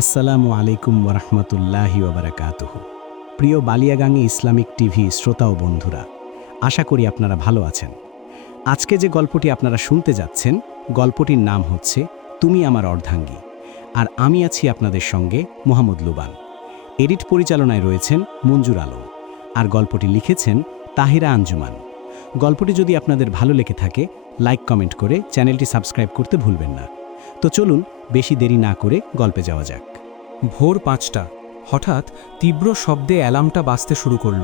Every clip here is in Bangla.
আসসালামু আলাইকুম ওরহমতুল্লাহি ওবরাকাতুহু। প্রিয় বালিয়াগাঙ্গি ইসলামিক টিভি শ্রোতা ও বন্ধুরা, আশা করি আপনারা ভালো আছেন। আজকে যে গল্পটি আপনারা শুনতে যাচ্ছেন, গল্পটির নাম হচ্ছে তুমি আমার অর্ধাঙ্গী, আর আমি আছি আপনাদের সঙ্গে মোহাম্মদ লুবান। এডিট পরিচালনায় রয়েছেন মঞ্জুর আলম, আর গল্পটি লিখেছেন তাহিরা আঞ্জুমান। গল্পটি যদি আপনাদের ভালো লেগে থাকে, লাইক কমেন্ট করে চ্যানেলটি সাবস্ক্রাইব করতে ভুলবেন না। তো চলুন বেশি দেরি না করে গল্পে যাওয়া যাক। ভোর ৫টা হঠাৎ তীব্র শব্দে অ্যালার্মটা বাজতে শুরু করল।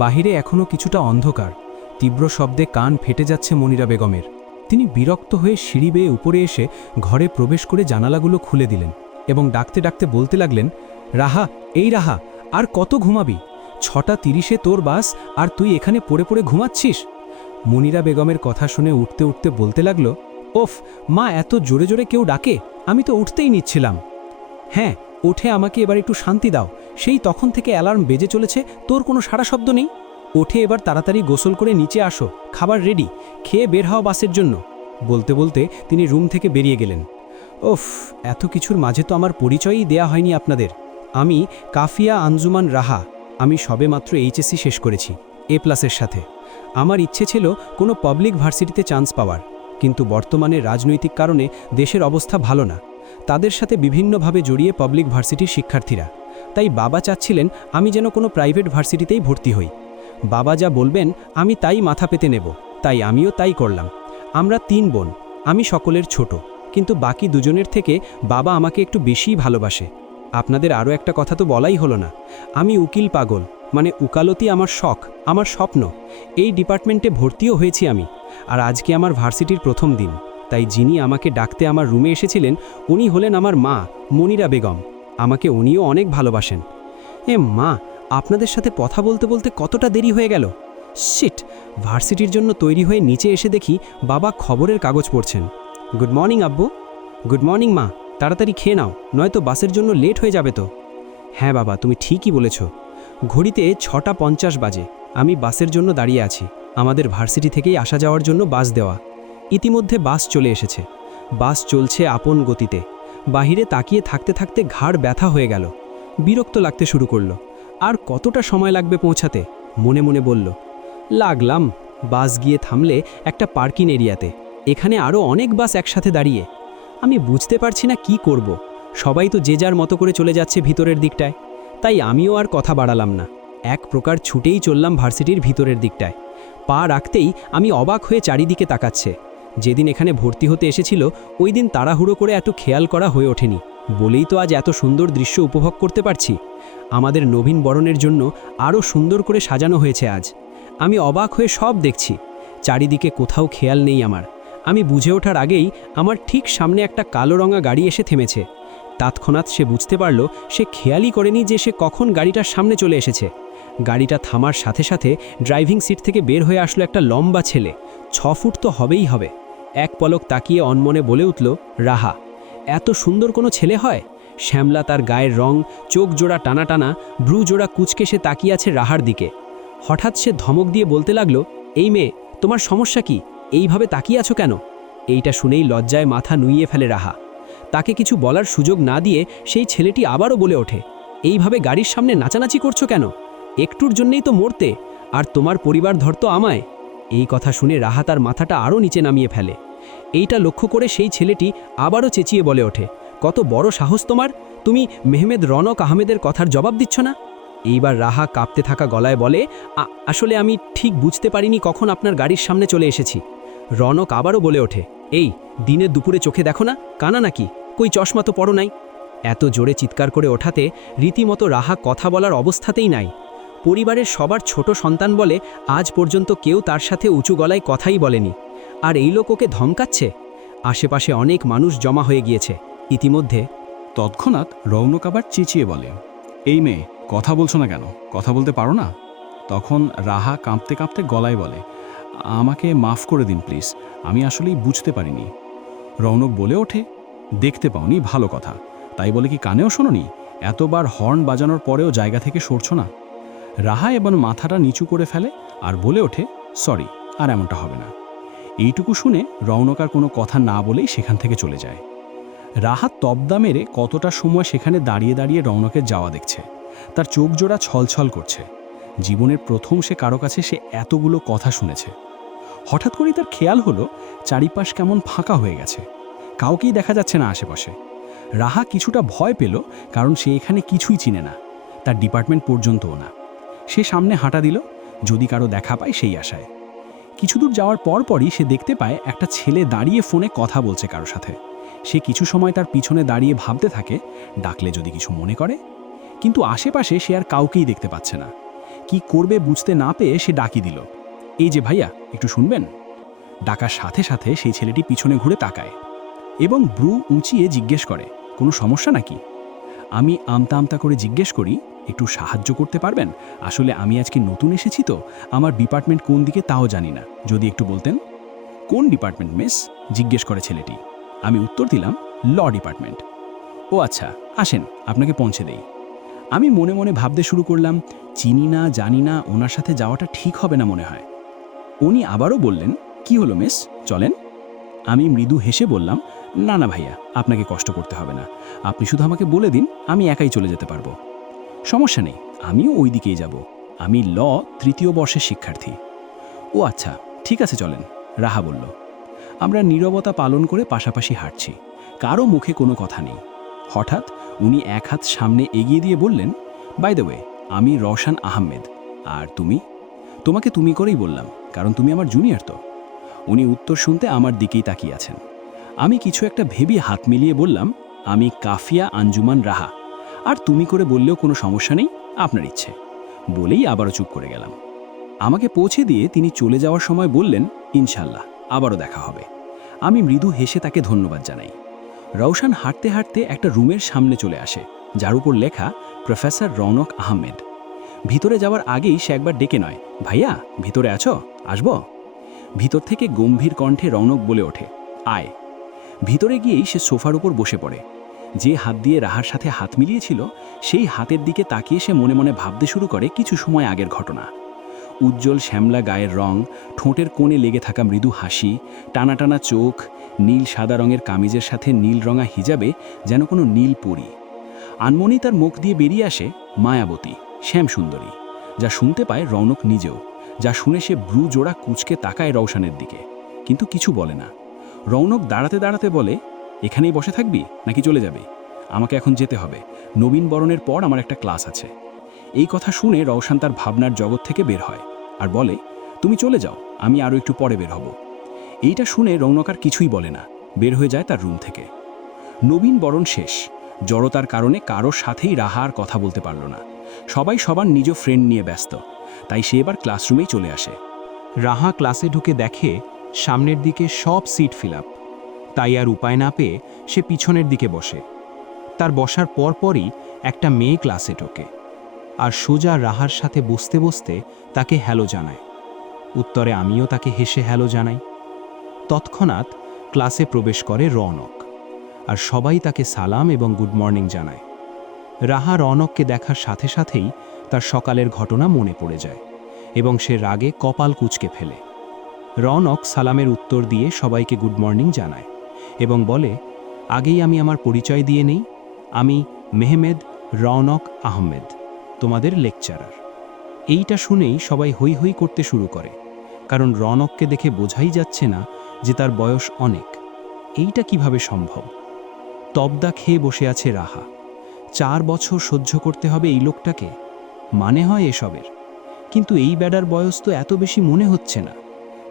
বাহিরে এখনও কিছুটা অন্ধকার। তীব্র শব্দে কান ফেটে যাচ্ছে মনিরা বেগমের। তিনি বিরক্ত হয়ে সিঁড়ি বেয়ে উপরে এসে ঘরে প্রবেশ করে জানালাগুলো খুলে দিলেন এবং ডাকতে ডাকতে বলতে লাগলেন, রাহা, এই রাহা, আর কত ঘুমাবি? ৬:৩০ তোর বাস, আর তুই এখানে পড়ে পড়ে ঘুমাচ্ছিস? মনিরা বেগমের কথা শুনে উঠতে উঠতে বলতে লাগলো, ওফ মা, এত জোরে জোরে কেউ ডাকে? আমি তো উঠতেই নিচ্ছিলাম। হ্যাঁ, ওঠে আমাকে এবার একটু শান্তি দাও। সেই তখন থেকে অ্যালার্ম বেজে চলেছে, তোর কোনো সাড়া শব্দ নেই। ওঠে এবার তাড়াতাড়ি গোসল করে নিচে আসো, খাবার রেডি, খেয়ে বের হওয়া বাসের জন্য। বলতে বলতে তিনি রুম থেকে বেরিয়ে গেলেন। ওফ, এত কিছুর মাঝে তো আমার পরিচয়ই দেয়া হয়নি আপনাদের। আমি কাফিয়া আঞ্জুমান রাহা। আমি সবেমাত্র এইচএসসি শেষ করেছি, A+-এর সাথে। আমার ইচ্ছে ছিল কোনো পাবলিক ভার্সিটিতে চান্স পাওয়ার, কিন্তু বর্তমানে রাজনৈতিক কারণে দেশের অবস্থা ভালো না। তাদের সাথে বিভিন্নভাবে জড়িয়ে পাবলিক ভার্সিটির শিক্ষার্থীরা। তাই বাবা চাচ্ছিলেন আমি যেন কোনো প্রাইভেট ভার্সিটিতেই ভর্তি হই। বাবা যা বলবেন আমি তাই মাথা পেতে নেব, তাই আমিও তাই করলাম। আমরা ৩ বোন, আমি সকলের ছোট, কিন্তু বাকি দুজনের থেকে বাবা আমাকে একটু বেশিই ভালোবাসে। আপনাদের আরও একটা কথা তো বলাই হলো না, আমি উকিল পাগল, মানে উকালতি আমার শখ, আমার স্বপ্ন। এই ডিপার্টমেন্টে ভর্তিও হয়েছি আমি। আর আজকে আমার ভার্সিটির প্রথম দিন, তাই যিনি আমাকে ডাকতে আমার রুমে এসেছিলেন উনি হলেন আমার মা মনিরা বেগম। আমাকে উনিও অনেক ভালোবাসেন। মা, আপনাদের সাথে কথা বলতে বলতে কতটা দেরি হয়ে গেল। শিট, ভার্সিটির জন্য তৈরি হয়ে নিচে এসে দেখি বাবা খবরের কাগজ পড়ছেন। গুড মর্নিং আব্বু। গুড মর্নিং মা, তাড়াতাড়ি খেয়ে নাও, নয়তো বাসের জন্য লেট হয়ে যাবে তো। হ্যাঁ বাবা, তুমি ঠিকই বলেছ। ঘড়িতে 6:50 বাজে। আমি বাসের জন্য দাঁড়িয়ে আছি। আমাদের ভার্সিটি থেকেই আসা যাওয়ার জন্য বাস দেওয়া। ইতিমধ্যে বাস চলে এসেছে। বাস চলছে আপন গতিতে। বাহিরে তাকিয়ে থাকতে থাকতে ঘাড় ব্যথা হয়ে গেল। বিরক্ত লাগতে শুরু করলো। আর কতটা সময় লাগবে পৌঁছাতে? মনে মনে বলল। লাগলাম। বাস গিয়ে থামলে একটা পার্কিং এরিয়াতে। এখানে আরও অনেক বাস একসাথে দাঁড়িয়ে। আমি বুঝতে পারছি না কি করব। সবাই তো যে যার মতো করে চলে যাচ্ছে ভিতরের দিকটায়। তাই আমিও আর কথা বাড়ালাম না। এক প্রকার ছুটেই চললাম ভার্সিটির ভিতরের দিকটায়। পা রাখতেই আমি অবাক হয়ে চারিদিকে তাকাচ্ছে। যেদিন এখানে ভর্তি হতে এসেছিল ওই দিন তাড়াহুড়ো করে এত খেয়াল করা হয়ে ওঠেনি বলেই তো আজ এত সুন্দর দৃশ্য উপভোগ করতে পারছি। আমাদের নবীন বরণের জন্য আরও সুন্দর করে সাজানো হয়েছে আজ। আমি অবাক হয়ে সব দেখছি। চারিদিকে কোথাও খেয়াল নেই আমার। আমি বুঝে ওঠার আগেই আমার ঠিক সামনে একটা কালো রঙা গাড়ি এসে থেমেছে। তৎক্ষণাৎ সে বুঝতে পারল, সে খেয়ালই করেনি যে সে কখন গাড়িটার সামনে চলে এসেছে। গাড়িটা থামার সাথে সাথে ড্রাইভিং সিট থেকে বের হয়ে আসলো একটা লম্বা ছেলে। 6 ফুট তো হবেই হবে। এক পলক তাকিয়ে অনমনে বলে উঠল, রাহা। এত সুন্দর কোনো ছেলে হয়? শ্যামলা তার গায়ের রং, চোখ জোড়া টানা টানা, ভ্রু জোড়া কুচকে সে তাকিয়ে আছে রাহার দিকে। হঠাৎ সে ধমক দিয়ে বলতে লাগলো, এই মেয়ে, তোমার সমস্যা কি? এইভাবে তাকিয়ে আছো কেন? এইটা শুনেই লজ্জায় মাথা নুইয়ে ফেলে রাহা। তাকে কিছু বলার সুযোগ না দিয়ে সেই ছেলেটি আবারও বলে ওঠে, এইভাবে গাড়ির সামনে নাচানাচি করছো কেন? একটুর জন্যেই তো মরতে, আর তোমার পরিবার ধরতো আমায়। এই কথা শুনে রাহা তার মাথাটা আরও নিচে নামিয়ে ফেলে। এইটা লক্ষ্য করে সেই ছেলেটি আবারও চেঁচিয়ে বলে ওঠে, কত বড় সাহস তোমার! তুমি মেহমেদ রনক আহমেদের কথার জবাব দিচ্ছ না? এইবার রাহা কাঁপতে থাকা গলায় বলে, আসলে আমি ঠিক বুঝতে পারিনি কখন আপনার গাড়ির সামনে চলে এসেছি। রনক আবারও বলে ওঠে, এই দিনে দুপুরে চোখে দেখো না, কানা নাকি? কই চশমা তো পরো নাই। এত জোরে চিৎকার করে ওঠাতে রীতিমতো রাহা কথা বলার অবস্থাতেই নাই। পরিবারের সবার ছোট সন্তান বলে আজ পর্যন্ত কেউ তার সাথে উঁচু গলায় কথাই বলেনি, আর এই লোক ওকে ধমকাচ্ছে। আশেপাশে অনেক মানুষ জমা হয়ে গিয়েছে ইতিমধ্যে। তৎক্ষণাৎ রৌনক আবার চেঁচিয়ে বলে, এই মেয়ে, কথা বলছো না কেন? কথা বলতে পারো না? তখন রাহা কাঁপতে কাঁপতে গলায় বলে, আমাকে মাফ করে দিন প্লিজ, আমি আসলেই বুঝতে পারিনি। রৌনক বলে ওঠে, দেখতে পাওনি, ভালো কথা, তাই বলে কি কানেও শোনোনি? এতবার হর্ন বাজানোর পরেও জায়গা থেকে সরছো না? রাহা এবার মাথাটা নিচু করে ফেলে আর বলে ওঠে, সরি, আর এমনটা হবে না। এইটুকু শুনে রৌনক আর কোনো কথা না বলেই সেখান থেকে চলে যায়। রাহা তবদা মেরে কতটা সময় সেখানে দাঁড়িয়ে দাঁড়িয়ে রৌনকের যাওয়া দেখছে। তার চোখ জোড়া ছলছল করছে। জীবনের প্রথম সে কারো কাছে সে এতগুলো কথা শুনেছে। হঠাৎ করেই তার খেয়াল হলো চারিপাশ কেমন ফাঁকা হয়ে গেছে, কাউকেই দেখা যাচ্ছে না আশেপাশে। রাহা কিছুটা ভয় পেল, কারণ সে এখানে কিছুই চিনে না, তার ডিপার্টমেন্ট পর্যন্তও না। সে সামনে হাঁটা দিল, যদি কারো দেখা পায় সেই আশায়। কিছু দূর যাওয়ার পরপরই সে দেখতে পায় একটা ছেলে দাঁড়িয়ে ফোনে কথা বলছে কারো সাথে। সে কিছু সময় তার পিছনে দাঁড়িয়ে ভাবতে থাকে, ডাকলে যদি কিছু মনে করে। কিন্তু আশেপাশে সে আর কাউকেই দেখতে পাচ্ছে না। কি করবে বুঝতে না পেয়ে সে ডাকি দিল, এই যে ভাইয়া, একটু শুনবেন। ডাকার সাথে সাথে সেই ছেলেটি পিছনে ঘুরে তাকায় এবং ব্রু উঁচিয়ে জিজ্ঞেস করে, কোনো সমস্যা নাকি? আমি আমতা আমতা করে জিজ্ঞেস করি, একটু সাহায্য করতে পারবেন? আসলে আমি আজকে নতুন এসেছি তো, আমার ডিপার্টমেন্ট কোন দিকে তাও জানি না, যদি একটু বলতেন। কোন ডিপার্টমেন্ট মিস? জিজ্ঞেস করে ছেলেটি। আমি উত্তর দিলাম, ল ডিপার্টমেন্ট। ও আচ্ছা, আসেন আপনাকে পৌঁছে দেই। আমি মনে মনে ভাবতে শুরু করলাম, চিনি না জানি না, ওনার সাথে যাওয়াটা ঠিক হবে না মনে হয়। উনি আবারও বললেন, কি হলো মিস, চলেন। আমি মৃদু হেসে বললাম, না না ভাইয়া, আপনাকে কষ্ট করতে হবে না, আপনি শুধু আমাকে বলে দিন, আমি একাই চলে যেতে পারবো। সমস্যা নেই, আমিও ওই দিকেই যাব, আমি ল 3য় বর্ষের শিক্ষার্থী। ও আচ্ছা, ঠিক আছে চলেন, রাহা বলল। আমরা নীরবতা পালন করে পাশাপাশি হাঁটছি, কারো মুখে কোনো কথা নেই। হঠাৎ উনি এক হাত সামনে এগিয়ে দিয়ে বললেন, বাই দ্য ওয়ে, আমি রওশন আহমেদ। আর তুমি? তোমাকে তুমি করেই বললাম, কারণ তুমি আমার জুনিয়র তো। উনি উত্তর শুনতে আমার দিকেই তাকিয়ে আছেন। আমি কিছু একটা ভেবে হাত মিলিয়ে বললাম, আমি কাফিয়া আঞ্জুমান রাহা। আর তুমি করে বললেও কোনো সমস্যা নেই, আপনার ইচ্ছে। বলেই আবারও চুপ করে গেলাম। আমাকে পৌঁছে দিয়ে তিনি চলে যাওয়ার সময় বললেন, ইনশাল্লাহ আবারও দেখা হবে। আমি মৃদু হেসে তাকে ধন্যবাদ জানাই। রওশন হাঁটতে হাঁটতে একটা রুমের সামনে চলে আসে, যার উপর লেখা প্রফেসর রৌনক আহমেদ। ভিতরে যাওয়ার আগেই সে একবার ডেকে নয়, ভাইয়া ভিতরে আছো, আসবো? ভিতর থেকে গম্ভীর কণ্ঠে রৌনক বলে ওঠে, আয়। ভিতরে গিয়েই সে সোফার উপর বসে পড়ে। যে হাত দিয়ে রাহার সাথে হাত মিলিয়েছিল, সেই হাতের দিকে তাকিয়ে সে মনে মনে ভাবতে শুরু করে কিছু সময় আগের ঘটনা। উজ্জ্বল শ্যামলা গায়ের রং, ঠোঁটের কোণে লেগে থাকা মৃদু হাসি, টানা টানা চোখ, নীল সাদা রঙের কামিজের সাথে নীল রঙা হিজাবে যেন কোনো নীল পরী। আনমনি তার মুখ দিয়ে বেরিয়ে আসে মায়াবতী, শ্যামসুন্দরী, যা শুনতে পায় রৌনক নিজেও, যা শুনে সে ব্রু জোড়া কুঁচকে তাকায় রওশনের দিকে, কিন্তু কিছু বলে না। রৌনক দাঁড়াতে দাঁড়াতে বলে, এখানেই বসে থাকবি নাকি চলে যাবে? আমাকে এখন যেতে হবে, নবীন বরণের পর আমার একটা ক্লাস আছে। এই কথা শুনে রওশন তার ভাবনার জগৎ থেকে বের হয় আর বলে, তুমি চলে যাও, আমি আরও একটু পরে বের হব। এইটা শুনে রৌনক আর কিছুই বলে না, বের হয়ে যায় তার রুম থেকে। নবীন বরণ শেষ। জড়তার কারণে কারোর সাথেই রাহা আর কথা বলতে পারল না। সবাই সবার নিজ ফ্রেন্ড নিয়ে ব্যস্ত, তাই সে এবার ক্লাসরুমেই চলে আসে। রাহা ক্লাসে ঢুকে দেখে সামনের দিকে সব সিট ফিল আপ। তাই আর উপায় না পেয়ে সে পিছনের দিকে বসে। তার বসার পরপরই একটা মেয়ে ক্লাসে ঢোকে আর সোজা রাহার সাথে বসতে বসতে তাকে হ্যালো জানায়। উত্তরে আমিও তাকে হেসে হ্যালো জানাই। তৎক্ষণাৎ ক্লাসে প্রবেশ করে রৌনক, আর সবাই তাকে সালাম এবং গুড মর্নিং জানায়। রাহা রৌনককে দেখার সাথে সাথেই তার সকালের ঘটনা মনে পড়ে যায় এবং সে রাগে কপাল কুঁচকে ফেলে। রৌনক সালামের উত্তর দিয়ে সবাইকে গুড মর্নিং জানায় এবং বলে, আগেই আমি আমার পরিচয় দিয়ে নেই, আমি মেহমেদ রৌনক আহমেদ, তোমাদের লেকচারার। এইটা শুনেই সবাই হৈ হৈ করতে শুরু করে, কারণ রৌনককে দেখে বোঝাই যাচ্ছে না যে তার বয়স অনেক। এইটা কিভাবে সম্ভব? তবদা খেয়ে বসে আছে রাহা। 4 বছর সহ্য করতে হবে এই লোকটাকে, মানে হয় এসবের। কিন্তু এই ব্যাডার বয়স তো এত বেশি মনে হচ্ছে না,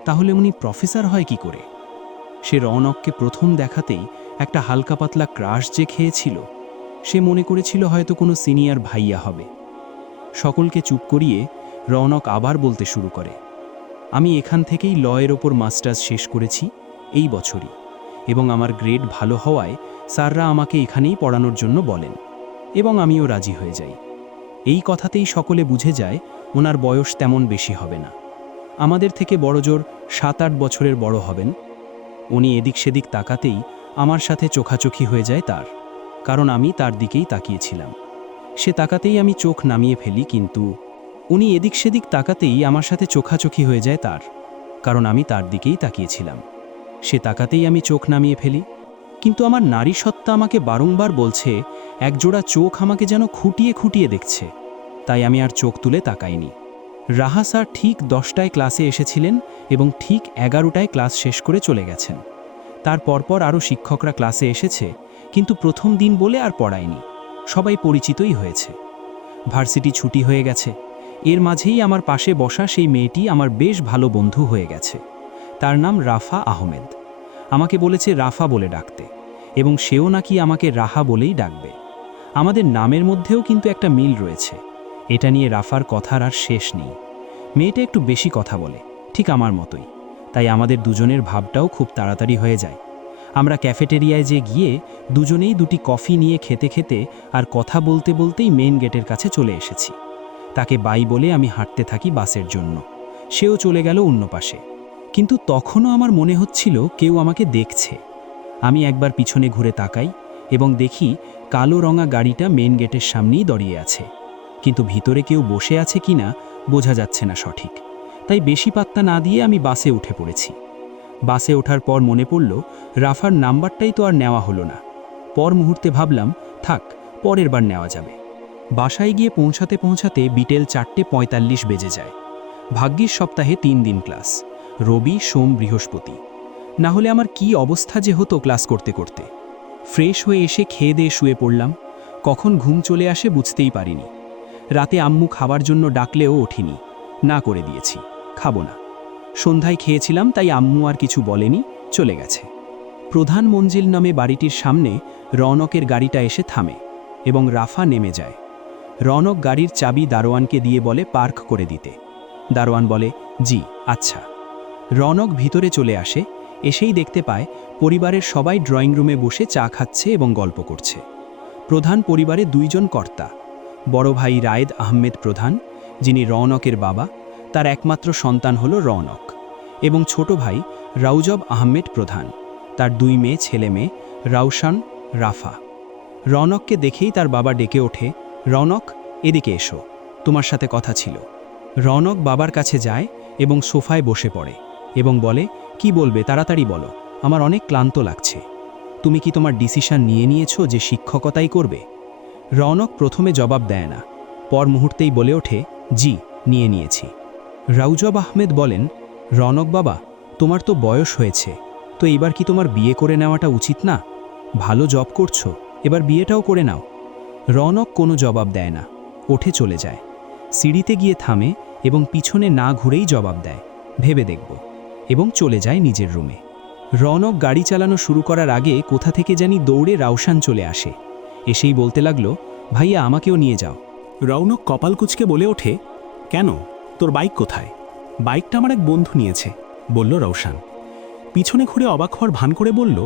তাহলে উনি প্রফেসর হয় কি করে? সে রৌনককে প্রথম দেখাতেই একটা হালকা পাতলা ক্রাশ যে খেয়েছিল, সে মনে করেছিল হয়তো কোনো সিনিয়র ভাইয়া হবে। সকলকে চুপ করিয়ে রৌনক আবার বলতে শুরু করে, আমি এখান থেকেই লয়ের ওপর মাস্টার্স শেষ করেছি এই বছরই, এবং আমার গ্রেড ভালো হওয়ায় স্যাররা আমাকে এখানেই পড়ানোর জন্য বলেন, এবং আমিও রাজি হয়ে যাই। এই কথাতেই সকলে বুঝে যায় ওনার বয়স তেমন বেশি হবে না, আমাদের থেকে বড়জোর 7-8 বছরের বড় হবেন। উনি এদিক সেদিক তাকাতেই আমার সাথে চোখাচোখি হয়ে যায় তার, কারণ আমি তার দিকেই তাকিয়েছিলাম। সে তাকাতেই আমি চোখ নামিয়ে ফেলি, কিন্তু উনি এদিক সেদিক তাকাতেই আমার সাথে চোখাচোখি হয়ে যায় তার, কারণ আমি তার দিকেই তাকিয়েছিলাম। সে তাকাতেই আমি চোখ নামিয়ে ফেলি, কিন্তু আমার নারী সত্তা আমাকে বারংবার বলছে, একজোড়া চোখ আমাকে যেন খুঁটিয়ে খুঁটিয়ে দেখছে। তাই আমি আর চোখ তুলে তাকাইনি। রাহা স্যার ঠিক 10টায় ক্লাসে এসেছিলেন এবং ঠিক 11টায় ক্লাস শেষ করে চলে গেছেন। তার পরপর আরও শিক্ষকরা ক্লাসে এসেছে, কিন্তু প্রথম দিন বলে আর পড়ায়নি। সবাই পরিচিতই হয়েছে। ভার্সিটি ছুটি হয়ে গেছে। এর মাঝেই আমার পাশে বসা সেই মেয়েটি আমার বেশ ভালো বন্ধু হয়ে গেছে। তার নাম রাফা আহমেদ। আমাকে বলেছে রাফা বলে ডাকতে, এবং সেও নাকি আমাকে রাহা বলেই ডাকবে। আমাদের নামের মধ্যেও কিন্তু একটা মিল রয়েছে। এটা নিয়ে রাফার কথার আর শেষ নেই। মেয়েটা একটু বেশি কথা বলে, ঠিক আমার মতোই। তাই আমাদের দুজনের ভাবটাও খুব তাড়াতাড়ি হয়ে যায়। আমরা ক্যাফেটেরিয়ায় গিয়ে দুজনেই দুটি কফি নিয়ে খেতে খেতে আর কথা বলতে বলতেই মেইন গেটের কাছে চলে এসেছি। তাকে বাই বলে আমি হাঁটতে থাকি বাসের জন্য। সেও চলে গেল অন্য পাশে। কিন্তু তখনও আমার মনে হচ্ছিল কেউ আমাকে দেখছে। আমি একবার পিছনে ঘুরে তাকাই এবং দেখি কালো রঙা গাড়িটা মেইন গেটের সামনেই দাঁড়িয়ে আছে। কিন্তু ভিতরে কেউ বসে আছে কিনা বোঝা যাচ্ছে না সঠিক। তাই বেশি পাত্তা না দিয়ে আমি বাসে উঠে পড়েছি। বাসে ওঠার পর মনে পড়ল রাফার নাম্বারটাই তো আর নেওয়া হলো না। পর মুহূর্তে ভাবলাম, থাক, পরের বার নেওয়া যাবে। বাসায় গিয়ে পৌঁছাতে পৌঁছাতে বিকেল 4:45 বেজে যায়। ভাগ্যিস সপ্তাহে 3 দিন ক্লাস, রবি, সোম, বৃহস্পতি। না হলে আমার কি অবস্থা যে হতো ক্লাস করতে করতে। ফ্রেশ হয়ে এসে খেয়ে দিয়ে শুয়ে পড়লাম। কখন ঘুম চলে আসে বুঝতেই পারিনি। রাতে আম্মু খাবার জন্য ডাকলেও ওঠিনি, না করে দিয়েছি, খাবো না। সন্ধ্যায় খেয়েছিলাম, তাই আম্মু আর কিছু বলেনি, চলে গেছে। প্রধান মঞ্জিল নামে বাড়িটির সামনে রৌনকের গাড়িটা এসে থামে এবং রাফা নেমে যায়। রৌনক গাড়ির চাবি দারোয়ানকে দিয়ে বলে পার্ক করে দিতে। দারোয়ান বলে, জি আচ্ছা। রৌনক ভিতরে চলে আসে। এসেই দেখতে পায় পরিবারের সবাই ড্রয়িং রুমে বসে চা খাচ্ছে এবং গল্প করছে। প্রধান পরিবারে 2 জন কর্তা। বড় ভাই রায়েদ আহমেদ প্রধান, যিনি রৌনকের বাবা, তার একমাত্র সন্তান হল রৌনক, এবং ছোট ভাই রাউজব আহমেদ প্রধান, তার 2 মেয়ে ছেলে মেয়ে, রাউশান, রাফা। রৌনককে দেখেই তার বাবা ডেকে ওঠে, রৌনক, এদিকে এসো, তোমার সাথে কথা ছিল। রৌনক বাবার কাছে যায় এবং সোফায় বসে পড়ে এবং বলে, কি বলবে তাড়াতাড়ি বলো, আমার অনেক ক্লান্ত লাগছে। তুমি কি তোমার ডিসিশন নিয়ে নিয়েছো যে শিক্ষকতাই করবে? রৌনক প্রথমে জবাব দেয় না, পর মুহূর্তেই বলে ওঠে, জি নিয়ে নিয়েছি। রাউজব আহমেদ বলেন, রৌনক বাবা, তোমার তো বয়স হয়েছে, তো এবার কি তোমার বিয়ে করে নেওয়াটা উচিত না? ভালো জব করছো, এবার বিয়েটাও করে নাও। রৌনক কোনো জবাব দেয় না, ওঠে চলে যায়। সিঁড়িতে গিয়ে থামে এবং পিছনে না ঘুরেই জবাব দেয়, ভেবে দেখব, এবং চলে যায় নিজের রুমে। রৌনক গাড়ি চালানো শুরু করার আগে কোথা থেকে জানি দৌড়ে রাউশান চলে আসে। এসেই বলতে লাগলো, ভাইয়া আমাকেও নিয়ে যাও। রৌনক কপাল কুঁচকে বলে ওঠে, কেন, তোর বাইক কোথায়? বাইকটা আমার এক বন্ধু নিয়েছে, বলল রৌশান। পিছনে ঘুরে অবাক হওয়ার ভান করে বলল,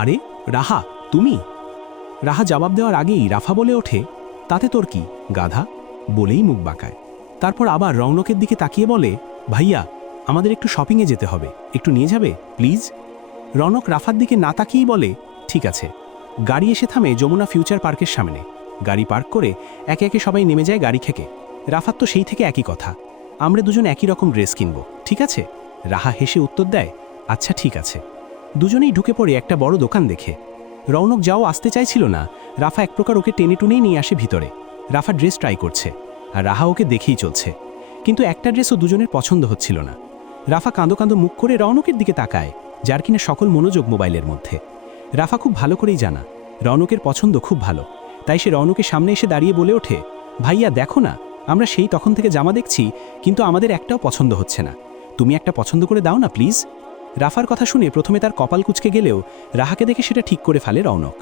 আরে রাহা, তুমি? রাহা জবাব দেওয়ার আগেই রাফা বলে ওঠে, তাতে তোর কি, গাধা, বলেই মুখ বাঁকায়। তারপর আবার রৌনকের দিকে তাকিয়ে বলে, ভাইয়া আমাদের একটু শপিংয়ে যেতে হবে, একটু নিয়ে যাবে প্লিজ? রৌনক রাফার দিকে না তাকিয়েই বলে, ঠিক আছে। গাড়ি এসে থামে যমুনা ফিউচার পার্কের সামনে। গাড়ি পার্ক করে একে একে সবাই নেমে যায় গাড়ি থেকে। রাফার তো সেই থেকে একই কথা, আমরা দুজন একই রকম ড্রেস কিনব, ঠিক আছে? রাহা হেসে উত্তর দেয়, আচ্ছা ঠিক আছে। দুজনেই ঢুকে পড়ে একটা বড় দোকান দেখে। রৌনক যাও আসতে চাইছিল না, রাফা এক প্রকার ওকে টেনে টুনেই নিয়ে আসে ভিতরে। রাফা ড্রেস ট্রাই করছে আর রাহা ওকে দেখেই চলছে, কিন্তু একটা ড্রেসও দুজনের পছন্দ হচ্ছিল না। রাফা কাঁদো কাঁদো মুখ করে রৌনকের দিকে তাকায়, যার কিনা সকল মনোযোগ মোবাইলের মধ্যে। রাফা খুব ভালো করেই জানা রৌনকের পছন্দ খুব ভালো, তাই সে রৌনকের সামনে এসে দাঁড়িয়ে বলে ওঠে, ভাইয়া দেখো না, আমরা সেই তখন থেকে জামা দেখছি, কিন্তু আমাদের একটাও পছন্দ হচ্ছে না, তুমি একটা পছন্দ করে দাও না প্লিজ। রাফার কথা শুনে প্রথমে তার কপাল কুঁচকে গেলেও রাহাকে দেখে সেটা ঠিক করে ফেলে রৌনক।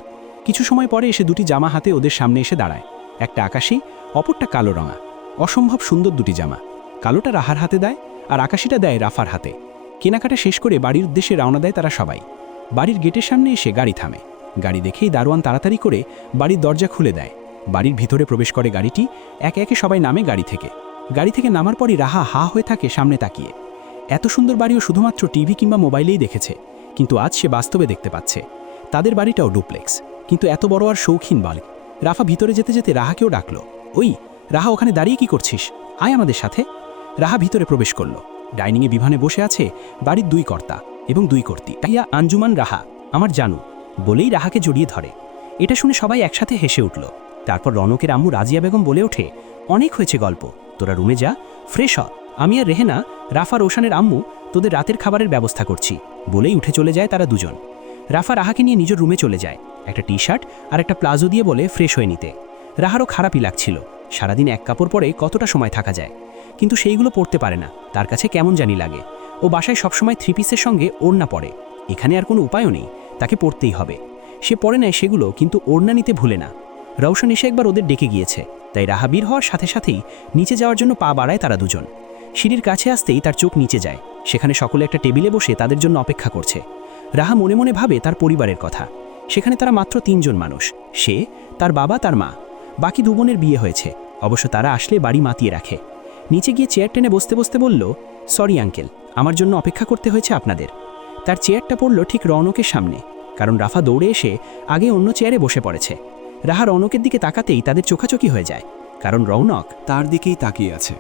কিছু সময় পরে এসে 2টি জামা হাতে ওদের সামনে এসে দাঁড়ায়, একটা আকাশী, অপরটা কালো রঙা। অসম্ভব সুন্দর 2টি জামা। কালোটা রাহার হাতে দেয় আর আকাশীটা দেয় রাফার হাতে। কেনাকাটা শেষ করে বাড়ির উদ্দেশ্যে রওনা দেয় তারা সবাই। বাড়ির গেটের সামনে এসে গাড়ি থামে। গাড়ি দেখেই দারোয়ান তাড়াতাড়ি করে বাড়ির দরজা খুলে দেয়। বাড়ির ভিতরে প্রবেশ করে গাড়িটি। একে একে সবাই নামে গাড়ি থেকে। গাড়ি থেকে নামার পরই রাহা হা হয়ে থাকে সামনে তাকিয়ে। এত সুন্দর বাড়িও শুধুমাত্র টিভি কিংবা মোবাইলেই দেখেছে, কিন্তু আজ সে বাস্তবে দেখতে পাচ্ছে। তাদের বাড়িটাও ডুপ্লেক্স, কিন্তু এত বড় আর শৌখিন বাড়ি। রাফা ভিতরে যেতে যেতে রাহাকেও ডাকলো, ওই রাহা, ওখানে দাঁড়িয়ে কি করছিস, আয় আমাদের সাথে। রাহা ভিতরে প্রবেশ করলো। ডাইনিংয়ে বিভানে বসে আছে বাড়ির 2 কর্তা এবং 2 কর্তি। তাইয়া আঞ্জুমান রাহা, আমার জানু, বলেই রাহাকে জড়িয়ে ধরে। এটা শুনে সবাই একসাথে হেসে উঠল। তারপর রনকের আম্মু রাজিয়া বেগম বলে ওঠে, অনেক হয়েছে গল্প, তোরা রুমে যা, ফ্রেশ হ। আমি আর রেহেনা, রাফা রোশানের আম্মু তোদের রাতের খাবারের ব্যবস্থা করছি। বলেই উঠে চলে যায় তারা দুজন। রাফা রাহাকে নিয়ে নিজের রুমে চলে যায়, একটা টি শার্ট আর একটা প্লাজো দিয়ে বলে ফ্রেশ হয়ে নিতে। রাহারও খারাপই লাগছিল, সারাদিন এক কাপড় পরে কতটা সময় থাকা যায়, কিন্তু সেইগুলো পরতে পারে না, তার কাছে কেমন জানি লাগে। ও বাসায় সবসময় থ্রি পিসের সঙ্গে ওড়না পরে, এখানে আর কোনো উপায়ও নেই, তাকে পরতেই হবে। সে পরে নেয় সেগুলো, কিন্তু ওড়না নিতে ভুলে না। রওশন এসে একবার ওদের ডেকে গিয়েছে, তাই রাহা বের হওয়ার সাথে সাথেই নিচে যাওয়ার জন্য পা বাড়ায় তারা দুজন। সিঁড়ির কাছে আসতেই তার চোখ নিচে যায়, সেখানে সকলে একটা টেবিলে বসে তাদের জন্য অপেক্ষা করছে। রাহা মনে মনে ভাবে তার পরিবারের কথা। সেখানে তারা মাত্র 3 জন মানুষ, সে, তার বাবা, তার মা। বাকি 2 বোনের বিয়ে হয়েছে, অবশ্য তারা আসলে বাড়ি মাতিয়ে রাখে। নিচে গিয়ে চেয়ার টেনে বসতে বসতে বলল, সরি আঙ্কেল, আমার জন্য অপেক্ষা করতে হয়েছে আপনাদের। তার চেয়ারটা পড়ল ঠিক রৌনকের সামনে, কারণ রাফা দৌড়ে এসে আগে অন্য চেয়ারে বসে পড়েছে। রাহা রৌনকের দিকে তাকাতেই তাদের চোখাচোখি হয়ে যায়, কারণ রৌনক তার দিকেই তাকিয়ে আছে।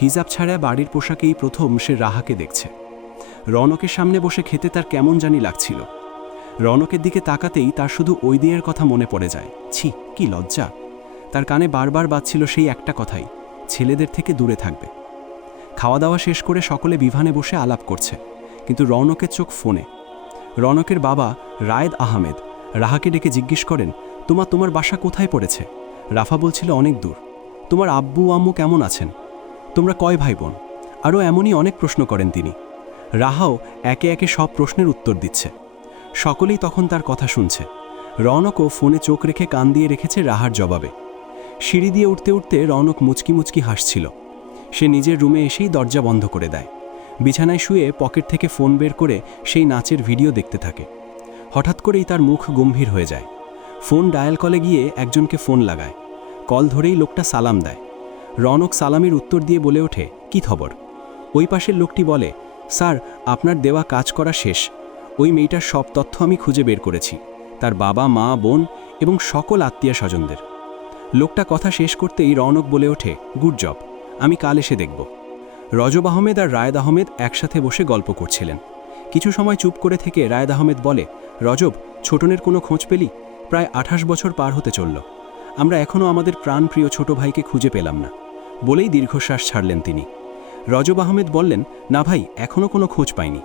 হিজাব ছাড়া বাড়ির পোশাকেই প্রথম সে রাহাকে দেখছে। রৌনকের সামনে বসে খেতে তার কেমন জানি লাগছিল। রৌনকের দিকে তাকাতেই তার শুধু ওই দিনের কথা মনে পড়ে যায়। ছি, কি লজ্জা! তার কানে বারবার বাজছিল সেই একটা কথাই, ছেলেদের থেকে দূরে থাকবে। খাওয়া দাওয়া শেষ করে সকলে বিভানে বসে আলাপ করছে, কিন্তু রৌনকের চোখ ফোনে। রৌনকের বাবা রায়েদ আহমেদ রাহাকে ডেকে জিজ্ঞেস করেন, তোমার বাসা কোথায় পড়েছে? রাফা বলছিল অনেক দূর। তোমার আব্বু আম্মু কেমন আছেন? তোমরা কয় ভাই বোন? আরও এমনই অনেক প্রশ্ন করেন তিনি। রাহাও একে একে সব প্রশ্নের উত্তর দিচ্ছে। সকলেই তখন তার কথা শুনছে। রৌনকও ফোনে চোখ রেখে কান দিয়ে রেখেছে রাহার জবাবে। সিঁড়ি দিয়ে উঠতে উঠতে রৌনক মুচকি মুচকি হাসছিল। সে নিজের রুমে এসেই দরজা বন্ধ করে দেয়। বিছানায় শুয়ে পকেট থেকে ফোন বের করে সেই নাচের ভিডিও দেখতে থাকে। হঠাৎ করেই তার মুখ গম্ভীর হয়ে যায়। ফোন ডায়াল কলে গিয়ে একজনকে ফোন লাগায়। কল ধরেই লোকটা সালাম দেয়। রৌনক সালামের উত্তর দিয়ে বলে ওঠে, কি খবর? ওই পাশের লোকটি বলে, স্যার, আপনার দেওয়া কাজ করা শেষ। ওই মেয়েটার সব তথ্য আমি খুঁজে বের করেছি, তার বাবা, মা, বোন এবং সকল আত্মীয় স্বজনদের। লোকটা কথা শেষ করতেই রৌনক বলে ওঠে, গুড জব, আমি কাল এসে দেখব। রজব আহমেদ আর রায়েদ আহমেদ একসাথে বসে গল্প করছিলেন। কিছু সময় চুপ করে থেকে রায়েদ আহমেদ বলে, রজব, ছোটনের কোনো খোঁজ পেলি? প্রায় 28 বছর পার হতে চলল, আমরা এখনও আমাদের প্রাণপ্রিয় ছোট ভাইকে খুঁজে পেলাম না। বলেই দীর্ঘশ্বাস ছাড়লেন তিনি। রজব আহমেদ বললেন, না ভাই, এখনও কোনো খোঁজ পাইনি।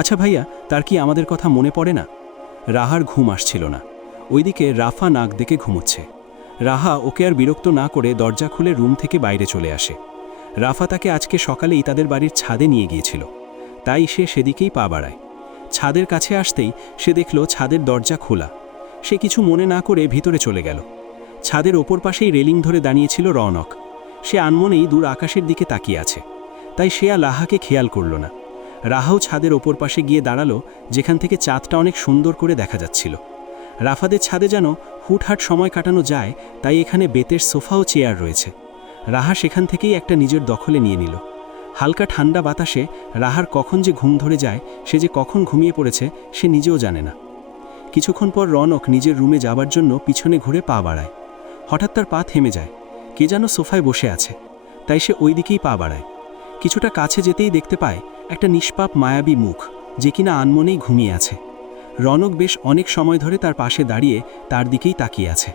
আচ্ছা ভাইয়া, তার কি আমাদের কথা মনে পড়ে না? রাহার ঘুম আসছিল না। ওইদিকে রাফা নাক ডেকে ঘুমোচ্ছে। রাহা ওকে আর বিরক্ত না করে দরজা খুলে রুম থেকে বাইরে চলে আসে। রাফা তাকে আজকে সকালেই তাদের বাড়ির ছাদে নিয়ে গিয়েছিল, তাই সে সেদিকেই পা বাড়ায়। ছাদের কাছে আসতেই সে দেখল ছাদের দরজা খোলা। সে কিছু মনে না করে ভিতরে চলে গেল। ছাদের ওপর পাশেই রেলিং ধরে দাঁড়িয়েছিল রৌনক। সে আনমনেই দূর আকাশের দিকে তাকিয়ে আছে, তাই সে আর রাহাকে খেয়াল করল না। রাহাও ছাদের ওপর পাশে গিয়ে দাঁড়ালো, যেখান থেকে চাঁদটা অনেক সুন্দর করে দেখা যাচ্ছিল। রাফাদের ছাদে যেন হুটহাট সময় কাটানো যায়, তাই এখানে বেতের সোফা ও চেয়ার রয়েছে। রাহা সেখান থেকেই একটা নিজের দখলে নিয়ে নিল। হালকা ঠান্ডা বাতাসে রাহার কখন যে ঘুম ধরে যায়, সে যে কখন ঘুমিয়ে পড়েছে সে নিজেও জানে না। কিছুক্ষণ পর রৌনক নিজের রুমে যাবার জন্য পিছনে ঘুরে পা বাড়ায়। হঠাৎ তার পা থেমে যায়। কে যেন সোফায় বসে আছে, তাই সে ওই দিকেই পা বাড়ায়। কিছুটা কাছে যেতেই দেখতে পায় একটা নিষ্পাপ মায়াবী মুখ, যে কিনা আনমনেই ঘুমিয়ে আছে। রৌনক বেশ অনেক সময় ধরে তার পাশে দাঁড়িয়ে তার দিকেই তাকিয়ে আছে।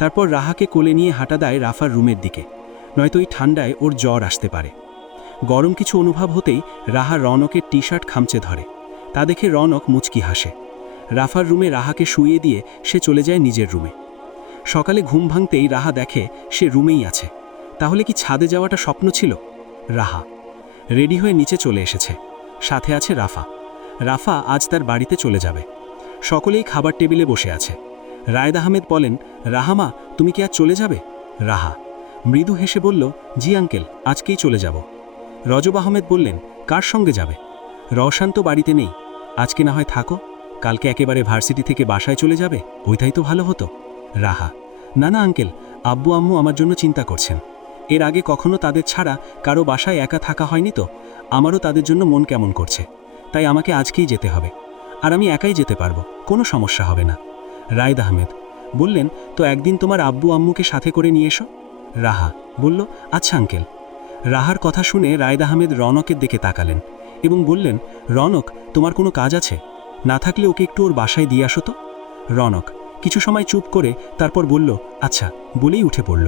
তারপর রাহাকে কোলে নিয়ে হাঁটা দেয় রাফার রুমের দিকে, নয়তো এই ঠান্ডায় ওর জ্বর আসতে পারে। গরম কিছু অনুভব হতেই রাহা রৌনকের টি শার্ট খামচে ধরে। তা দেখে রৌনক মুচকি হাসে। রাফার রুমে রাহাকে শুইয়ে দিয়ে সে চলে যায় নিজের রুমে। সকালে ঘুম ভাঙতেই রাহা দেখে সে রুমেই আছে। তাহলে কি ছাদে যাওয়াটা স্বপ্ন ছিল? রাহা রেডি হয়ে নিচে চলে এসেছে, সাথে আছে রাফা। রাফা আজ তার বাড়িতে চলে যাবে। সকলেই খাবার টেবিলে বসে আছে। রায়েদ আহমেদ বলেন, রাহামা, তুমি কি আজ চলে যাবে? রাহা মৃদু হেসে বলল, জি আঙ্কেল, আজকেই চলে যাব। রজব আহমেদ বললেন, কার সঙ্গে যাবে? রওশান তো বাড়িতে নেই, আজকে না হয় থাকো, কালকে একেবারে ভার্সিটি থেকে বাসায় চলে যাবে, ওইটাই তো ভালো হতো। রাহা না না আঙ্কেল, আব্বু আম্মু আমার জন্য চিন্তা করছেন। এর আগে কখনো তাদের ছাড়া কারো বাসায় একা থাকা হয়নি তো, আমারও তাদের জন্য মন কেমন করছে, তাই আমাকে আজকেই যেতে হবে। আর আমি একাই যেতে পারবো, কোনো সমস্যা হবে না। রায়েদ আহমেদ বললেন, তো একদিন তোমার আব্বু আম্মুকে সাথে করে নিয়ে এসো। রাহা বলল, আচ্ছা আঙ্কেল। রাহার কথা শুনে রায়েদ আহমেদ রৌনকের দিকে তাকালেন এবং বললেন, রৌনক, তোমার কোনো কাজ আছে? না থাকলে ওকে একটু ওর বাসায় দিয়ে আসো তো। রনক কিছু সময় চুপ করে তারপর বলল, আচ্ছা, বলেই উঠে পড়ল।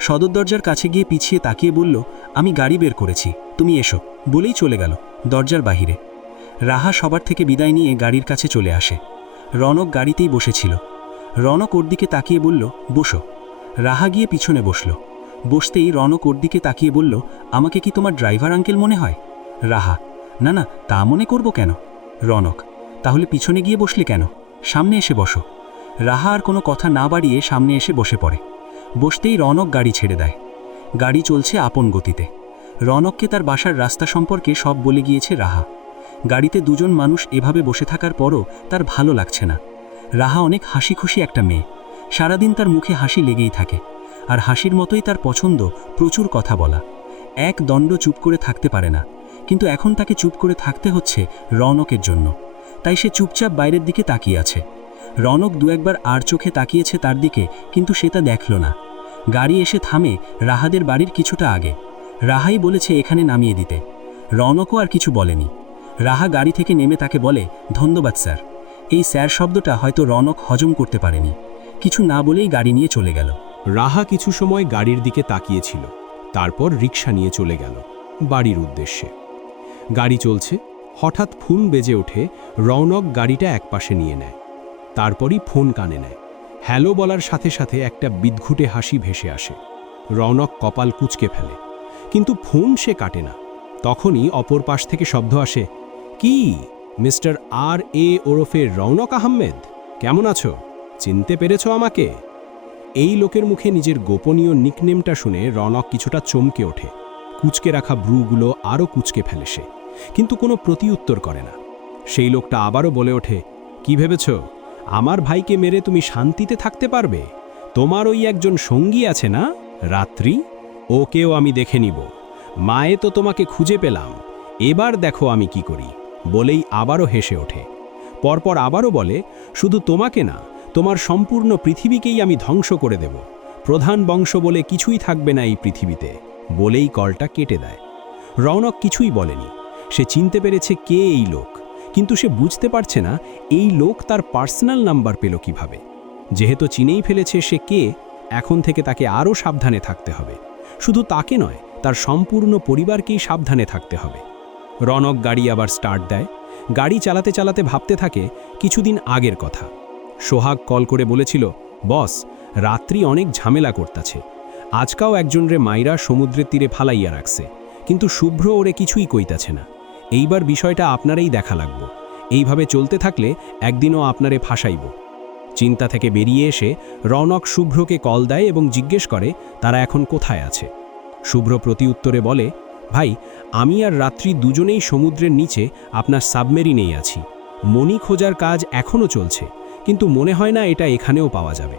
সদর দরজার কাছে গিয়ে পিছিয়ে তাকিয়ে বলল, আমি গাড়ি বের করেছি, তুমি এসো, বলেই চলে গেল দরজার বাহিরে। রাহা সবার থেকে বিদায় নিয়ে গাড়ির কাছে চলে আসে। রনক গাড়িতেই বসেছিল। রনক ওর দিকে তাকিয়ে বলল, বসো। রাহা গিয়ে পিছনে বসল। বসতেই রনক ওর দিকে তাকিয়ে বলল, আমাকে কি তোমার ড্রাইভার আঙ্কেল মনে হয়? রাহা, না না, তা মনে করব কেন? রনক, তাহলে পিছনে গিয়ে বসলে কেন? সামনে এসে বসো। রাহা আর কোনো কথা না বাড়িয়ে সামনে এসে বসে পড়ে। বসতেই রনক গাড়ি ছেড়ে দেয়। গাড়ি চলছে আপন গতিতে। রনককে তার বাসার রাস্তা সম্পর্কে সব বলে গিয়েছে রাহা। গাড়িতে দুজন মানুষ এভাবে বসে থাকার পরও তার ভালো লাগছে না। রাহা অনেক হাসি খুশি একটা মেয়ে। সারাদিন তার মুখে হাসি লেগেই থাকে। আর হাসির মতোই তার পছন্দ প্রচুর কথা বলা। এক দণ্ড চুপ করে থাকতে পারে না, কিন্তু এখন তাকে চুপ করে থাকতে হচ্ছে রনকের জন্য। তাই সে চুপচাপ বাইরের দিকে তাকিয়ে আছে। রনক দু একবার আর চোখে তাকিয়েছে তার দিকে, কিন্তু সে তা দেখল না। গাড়ি এসে থামে রাহাদের বাড়ির কিছুটা আগে। রাহাই বলেছে এখানে নামিয়ে দিতে। রনকও আর কিছু বলেনি। রাহা গাড়ি থেকে নেমে তাকে বলে, ধন্যবাদ স্যার। এই স্যার শব্দটা হয়তো রনক হজম করতে পারেনি। কিছু না বলেই গাড়ি নিয়ে চলে গেল। রাহা কিছু সময় গাড়ির দিকে তাকিয়েছিল, তারপর রিকশা নিয়ে চলে গেল বাড়ির উদ্দেশ্যে। গাড়ি চলছে, হঠাৎ ফোন বেজে ওঠে। রৌনক গাড়িটা একপাশে নিয়ে নেয়। তারপরই ফোন কানে নেয়। হ্যালো বলার সাথে সাথে একটা বিদঘুটে হাসি ভেসে আসে। রৌনক কপাল কুঁচকে ফেলে, কিন্তু ফোন সে কাটে না। তখনই অপর পাশ থেকে শব্দ আসে, কি মিস্টার আর.এ. ওরফে রৌনক আহমেদ, কেমন আছো? চিনতে পেরেছো আমাকে? এই লোকের মুখে নিজের গোপনীয় নিকনেমটা শুনে রনক কিছুটা চমকে ওঠে। কুঁচকে রাখা ব্রুগুলো আরও কুঁচকে ফেলে সে, কিন্তু কোনো প্রতিউত্তর করে না। সেই লোকটা আবারও বলে ওঠে, কি ভেবেছ আমার ভাইকে মেরে তুমি শান্তিতে থাকতে পারবে? তোমার ওই একজন সঙ্গী আছে না, রাত্রি, ওকেও আমি দেখে নিব। মায়ে তো তোমাকে খুঁজে পেলাম, এবার দেখো আমি কি করি, বলেই আবারও হেসে ওঠে। পরপর আবারও বলে, শুধু তোমাকে না, তোমার সম্পূর্ণ পৃথিবীকেই আমি ধ্বংস করে দেব। প্রধান বংশ বলে কিছুই থাকবে না এই পৃথিবীতে, বলেই কলটা কেটে দেয়। রৌনক কিছুই বলেনি। সে চিনতে পেরেছে কে এই লোক, কিন্তু সে বুঝতে পারছে না এই লোক তার পার্সোনাল নাম্বার পেল কিভাবে। যেহেতু চিনেই ফেলেছে সে কে, এখন থেকে তাকে আরও সাবধানে থাকতে হবে। শুধু তাকে নয়, তার সম্পূর্ণ পরিবারকেই সাবধানে থাকতে হবে। রনক গাড়ি আবার স্টার্ট দেয়। গাড়ি চালাতে চালাতে ভাবতে থাকে কিছুদিন আগের কথা। সোহাগ কল করে বলেছিল, বস, রাত্রি অনেক ঝামেলা করতেছে। আজকাও একজনরে মাইরা সমুদ্রের তীরে ফালাইয়া রাখছে, কিন্তু শুভ্র ওরে কিছুই কইতাছে না। এইবার বিষয়টা আপনারই দেখা লাগবে। এইভাবে চলতে থাকলে একদিনও আপনারে ফাঁসাইব। চিন্তা থেকে বেরিয়ে এসে রনক শুভ্রকে কল দেয় এবং জিজ্ঞেস করে তারা এখন কোথায় আছে। শুভ্র প্রতিউত্তরে বলে, ভাই, আমি আর রাত্রি দুজনেই সমুদ্রের নিচে আপনার সাবমেরিনেই আছি। মণি খোঁজার কাজ এখনও চলছে, কিন্তু মনে হয় না এটা এখানেও পাওয়া যাবে।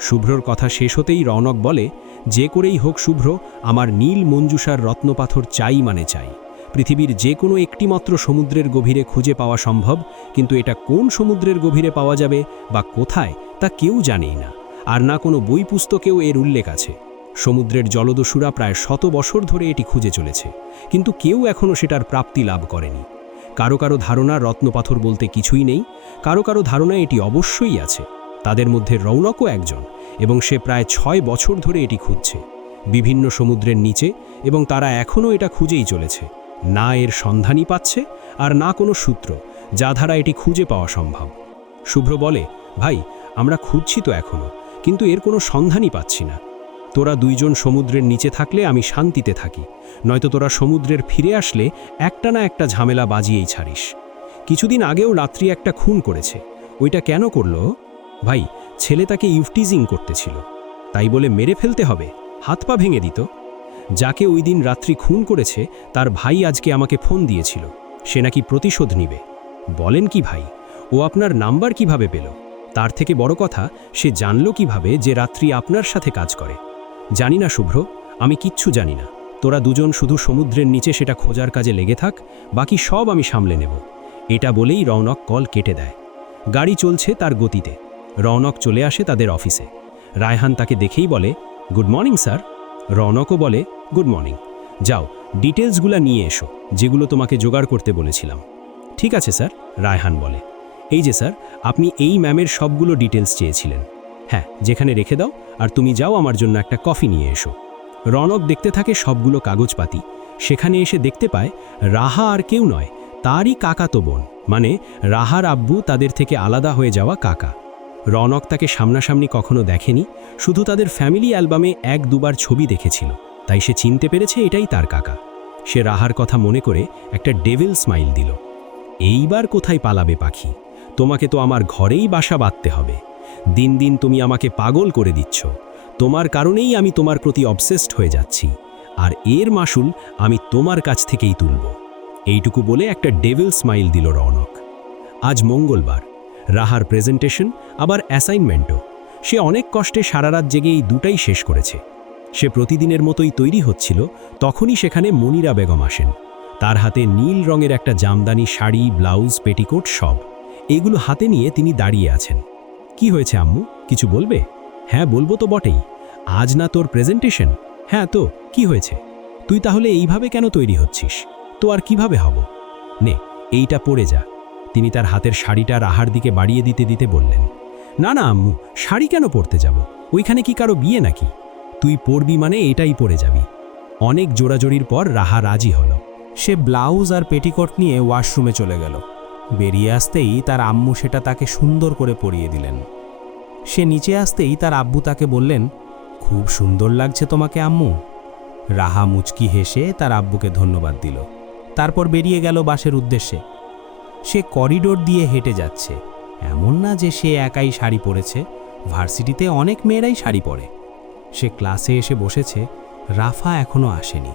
শুভ্রর কথা শেষ হতেই রৌনক বলে, যে করেই হোক শুভ্র, আমার নীল মঞ্জুষার রত্নপাথর চাই মানে চাই। পৃথিবীর যে কোনো একটিমাত্র সমুদ্রের গভীরে খুঁজে পাওয়া সম্ভব, কিন্তু এটা কোন সমুদ্রের গভীরে পাওয়া যাবে বা কোথায় তা কেউ জানেই না, আর না কোনো বই পুস্তকেও এর উল্লেখ আছে। সমুদ্রের জলদস্যুরা প্রায় 100 বছর ধরে এটি খুঁজে চলেছে, কিন্তু কেউ এখনও সেটার প্রাপ্তি লাভ করেনি। কারো কারো ধারণা রত্নপাথর বলতে কিছুই নেই, কারো কারো ধারণা এটি অবশ্যই আছে। তাদের মধ্যে রৌনকও একজন, এবং সে প্রায় 6 বছর ধরে এটি খুঁজছে বিভিন্ন সমুদ্রের নিচে, এবং তারা এখনও এটা খুঁজেই চলেছে। না এর সন্ধানই পাচ্ছে, আর না কোনো সূত্র যা দ্বারা এটি খুঁজে পাওয়া সম্ভব। শুভ্র বলে, ভাই, আমরা খুঁজছি তো এখনও, কিন্তু এর কোনো সন্ধানই পাচ্ছি না। তোরা দুইজন সমুদ্রের নিচে থাকলে আমি শান্তিতে থাকি, নয়তো তোরা সমুদ্রের ফিরে আসলে একটা না একটা ঝামেলা বাজিয়েই ছাড়িস। কিছুদিন আগেও রাত্রি একটা খুন করেছে। ওইটা কেন করলো? ভাই, ছেলে তাকে ইভটিজিং করতেছিল, তাই বলে মেরে ফেলতে হবে? হাত পা ভেঙে দিত। যাকে ওই দিন রাত্রি খুন করেছে তার ভাই আজকে আমাকে ফোন দিয়েছিল, সে নাকি প্রতিশোধ নিবে। বলেন কি ভাই, ও আপনার নাম্বার কিভাবে পেল? তার থেকে বড় কথা, সে জানল কিভাবে যে রাত্রি আপনার সাথে কাজ করে? জানি না শুভ্র, আমি কিচ্ছু জানি না। তোরা দুজন শুধু সমুদ্রের নিচে সেটা খোঁজার কাজে লেগে থাক, বাকি সব আমি সামলে নেব। এটা বলেই রৌনক কল কেটে দেয়। গাড়ি চলছে তার গতিতে। রৌনক চলে আসে তাদের অফিসে। রায়হান তাকে দেখেই বলে, গুড মর্নিং স্যার। রৌনকও বলে, গুড মর্নিং। যাও, ডিটেলসগুলো নিয়ে এসো, যেগুলো তোমাকে জোগাড় করতে বলেছিলাম। ঠিক আছে স্যার, রায়হান বলে। এই যে স্যার, আপনি এই ম্যামের সবগুলো ডিটেলস চেয়েছিলেন। হ্যাঁ, যেখানে রেখে দাও, আর তুমি যাও আমার জন্য একটা কফি নিয়ে এসো। রনক দেখতে থাকে সবগুলো কাগজপাতি। সেখানে এসে দেখতে পায় রাহা আর কেউ নয়, তারই কাকাতো বোন, মানে রাহার আব্বু, তাদের থেকে আলাদা হয়ে যাওয়া কাকা। রনক তাকে সামনাসামনি কখনো দেখেনি, শুধু তাদের ফ্যামিলি অ্যালবামে 1-2বার ছবি দেখেছিল, তাই সে চিনতে পেরেছে এটাই তার কাকা। সে রাহার কথা মনে করে একটা ডেভিল স্মাইল দিল। এইবার কোথায় পালাবে পাখি? তোমাকে তো আমার ঘরেই বাসা বাঁধতে হবে। দিন দিন তুমি আমাকে পাগল করে দিচ্ছ। তোমার কারণেই আমি তোমার প্রতি অবসেসড হয়ে যাচ্ছি, আর এর মাসুল আমি তোমার কাছ থেকেই তুলব। এইটুকু বলে একটা ডেভিল স্মাইল দিল রৌনক। আজ মঙ্গলবার, রাহার প্রেজেন্টেশন আবার অ্যাসাইনমেন্টও। সে অনেক কষ্টে সারা রাত জেগে এই দুটাই শেষ করেছে। সে প্রতিদিনের মতোই তৈরি হচ্ছিল, তখনই সেখানে মনিরা বেগম আসেন। তার হাতে নীল রঙের একটা জামদানি শাড়ি, ব্লাউজ, পেটিকোট সব। এগুলো হাতে নিয়ে তিনি দাঁড়িয়ে আছেন। কি হয়েছে আম্মু, কিছু বলবে? হ্যাঁ, বলবো তো বটেই। আজ না তোর প্রেজেন্টেশন? হ্যাঁ, তো কি হয়েছে? তুই তাহলে এইভাবে কেন তৈরি হচ্ছিস? তো আর কিভাবে হব? নে, এইটা পরে যা। তিনি তার হাতের শাড়িটা রাহার দিকে বাড়িয়ে দিতে দিতে বললেন, না না আম্মু, শাড়ি কেন পরতে যাব? ওইখানে কি কারো বিয়ে নাকি? তুই পরবি মানে এটাই পরে যাবি। অনেক জোড়াজোড়ির পর রাহা রাজি হলো। সে ব্লাউজ আর পেটিকোট নিয়ে ওয়াশরুমে চলে গেল। বেরিয়ে আসতেই তার আম্মু সেটা তাকে সুন্দর করে পরিয়ে দিলেন। সে নিচে আসতেই তার আব্বু তাকে বললেন, খুব সুন্দর লাগছে তোমাকে আম্মু। রাহা মুচকি হেসে তার আব্বুকে ধন্যবাদ দিল। তারপর বেরিয়ে গেল বাসের উদ্দেশ্যে। সে করিডোর দিয়ে হেঁটে যাচ্ছে। এমন না যে সে একাই শাড়ি পরেছে, ভার্সিটিতে অনেক মেয়েরাই শাড়ি পরে। সে ক্লাসে এসে বসেছে, রাফা এখনও আসেনি,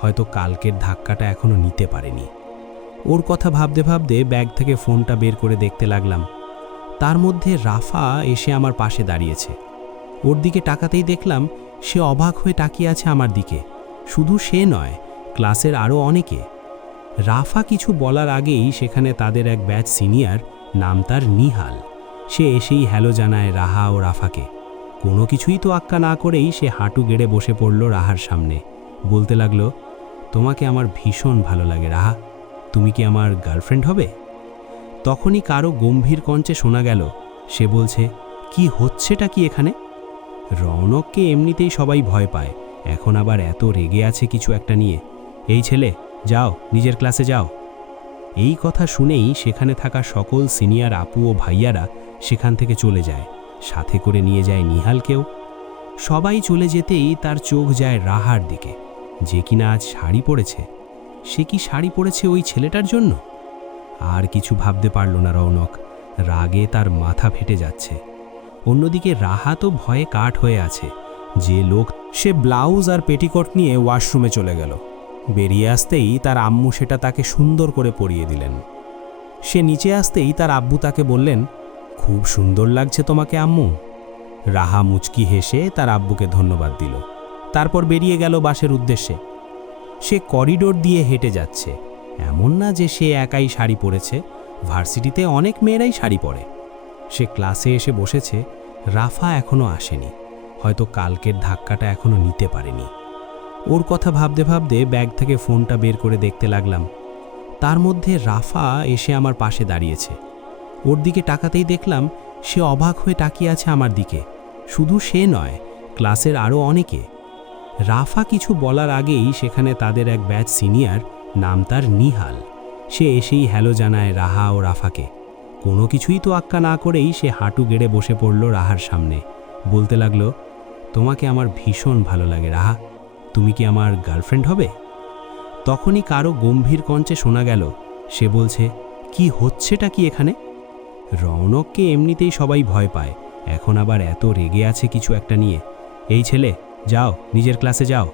হয়তো কালকের ধাক্কাটা এখনও নিতে পারেনি। ওর কথা ভাবতে ভাবতে ব্যাগ থেকে ফোনটা বের করে দেখতে লাগলাম। তার মধ্যে রাফা এসে আমার পাশে দাঁড়িয়েছে। ওর দিকে তাকাতেই দেখলাম সে অবাক হয়ে তাকিয়ে আছে আমার দিকে। শুধু সে নয়, ক্লাসের আরও অনেকে। রাফা কিছু বলার আগেই সেখানে তাদের এক ব্যাচ সিনিয়র, নাম তার নিহাল। সে এসেই হ্যালো জানায় রাহা ও রাফাকে। কোনো কিছুই তো আক্কা না করেই সে হাঁটু গেড়ে বসে পড়ল রাহার সামনে। বলতে লাগলো, তোমাকে আমার ভীষণ ভালো লাগে রাহা, তুমি কি আমার গার্লফ্রেন্ড হবে? তখনই কারো গম্ভীর কণ্ঠে শোনা গেল, সে বলছে, কি হচ্ছেটা কি এখানে? রৌনককে এমনিতেই সবাই ভয় পায়, এখন আবার এত রেগে আছে কিছু একটা নিয়ে। এই ছেলে, যাও নিজের ক্লাসে যাও। এই কথা শুনেই সেখানে থাকা সকল সিনিয়র আপু ও ভাইয়ারা সেখান থেকে চলে যায়, সাথে করে নিয়ে যায় নিহালকেও। সবাই চলে যেতেই তার চোখ যায় রাহার দিকে, যে কিনা আজ শাড়ি পরেছে। সে কি শাড়ি পরেছে ওই ছেলেটার জন্য? আর কিছু ভাবতে পারল না রৌনক, রাগে তার মাথা ফেটে যাচ্ছে। অন্যদিকে রাহা তো ভয়ে কাঠ হয়ে আছে। যে লোক, সে ব্লাউজ আর পেটিকোট নিয়ে ওয়াশরুমে চলে গেল। বেরিয়ে আসতেই তার আম্মু সেটা তাকে সুন্দর করে পরিয়ে দিলেন। সে নিচে আসতেই তার আব্বু তাকে বললেন, খুব সুন্দর লাগছে তোমাকে আম্মু। রাহা মুচকি হেসে তার আব্বুকে ধন্যবাদ দিল। তারপর বেরিয়ে গেল বাসের উদ্দেশ্যে। সে করিডোর দিয়ে হেঁটে যাচ্ছে। এমন না যে সে একাই শাড়ি পরেছে, ভার্সিটিতে অনেক মেয়েরাই শাড়ি পরে। সে ক্লাসে এসে বসেছে, রাফা এখনও আসেনি, হয়তো কালকের ধাক্কাটা এখনও নিতে পারেনি। ওর কথা ভাবতে ভাবতে ব্যাগ থেকে ফোনটা বের করে দেখতে লাগলাম। তার মধ্যে রাফা এসে আমার পাশে দাঁড়িয়েছে। ওর দিকে তাকাতেই দেখলাম সে অবাক হয়ে তাকিয়ে আছে আমার দিকে। শুধু সে নয়, ক্লাসের আরও অনেকে। রাফা কিছু বলার আগেই সেখানে তাদের এক ব্যাচ সিনিয়র, নাম তার নিহাল। সে এসেই হ্যালো জানায় রাহা ও রাফাকে। কোনো কিছুই তো আক্কা না করেই সে হাঁটু গেড়ে বসে পড়ল রাহার সামনে। বলতে লাগলো, তোমাকে আমার ভীষণ ভালো লাগে রাহা, তুমি কি আমার গার্লফ্রেন্ড হবে? তখনই কারো গম্ভীর কণ্ঠে শোনা গেল, সে বলছে, কি হচ্ছেটা কি এখানে? রৌনককে এমনিতেই সবাই ভয় পায়, এখন আবার এত রেগে আছে কিছু একটা নিয়ে। এই ছেলে, যাও নিজের ক্লাসে যাও।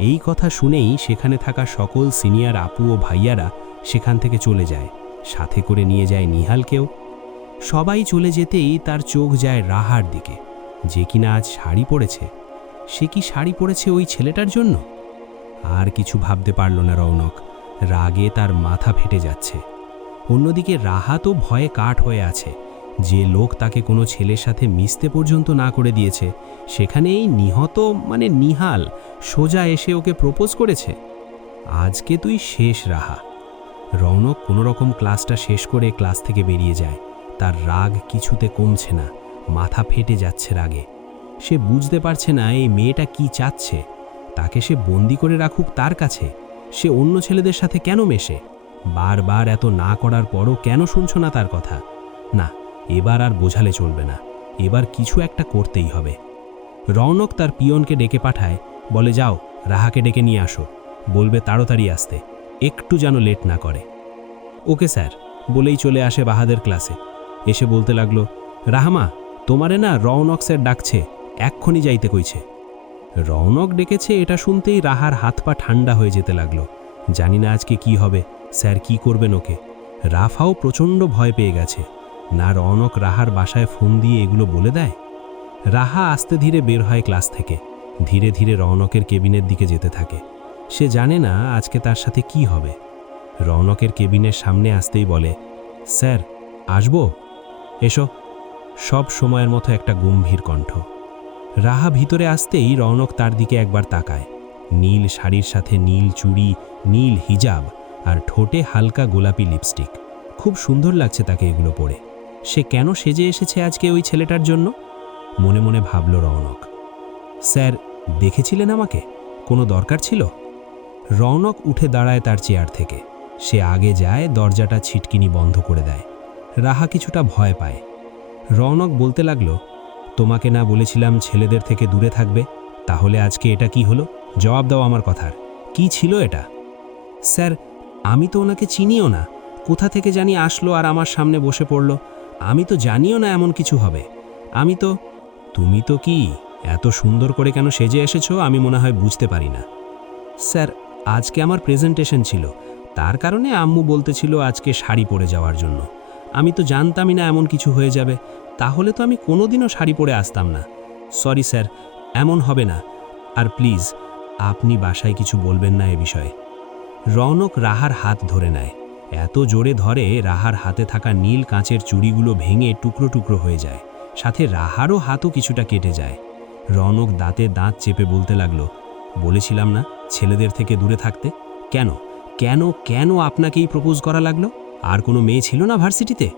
এই কথা শুনেই সেখানে থাকা সকল সিনিয়র আপু ও ভাইয়ারা সেখান থেকে চলে যায়, সাথে করে নিয়ে যায় নিহালকেও। সবাই চলে যেতেই তার চোখ যায় রাহার দিকে, যে কিনা আজ শাড়ি পরেছে। সে কি শাড়ি পরেছে ওই ছেলেটার জন্য? আর কিছু ভাবতে পারল না রৌনক, রাগে তার মাথা ফেটে যাচ্ছে। অন্যদিকে রাহা তো ভয়ে কাঠ হয়ে আছে। যে লোক তাকে কোনো ছেলের সাথে মিশতে পর্যন্ত না করে দিয়েছে, সেখানে এই নিহত মানে নিহাল সোজা এসে ওকে প্রপোজ করেছে। আজকে তুই শেষ রাহা। রৌনক কোনো রকম ক্লাসটা শেষ করে ক্লাস থেকে বেরিয়ে যায়। তার রাগ কিছুতে কমছে না, মাথা ফেটে যাচ্ছে রাগে। সে বুঝতে পারছে না এই মেয়েটা কি চাচ্ছে। তাকে সে বন্দি করে রাখুক তার কাছে। সে অন্য ছেলেদের সাথে কেন মেশে? বারবার এত না করার পরও কেন শুনছ না তার কথা? না, এবার আর বোঝালে চলবে না, এবার কিছু একটা করতেই হবে। রৌনক তার পিয়নকে ডেকে পাঠায়, বলে যাও রাহাকে ডেকে নিয়ে আসো, বলবে তাড়াতাড়ি আসতে, একটু যেন লেট না করে। ওকে স্যার বলেই চলে আসে বাহাদের ক্লাসে। এসে বলতে লাগলো, রাহামা তোমারে না রৌনক স্যার ডাকছে, এক্ষুনি যাইতে কইছে। রৌনক ডেকেছে এটা শুনতেই রাহার হাত পা ঠান্ডা হয়ে যেতে লাগলো। জানি না আজকে কি হবে, স্যার কি করবেন ওকে। রাফাও প্রচণ্ড ভয় পেয়ে গেছে। না রৌনক রাহার বাসায় ফোন দিয়ে এগুলো বলে দেয়। রাহা আস্তে ধীরে বের হয় ক্লাস থেকে, ধীরে ধীরে রৌনকের কেবিনের দিকে যেতে থাকে। সে জানে না আজকে তার সাথে কি হবে। রৌনকের কেবিনের সামনে আসতেই বলে, স্যার আসবো? এসো। সব সময়ের মতো একটা গম্ভীর কণ্ঠ। রাহা ভিতরে আসতেই রৌনক তার দিকে একবার তাকায়। নীল শাড়ির সাথে নীল চুড়ি, নীল হিজাব আর ঠোঁটে হালকা গোলাপি লিপস্টিক। খুব সুন্দর লাগছে তাকে এগুলো পরে। সে কেন সেজে এসেছে আজকে ওই ছেলেটার জন্য? মনে মনে ভাবল রৌনক। স্যার দেখেছিলেন আমাকে? কোনো দরকার ছিল? রৌনক উঠে দাঁড়ায় তার চেয়ার থেকে। সে আগে যায়, দরজাটা ছিটকিনি বন্ধ করে দেয়। রাহা কিছুটা ভয় পায়। রৌনক বলতে লাগলো, তোমাকে না বলেছিলাম ছেলেদের থেকে দূরে থাকবে? তাহলে আজকে এটা কি হলো? জবাব দাও আমার কথার, কি ছিল এটা? স্যার আমি তো ওনাকে চিনিও না, কোথা থেকে জানি আসলো আর আমার সামনে বসে পড়ল। আমি তো জানিও না এমন কিছু হবে। আমি তো... তুমি তো কি এত সুন্দর করে কেন সেজে এসেছো আমি মনে হয় বুঝতে পারি না। স্যার আজকে আমার প্রেজেন্টেশন ছিল, তার কারণে আম্মু বলতেছিল আজকে শাড়ি পরে যাওয়ার জন্য। আমি তো জানতামই না এমন কিছু হয়ে যাবে, তাহলে তো আমি কোনোদিনও শাড়ি পরে আসতাম না। সরি স্যার, এমন হবে না। আর প্লিজ আপনি বাসায় কিছু বলবেন না এ বিষয়ে। রৌনক রাহার হাত ধরে নেয়। এত জোরে ধরে রাহার হাতে থাকা নীল কাঁচের চুড়িগুলো ভেঙে টুকরো টুকরো হয়ে যায়, সাথে রাহারও হাতও কিছুটা কেটে যায়। রৌনক দাঁতে দাঁত চেপে বলতে লাগলো, বলেছিলাম না ছেলেদের থেকে দূরে থাকতে? কেন কেন কেন আপনাকেই প্রপোজ করা লাগলো? আর কোনো মেয়ে ছিল না ভার্সিটিতে?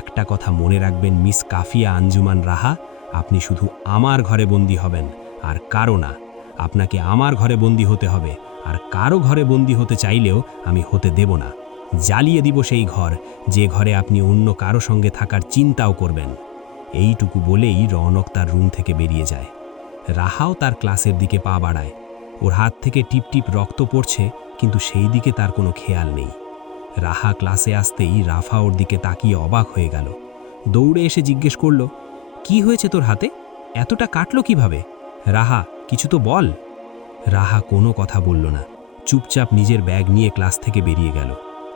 একটা কথা মনে রাখবেন মিস কাফিয়া আঞ্জুমান রাহা, আপনি শুধু আমার ঘরে বন্দী হবেন, আর কারো না। আপনাকে আমার ঘরে বন্দী হতে হবে, আর কারো ঘরে বন্দী হতে চাইলেও আমি হতে দেব না। জ্বালিয়ে দিব সেই ঘর, যে ঘরে আপনি অন্য কারো সঙ্গে থাকার চিন্তাও করবেন। এইটুকু বলেই রৌনক তার রুম থেকে বেরিয়ে যায়। রাহাও তার ক্লাসের দিকে পা বাড়ায়। ওর হাত থেকে টিপ টিপ রক্ত পড়ছে, কিন্তু সেই দিকে তার কোনো খেয়াল নেই। রাহা ক্লাসে আসতেই রাফা ওর দিকে তাকিয়ে অবাক হয়ে গেল। দৌড়ে এসে জিজ্ঞেস করল, কি হয়েছে তোর হাতে? এতটা কাটলো কিভাবে? রাহা কিছু তো বল। রাহা কোনো কথা বলল না, চুপচাপ নিজের ব্যাগ নিয়ে ক্লাস থেকে বেরিয়ে গেল।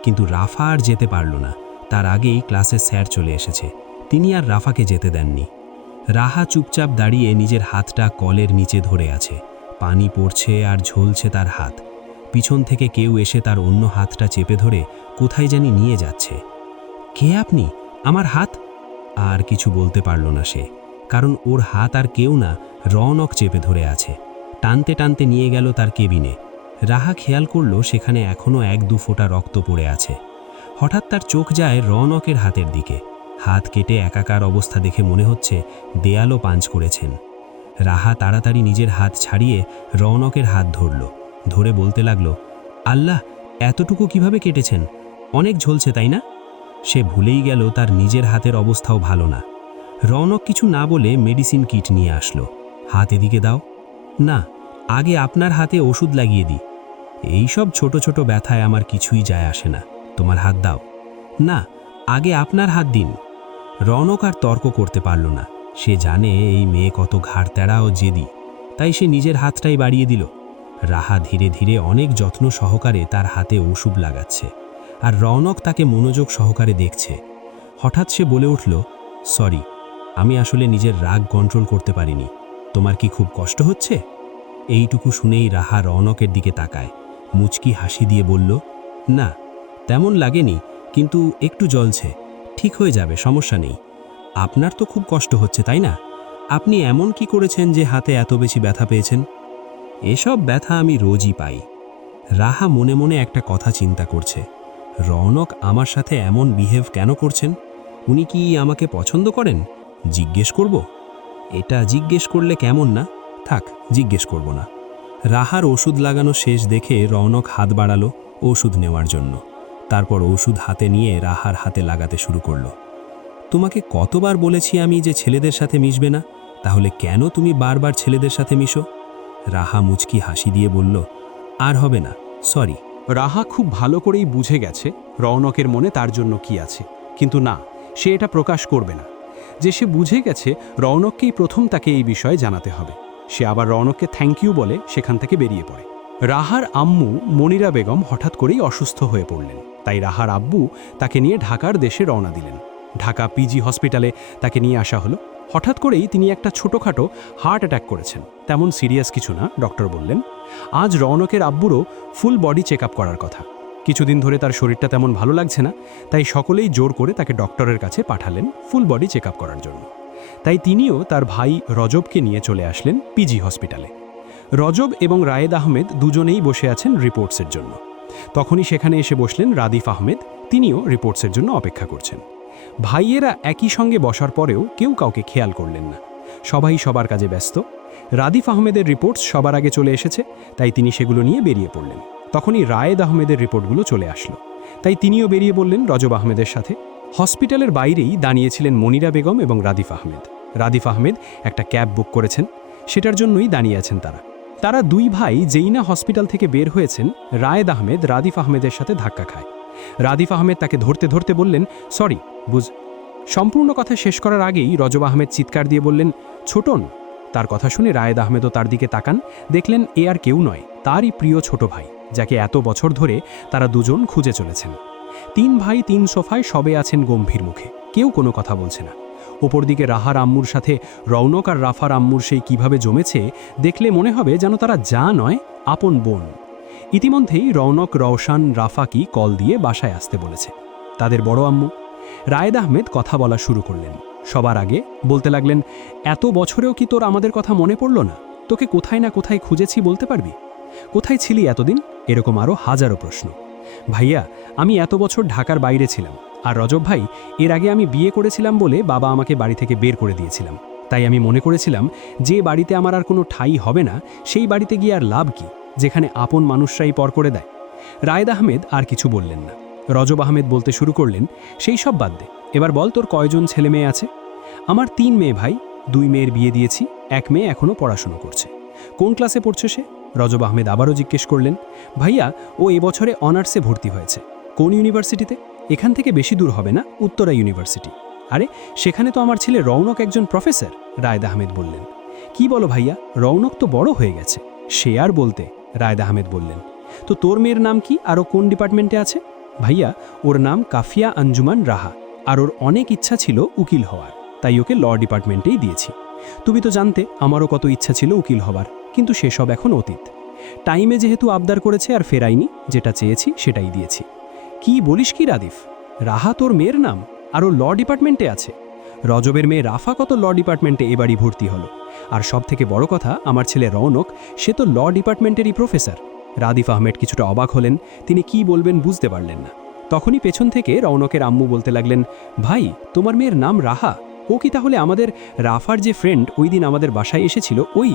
কিন্তু রাফা আর যেতে পারল না। তার আগেই ক্লাসের স্যার চলে এসেছে। তিনি আর রাফাকে যেতে দেননি। রাহা চুপচাপ দাঁড়িয়ে নিজের হাতটা কলের নিচে ধরে আছে। পানি পড়ছে আর ঝলছে তার হাত। পিছন থেকে কেউ এসে তার অন্য হাতটা চেপে ধরে কোথায় জানি নিয়ে যাচ্ছে। কে আপনি? আমার হাত? আর কিছু বলতে পারল না সে, কারণ ওর হাত আর কেউ না, রৌনক চেপে ধরে আছে। টানতে টানতে নিয়ে গেল তার কেবিনে। রাহা খেয়াল করল সেখানে এখনও 1-2 ফোঁটা রক্ত পড়ে আছে। হঠাৎ তার চোখ যায় রৌনকের হাতের দিকে। হাত কেটে একাকার অবস্থা দেখে মনে হচ্ছে দেয়ালও পাঞ্চ করেছেন। রাহা তাড়াতাড়ি নিজের হাত ছাড়িয়ে রৌনকের হাত ধরল, ধরে বলতে লাগলো, আল্লাহ, এতটুকু কিভাবে কেটেছেন? অনেক ঝলছে তাই না? সে ভুলেই গেল তার নিজের হাতের অবস্থাও ভালো না। রৌনক কিছু না বলে মেডিসিন কিট নিয়ে আসলো। হাত এদিকে দাও। না, আগে আপনার হাতে ওষুধ লাগিয়ে দিই। এইসব ছোট ছোট ব্যথায় আমার কিছুই যায় আসে না, তোমার হাত দাও। না, আগে আপনার হাত দিন। রৌনক আর তর্ক করতে পারল না। সে জানে এই মেয়ে কত ঘাড় তেড়া ও জেদি, তাই সে নিজের হাতটাই বাড়িয়ে দিল। রাহা ধীরে ধীরে অনেক যত্ন সহকারে তার হাতে ওষুধ লাগাচ্ছে, আর রৌনক তাকে মনোযোগ সহকারে দেখছে। হঠাৎ সে বলে উঠল, সরি, আমি আসলে নিজের রাগ কন্ট্রোল করতে পারিনি। তোমার কি খুব কষ্ট হচ্ছে? এইটুকু শুনেই রাহা রৌনকের দিকে তাকায়, মুচকি হাসি দিয়ে বলল, না তেমন লাগেনি, কিন্তু একটু জ্বলছে। ঠিক হয়ে যাবে, সমস্যা নেই। আপনার তো খুব কষ্ট হচ্ছে তাই না? আপনি এমন কি করেছেন যে হাতে এত বেশি ব্যথা পেয়েছেন? এসব ব্যথা আমি রোজই পাই। রাহা মনে মনে একটা কথা চিন্তা করছে। রৌনক আমার সাথে এমন বিহেভ কেন করছেন? উনি কি আমাকে পছন্দ করেন? জিজ্ঞেস করব? এটা জিজ্ঞেস করলে কেমন না? থাক, জিজ্ঞেস করব না। রাহার ওষুধ লাগানো শেষ দেখে রৌনক হাত বাড়ালো ওষুধ নেওয়ার জন্য। তারপর ওষুধ হাতে নিয়ে রাহার হাতে লাগাতে শুরু করলো। তোমাকে কতবার বলেছি আমি যে ছেলেদের সাথে মিশবে না? তাহলে কেন তুমি বারবার ছেলেদের সাথে মিশো? রাহা মুচকি হাসি দিয়ে বলল, আর হবে না, সরি। রাহা খুব ভালো করেই বুঝে গেছে রৌনকের মনে তার জন্য কি আছে, কিন্তু না, সে এটা প্রকাশ করবে না। যে সে বুঝে গেছে রৌনককেই প্রথম তাকে এই বিষয়ে জানাতে হবে। সে আবার রৌনককে থ্যাংক ইউ বলে সেখান থেকে বেরিয়ে পড়ে। রাহার আম্মু মনিরা বেগম হঠাৎ করেই অসুস্থ হয়ে পড়লেন, তাই রাহার আব্বু তাকে নিয়ে ঢাকার দেশে রওনা দিলেন। ঢাকা পিজি হসপিটালে তাকে নিয়ে আসা হলো। হঠাৎ করেই তিনি একটা ছোটোখাটো হার্ট অ্যাটাক করেছেন। তেমন সিরিয়াস কিছু না, ডক্টর বললেন। আজ রৌনকের আব্বুরও ফুল বডি চেক আপ করার কথা। কিছুদিন ধরে তার শরীরটা তেমন ভালো লাগছে না, তাই সকলেই জোর করে তাকে ডক্টরের কাছে পাঠালেন ফুল বডি চেক আপ করার জন্য। তাই তিনিও তার ভাই রজবকে নিয়ে চলে আসলেন পিজি হসপিটালে। রজব এবং রায়েদ আহমেদ দুজনেই বসে আছেন রিপোর্টসের জন্য। তখনই সেখানে এসে বসলেন রাদিফ আহমেদ, তিনিও রিপোর্টসের জন্য অপেক্ষা করছেন। ভাইয়েরা একই সঙ্গে বসার পরেও কেউ কাউকে খেয়াল করলেন না, সবাই সবার কাজে ব্যস্ত। রাদিফ আহমেদের রিপোর্টস সবার আগে চলে এসেছে, তাই তিনি সেগুলো নিয়ে বেরিয়ে পড়লেন। তখনই রায়েদ আহমেদের রিপোর্টগুলো চলে আসলো, তাই তিনিও বেরিয়ে পড়লেন রজব আহমেদের সাথে। হসপিটালের বাইরেই দাঁড়িয়েছিলেন মনিরা বেগম এবং রাদিফ আহমেদ। রাদিফ আহমেদ একটা ক্যাব বুক করেছেন, সেটার জন্যই দাঁড়িয়ে আছেন তারা দুই ভাই যেই না হসপিটাল থেকে বের হয়েছেন, রায়েদ আহমেদ রাদিফ আহমেদের সাথে ধাক্কা খায়। রাদিফ আহমেদ তাকে ধরতে ধরতে বললেন, সরি বুঝ। সম্পূর্ণ কথা শেষ করার আগেই রজব আহমেদ চিৎকার দিয়ে বললেন, ছোটন। তার কথা শুনে রায়েদ আহমেদও তার দিকে তাকান, দেখলেন এ আর কেউ নয়, তারই প্রিয় ছোট ভাই, যাকে এত বছর ধরে তারা দুজন খুঁজে চলেছেন। তিন ভাই তিন সোফায় সবে আছেন গম্ভীর মুখে, কেউ কোনো কথা বলছে না। ওপর দিকে রাহার আম্মুর সাথে রৌনক আর রাফার আম্মুর সেই কিভাবে জমেছে দেখলে মনে হবে যেন তারা যা নয় আপন বোন। ইতিমধ্যেই রৌনক রওশান রাফাকি কল দিয়ে বাসায় আসতে বলেছে তাদের বড় আম্মু। রায়েদ আহমেদ কথা বলা শুরু করলেন। সবার আগে বলতে লাগলেন, এত বছরেও কি তোর আমাদের কথা মনে পড়ল না? তোকে কোথায় না কোথায় খুঁজেছি, বলতে পারবি? কোথায় ছিলি এতদিন? এরকম আরও হাজারো প্রশ্ন। ভাইয়া, আমি এত বছর ঢাকার বাইরে ছিলাম, আর রজব ভাই, এর আগে আমি বিয়ে করেছিলাম বলে বাবা আমাকে বাড়ি থেকে বের করে দিয়েছিলাম। তাই আমি মনে করেছিলাম যে বাড়িতে আমার আর কোনো ঠাঁই হবে না, সেই বাড়িতে গিয়ে আর লাভ কি, যেখানে আপন মানুষরাই পর করে দেয়। রায়েদ আহমেদ আর কিছু বললেন না। রজব আহমেদ বলতে শুরু করলেন, সেই সব বাদ দে, এবার বল তোর কয়জন ছেলে মেয়ে আছে? আমার 3 মেয়ে ভাই, 2 মেয়ের বিয়ে দিয়েছি, 1 মেয়ে এখনও পড়াশুনো করছে। কোন ক্লাসে পড়ছে সে? রজব আহমেদ আবারও জিজ্ঞেস করলেন। ভাইয়া, ও এবছরে অনার্সে ভর্তি হয়েছে। কোন ইউনিভার্সিটিতে? এখান থেকে বেশি দূর হবে না, উত্তরা ইউনিভার্সিটি। আরে, সেখানে তো আমার ছেলে রৌনক একজন প্রফেসর। রায়েদ আহমেদ বললেন। কি বলো ভাইয়া, রৌনক তো বড় হয়ে গেছে। সে আর বলতে, রায়েদ আহমেদ বললেন। তো তোর মেয়ের নাম কি, আর ও কোন ডিপার্টমেন্টে আছে? ভাইয়া, ওর নাম কাফিয়া আঞ্জুমান রাহা, আর ওর অনেক ইচ্ছা ছিল উকিল হওয়ার, তাই ওকে ল ডিপার্টমেন্টেই দিয়েছি। তুমি তো জানতে আমারও কত ইচ্ছা ছিল উকিল হবার, কিন্তু সেসব এখন অতীত। টাইমে যেহেতু আবদার করেছে আর ফেরাইনি, যেটা চেয়েছি সেটাই দিয়েছি। কি বলিস কি রাদিফ, রাহা তোর মেয়ের নাম, আর ও ল ডিপার্টমেন্টে আছে? রজবের মেয়ে রাফা কত ল ডিপার্টমেন্টে এবারই ভর্তি হলো, আর সব থেকে বড় কথা আমার ছেলে রৌনক, সে তো ল ডিপার্টমেন্টেরই প্রফেসর। রাদিফ আহমেদ কিছুটা অবাক হলেন, তিনি কি বলবেন বুঝতে পারলেন না। তখনই পেছন থেকে রৌনকের আম্মু বলতে লাগলেন, ভাই, তোমার মেয়ের নাম রাহা, ও কি তাহলে আমাদের রাফার যে ফ্রেন্ড ওই দিন আমাদের বাসায় এসেছিল ওই?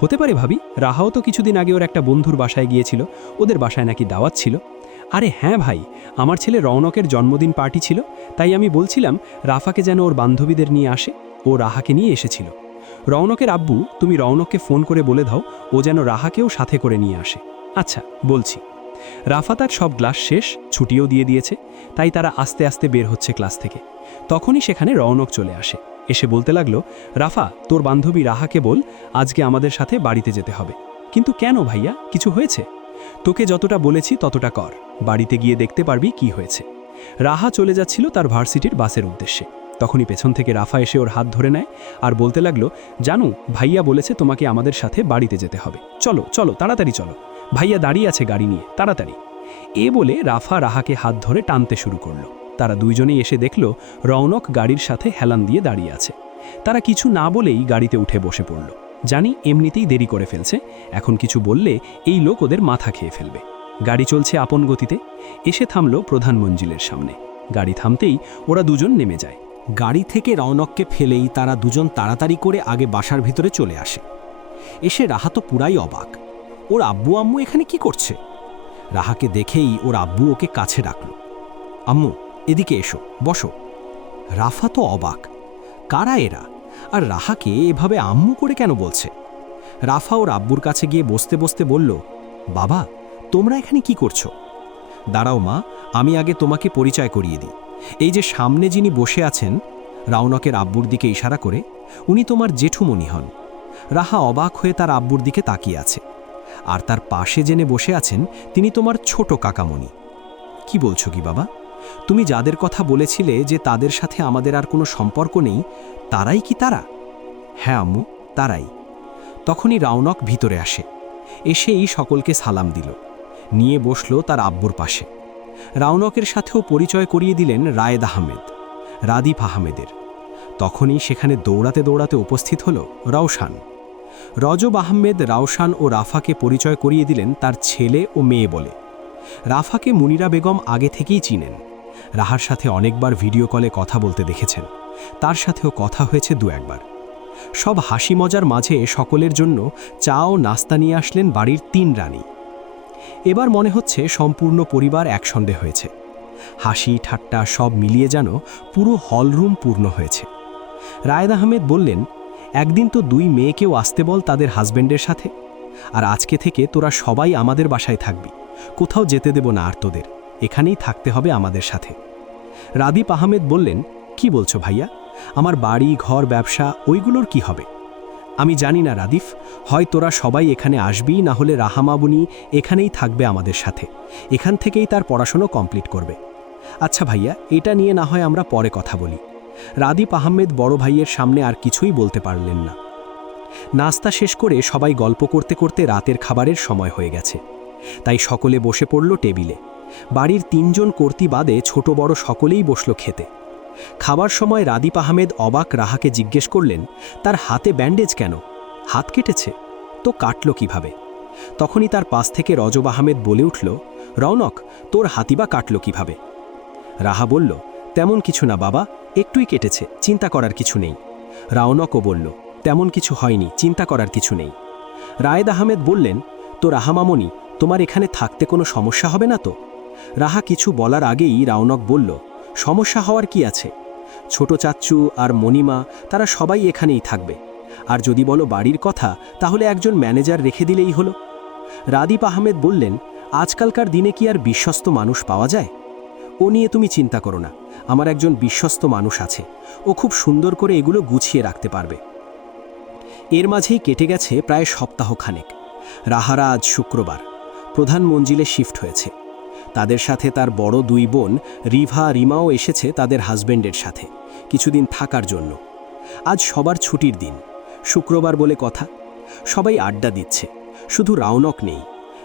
হতে পারে ভাবি, রাহাও তো কিছুদিন আগে ওর একটা বন্ধুর বাসায় গিয়েছিল, ওদের বাসায় নাকি দাওয়াত ছিল। আরে হ্যাঁ ভাই, আমার ছেলে রৌনকের জন্মদিন পার্টি ছিল, তাই আমি বলছিলাম রাফাকে যেন ওর বান্ধবীদের নিয়ে আসে, ও রাহাকে নিয়ে এসেছিল। রৌনকের আব্বু, তুমি রৌনককে ফোন করে বলে দাও ও যেন রাহাকেও সাথে করে নিয়ে আসে। আচ্ছা, বলছি। রাফা তার সব ক্লাস শেষ, ছুটিও দিয়ে দিয়েছে, তাই তারা আস্তে আস্তে বের হচ্ছে ক্লাস থেকে। তখনই সেখানে রৌনক চলে আসে, এসে বলতে লাগলো, রাফা, তোর বান্ধবী রাহাকে বল আজকে আমাদের সাথে বাড়িতে যেতে হবে। কিন্তু কেন ভাইয়া, কিছু হয়েছে? তোকে যতটা বলেছি ততটা কর, বাড়িতে গিয়ে দেখতে পারবি কি হয়েছে। রাহা চলে যাচ্ছিল তার ভার্সিটির বাসের উদ্দেশ্যে। তখনই পেছন থেকে রাফা এসে ওর হাত ধরে নেয় আর বলতে লাগলো, জানু, ভাইয়া বলেছে তোমাকে আমাদের সাথে বাড়িতে যেতে হবে, চলো চলো তাড়াতাড়ি চলো, ভাইয়া দাঁড়িয়ে আছে গাড়ি নিয়ে, তাড়াতাড়ি। এ বলে রাফা রাহাকে হাত ধরে টানতে শুরু করলো। তারা দুইজনেই এসে দেখল রৌনক গাড়ির সাথে হেলান দিয়ে দাঁড়িয়ে আছে। তারা কিছু না বলেই গাড়িতে উঠে বসে পড়ল। জানি এমনিতেই দেরি করে ফেলছে, এখন কিছু বললে এই লোক ওদের মাথা খেয়ে ফেলবে। গাড়ি চলছে আপন গতিতে। এসে থামল প্রধান মঞ্জিলের সামনে। গাড়ি থামতেই ওরা দুজন নেমে যায়। গাড়ি থেকে রওনককে ফেলেই তারা দুজন তাড়াতাড়ি করে আগে বাসার ভিতরে চলে আসে। এসে রাহা তো পুরাই অবাক। ওর আব্বু আম্মু এখানে কি করছে? রাহাকে দেখেই ওর আব্বু ওকে কাছে ডাকল। আম্মু, এদিকে এসো, বসো। রাফা তো অবাক, কারা এরা, আর রাহাকে এভাবে আম্মু করে কেন বলছে? রাফা ওর আব্বুর কাছে গিয়ে বসতে বসতে বলল, বাবা, তোমরা এখানে কি করছো? দাঁড়াও মা, আমি আগে তোমাকে পরিচয় করিয়ে দিই। এই যে সামনে যিনি বসে আছেন, রওনকের আব্বুর দিকে ইশারা করে, উনি তোমার জেঠুমণি হন। রাহা অবাক হয়ে তার আব্বুর দিকে তাকিয়ে আছে। আর তার পাশে জেনে বসে আছেন তিনি তোমার ছোট কাকামণি। কি বলছো কি বাবা? তুমি যাদের কথা বলেছিলে যে তাদের সাথে আমাদের আর কোনো সম্পর্ক নেই, তারাই কি তারা? হ্যাঁ আম্মু, তারাই। তখনই রওনক ভিতরে আসে। এসেই সকলকে সালাম দিল, নিয়ে বসল তার আব্বুর পাশে। রওনকের সাথেও পরিচয় করিয়ে দিলেন রায়েদ আহমেদ, রাদিফ আহমেদের। তখনই সেখানে দৌড়াতে দৌড়াতে উপস্থিত হল রওশান। রজব আহমেদ রওশান ও রাফাকে পরিচয় করিয়ে দিলেন তার ছেলে ও মেয়ে বলে। রাফাকে মুনিরা বেগম আগে থেকেই চিনেন। রাহার সাথে অনেকবার ভিডিও কলে কথা বলতে দেখেছেন, তার সাথেও কথা হয়েছে দু একবার। সব হাসি মজার মাঝে সকলের জন্য চা ও নাস্তা নিয়ে আসলেন বাড়ির 3 রানী। এবার মনে হচ্ছে সম্পূর্ণ পরিবার একসঙ্গে হয়েছে। হাসি ঠাট্টা সব মিলিয়ে যেন পুরো হলরুম পূর্ণ হয়েছে। রায়েদ আহমেদ বললেন, একদিন তো 2 মেয়েকেও আসতে বল তাদের হাজব্যান্ডের সাথে, আর আজকে থেকে তোরা সবাই আমাদের বাসায় থাকবি, কোথাও যেতে দেব না আর তোদের, এখানেই থাকতে হবে আমাদের সাথে। রাদিফ আহমেদ বললেন, কি বলছো ভাইয়া, আমার বাড়ি ঘর ব্যবসা ওইগুলোর কি হবে? আমি জানি না রাদিফ, হয় তোরা সবাই এখানে আসবি, না হলে রাহামাবুনি এখানেই থাকবে আমাদের সাথে, এখান থেকেই তার পড়াশোনা কমপ্লিট করবে। আচ্ছা ভাইয়া, এটা নিয়ে না হয় আমরা পরে কথা বলি। রাদিফ আহমেদ বড় ভাইয়ের সামনে আর কিছুই বলতে পারলেন না। নাস্তা শেষ করে সবাই গল্প করতে করতে রাতের খাবারের সময় হয়ে গেছে, তাই সকলে বসে পড়ল টেবিলে। বাড়ির 3 জন কর্তী বাদে ছোট বড় সকলেই বসল খেতে। খাবার সময় রাদিফ আহমেদ অবাক রাহাকে জিজ্ঞেস করলেন, তার হাতে ব্যান্ডেজ কেন? হাত কেটেছে তো কাটল কিভাবে? তখনই তার পাশ থেকে রজব আহমেদ বলে উঠল, রওনক, তোর হাতি বা কাটল কিভাবে? রাহা বলল, তেমন কিছু না বাবা, একটুই কেটেছে, চিন্তা করার কিছু নেই। রওনকও বলল, তেমন কিছু হয়নি, চিন্তা করার কিছু নেই। রায়েদ আহমেদ বললেন, তো রাহামামনি, তোমার এখানে থাকতে কোনো সমস্যা হবে না তো? রাহা কিছু বলার আগেই রওনক বলল, সমস্যা হওয়ার কি আছে? ছোট চাচ্চু আর মণিমা তারা সবাই এখানেই থাকবে, আর যদি বলো বাড়ির কথা, তাহলে একজন ম্যানেজার রেখে দিলেই হলো। রাদিফ আহমেদ বললেন, আজকালকার দিনে কি আর বিশ্বস্ত মানুষ পাওয়া যায়? ও নিয়ে তুমি চিন্তা করো না, আমার একজন বিশ্বস্ত মানুষ আছে, ও খুব সুন্দর করে এগুলো গুছিয়ে রাখতে পারবে। এর মাঝেই কেটে গেছে প্রায় সপ্তাহখানেক। রাহারা আজ শুক্রবার প্রধান মঞ্জিলে শিফট হয়েছে। তাদের সাথে তার বড় 2 বোন রিভা রিমাও এসেছে তাদের হাজব্যান্ডের সাথে কিছুদিন থাকার জন্য। আজ সবার ছুটির দিন, শুক্রবার বলে কথা। সবাই আড্ডা দিচ্ছে, শুধু রওনক নেই।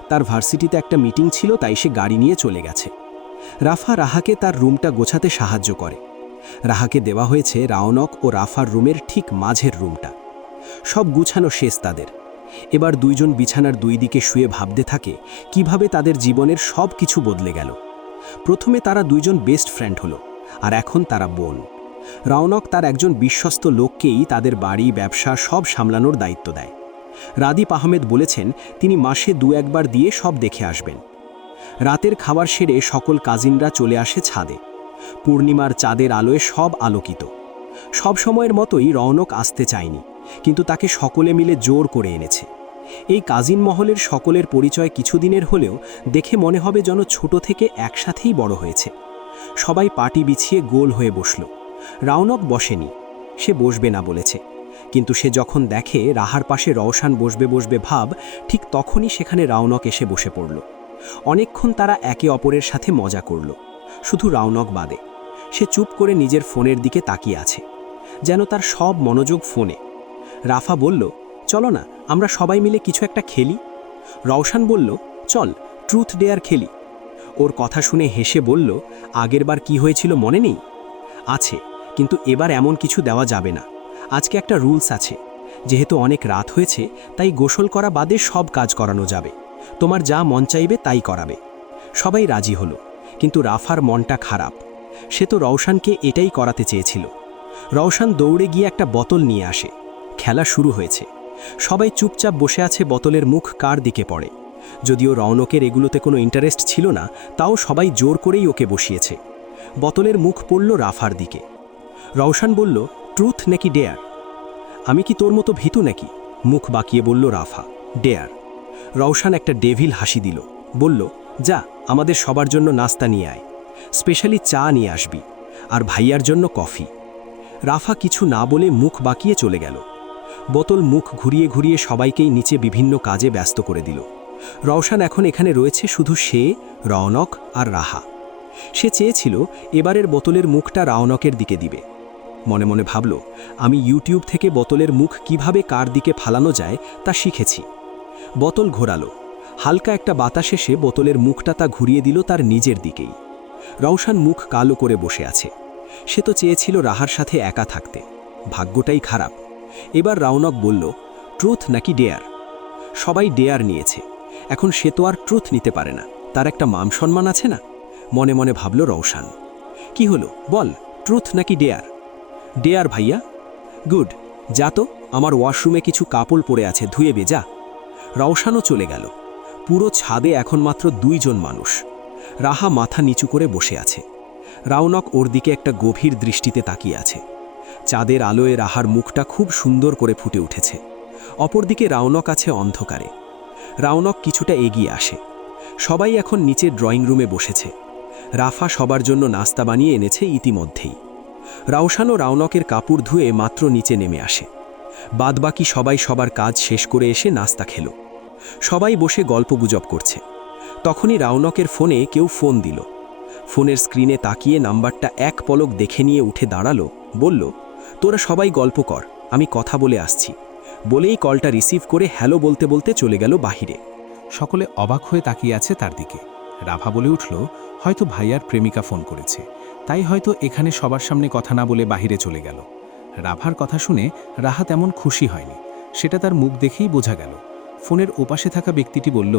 তার ভার্সিটিতে একটা মিটিং ছিল, তাই সে গাড়ি নিয়ে চলে গেছে। রাফা রাহাকে তার রুমটা গোছাতে সাহায্য করে। রাহাকে দেওয়া হয়েছে রওনক ও রাফার রুমের ঠিক মাঝের রুমটা। সব গুছানো শেষ তাদের। এবার 2 জন বিছানার 2 দিকে শুয়ে ভাবতে থাকে কিভাবে তাদের জীবনের সব কিছু বদলে গেল। প্রথমে তারা 2 জন বেস্ট ফ্রেন্ড হলো, আর এখন তারা বোন। রওনক তার একজন বিশ্বস্ত লোককেই তাদের বাড়ি ব্যবসা সব সামলানোর দায়িত্ব দেয়। রাদিফ আহমেদ বলেছেন তিনি মাসে 2-1 বার দিয়ে সব দেখে আসবেন। রাতের খাবার সেরে সকল কাজিনরা চলে আসে ছাদে। পূর্ণিমার চাঁদের আলোয় সব আলোকিত। সব সময়ের মতোই রওনক আসতে চায়নি, কিন্তু তাকে সকলে মিলে জোর করে এনেছে। এই কাজিন মহলের সকলের পরিচয় কিছুদিনের হলেও দেখে মনে হবে যেন ছোট থেকে একসাথেই বড় হয়েছে। সবাই পাটি বিছিয়ে গোল হয়ে বসল। রওনক বসেনি, সে বসবে না বলেছে, কিন্তু সে যখন দেখে রাহার পাশে রওশান বসবে ভাব, ঠিক তখনই সেখানে রওনক এসে বসে পড়ল। অনেকক্ষণ তারা একে অপরের সাথে মজা করল, শুধু রওনক বাদে। সে চুপ করে নিজের ফোনের দিকে তাকিয়ে আছে, যেন তার সব মনোযোগ ফোনে। রাফা বলল, চলো না আমরা সবাই মিলে কিছু একটা খেলি। রওশান বলল, চল ট্রুথ ডেয়ার খেলি। ওর কথা শুনে হেসে বলল, আগেরবার কি হয়েছিল মনে নেই? আছে, কিন্তু এবার এমন কিছু দেওয়া যাবে না। আজকে একটা রুলস আছে, যেহেতু অনেক রাত হয়েছে তাই গোসল করা বাদে সব কাজ করানো যাবে। তোমার যা মন চাইবে তাই করাবে। সবাই রাজি হলো, কিন্তু রাফার মনটা খারাপ। সে তো রওশানকে এটাই করাতে চেয়েছিল। রওশান দৌড়ে গিয়ে একটা বোতল নিয়ে আসে। খেলা শুরু হয়েছে। সবাই চুপচাপ বসে আছে, বোতলের মুখ কার দিকে পড়ে। যদিও রওনকের এগুলোতে কোনো ইন্টারেস্ট ছিল না, তাও সবাই জোর করেই ওকে বসিয়েছে। বোতলের মুখ পড়ল রাফার দিকে। রওশান বলল, ট্রুথ নাকি ডেয়ার? আমি কি তোর মতো ভীতু নাকি? মুখ বাঁকিয়ে বলল রাফা, ডেয়ার। রওশান একটা ডেভিল হাসি দিল, বলল, যা, আমাদের সবার জন্য নাস্তা নিয়ে আয়, স্পেশালি চা নিয়ে আসবি, আর ভাইয়ার জন্য কফি। রাফা কিছু না বলে মুখ বাঁকিয়ে চলে গেল। বোতল মুখ ঘুরিয়ে ঘুরিয়ে সবাইকেই নিচে বিভিন্ন কাজে ব্যস্ত করে দিল। রওশান এখন এখানে রয়েছে শুধু সে, রওনক আর রাহা। সে চেয়েছিল এবারের বোতলের মুখটা রওনকের দিকে দিবে। মনে মনে ভাবল, আমি ইউটিউব থেকে বোতলের মুখ কিভাবে কার দিকে ফালানো যায় তা শিখেছি। বোতল ঘোরালো। হালকা একটা বাতাস এসে বোতলের মুখটা তা ঘুরিয়ে দিল তার নিজের দিকেই। রওশান মুখ কালো করে বসে আছে। সে তো চেয়েছিল রাহার সাথে একা থাকতে। ভাগ্যটাই খারাপ। এবার রওনক বলল, ট্রুথ নাকি ডেয়ার? সবাই ডেয়ার নিয়েছে। এখন সে তো আর ট্রুথ নিতে পারে না, তার একটা মান সম্মান আছে না। মনে মনে ভাবল রওশান। কি হলো, বল, ট্রুথ নাকি ডেয়ার? ডেয়ার ভাইয়া। গুড, যা তো, আমার ওয়াশরুমে কিছু কাপড় পড়ে আছে, ধুয়ে যা। রওশানও চলে গেল। পুরো ছাদে এখন মাত্র 2 জন মানুষ। রাহা মাথা নিচু করে বসে আছে। রওনক ওর দিকে একটা গভীর দৃষ্টিতে তাকিয়ে আছে। চাঁদের আলোয় রাহার মুখটা খুব সুন্দর করে ফুটে উঠেছে। অপরদিকে রওনক আছে অন্ধকারে। রওনক কিছুটা এগিয়ে আসে। সবাই এখন নিচে ড্রয়িং রুমে বসেছে। রাফা সবার জন্য নাস্তা বানিয়ে এনেছে ইতিমধ্যেই। রওশান ও রওনকের কাপড় ধুয়ে মাত্র নিচে নেমে আসে। বাদবাকি সবাই সবার কাজ শেষ করে এসে নাস্তা খেল। সবাই বসে গল্পগুজব করছে। তখনই রওনকের ফোনে কেউ ফোন দিল। ফোনের স্ক্রিনে তাকিয়ে নাম্বারটা এক পলক দেখে নিয়ে উঠে দাঁড়ালো, বলল, তোরা সবাই গল্প কর, আমি কথা বলে আসছি। বলেই কলটা রিসিভ করে হ্যালো বলতে বলতে চলে গেল বাহিরে। সকলে অবাক হয়ে তাকিয়ে আছে তার দিকে। রাভা বলে উঠল, হয়তো ভাইয়ার প্রেমিকা ফোন করেছে, তাই হয়তো এখানে সবার সামনে কথা না বলে বাহিরে চলে গেল। রাভার কথা শুনে রাহা তেমন খুশি হয়নি, সেটা তার মুখ দেখেই বোঝা গেল। ফোনের ওপাশে থাকা ব্যক্তিটি বলল,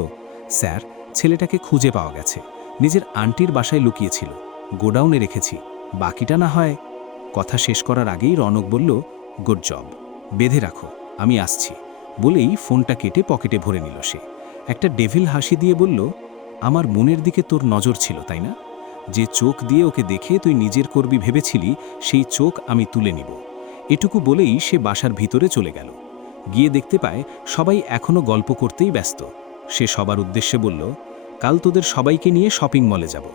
স্যার, ছেলেটাকে খুঁজে পাওয়া গেছে। নিজের আন্টির বাসায় লুকিয়েছিল, গোডাউনে রেখেছি, বাকিটা না হয়। কথা শেষ করার আগেই রনক বলল, গুড জব, বেঁধে রাখো, আমি আসছি। বলেই ফোনটা কেটে পকেটে ভরে নিল সে। একটা ডেভিল হাসি দিয়ে বলল, আমার মনের দিকে তোর নজর ছিল, তাই না? যে চোখ দিয়ে ওকে দেখে তুই নিজের করবি ভেবেছিলি, সেই চোখ আমি তুলে নিব। এটুকু বলেই সে বাসার ভিতরে চলে গেল। গিয়ে দেখতে পায় সবাই এখনও গল্প করতেই ব্যস্ত। সে সবার উদ্দেশ্যে বলল, কাল তোদের সবাইকে নিয়ে শপিং মলে যাব,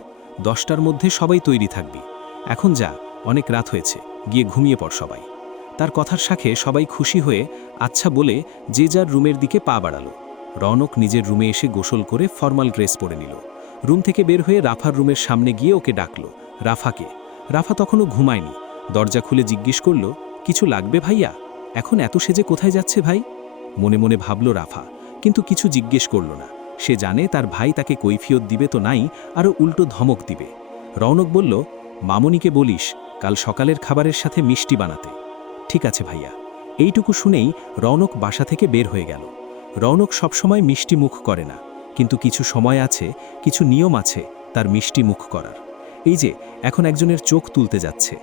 10টার মধ্যে সবাই তৈরি থাকবি। এখন যা, অনেক রাত হয়েছে, গিয়ে ঘুমিয়ে পড় সবাই। তার কথার সাথে সবাই খুশি হয়ে আচ্ছা বলে যে যার রুমের দিকে পা বাড়ালো। রনক নিজের রুমে এসে গোসল করে ফর্মাল ড্রেস পরে নিল। রুম থেকে বের হয়ে রাফার রুমের সামনে গিয়ে ওকে ডাকল, রাফাকে। রাফা তখনও ঘুমায়নি। দরজা খুলে জিজ্ঞেস করল, কিছু লাগবে ভাইয়া? এখন এত সেজে কোথায় যাচ্ছে ভাই? মনে মনে ভাবল রাফা, কিন্তু কিছু জিজ্ঞেস করল না। সে জানে তার ভাই তাকে কৈফিয়ত দিবে তো নাই, আরও উল্টো ধমক দিবে। রৌনক বলল, মামনিকে বলিস কাল সকালের খাবারের সাথে মিষ্টি বানাতে। ঠিক আছে ভাইয়া। এইটুকু শুনেই রৌনক বাসা থেকে বের হয়ে গেল। রৌনক সবসময় মিষ্টি মুখ করে না, কিন্তু কিছু সময় আছে, কিছু নিয়ম আছে তার মিষ্টি মুখ করার। এই যে এখন একজনের চোখ তুলতে যাচ্ছে,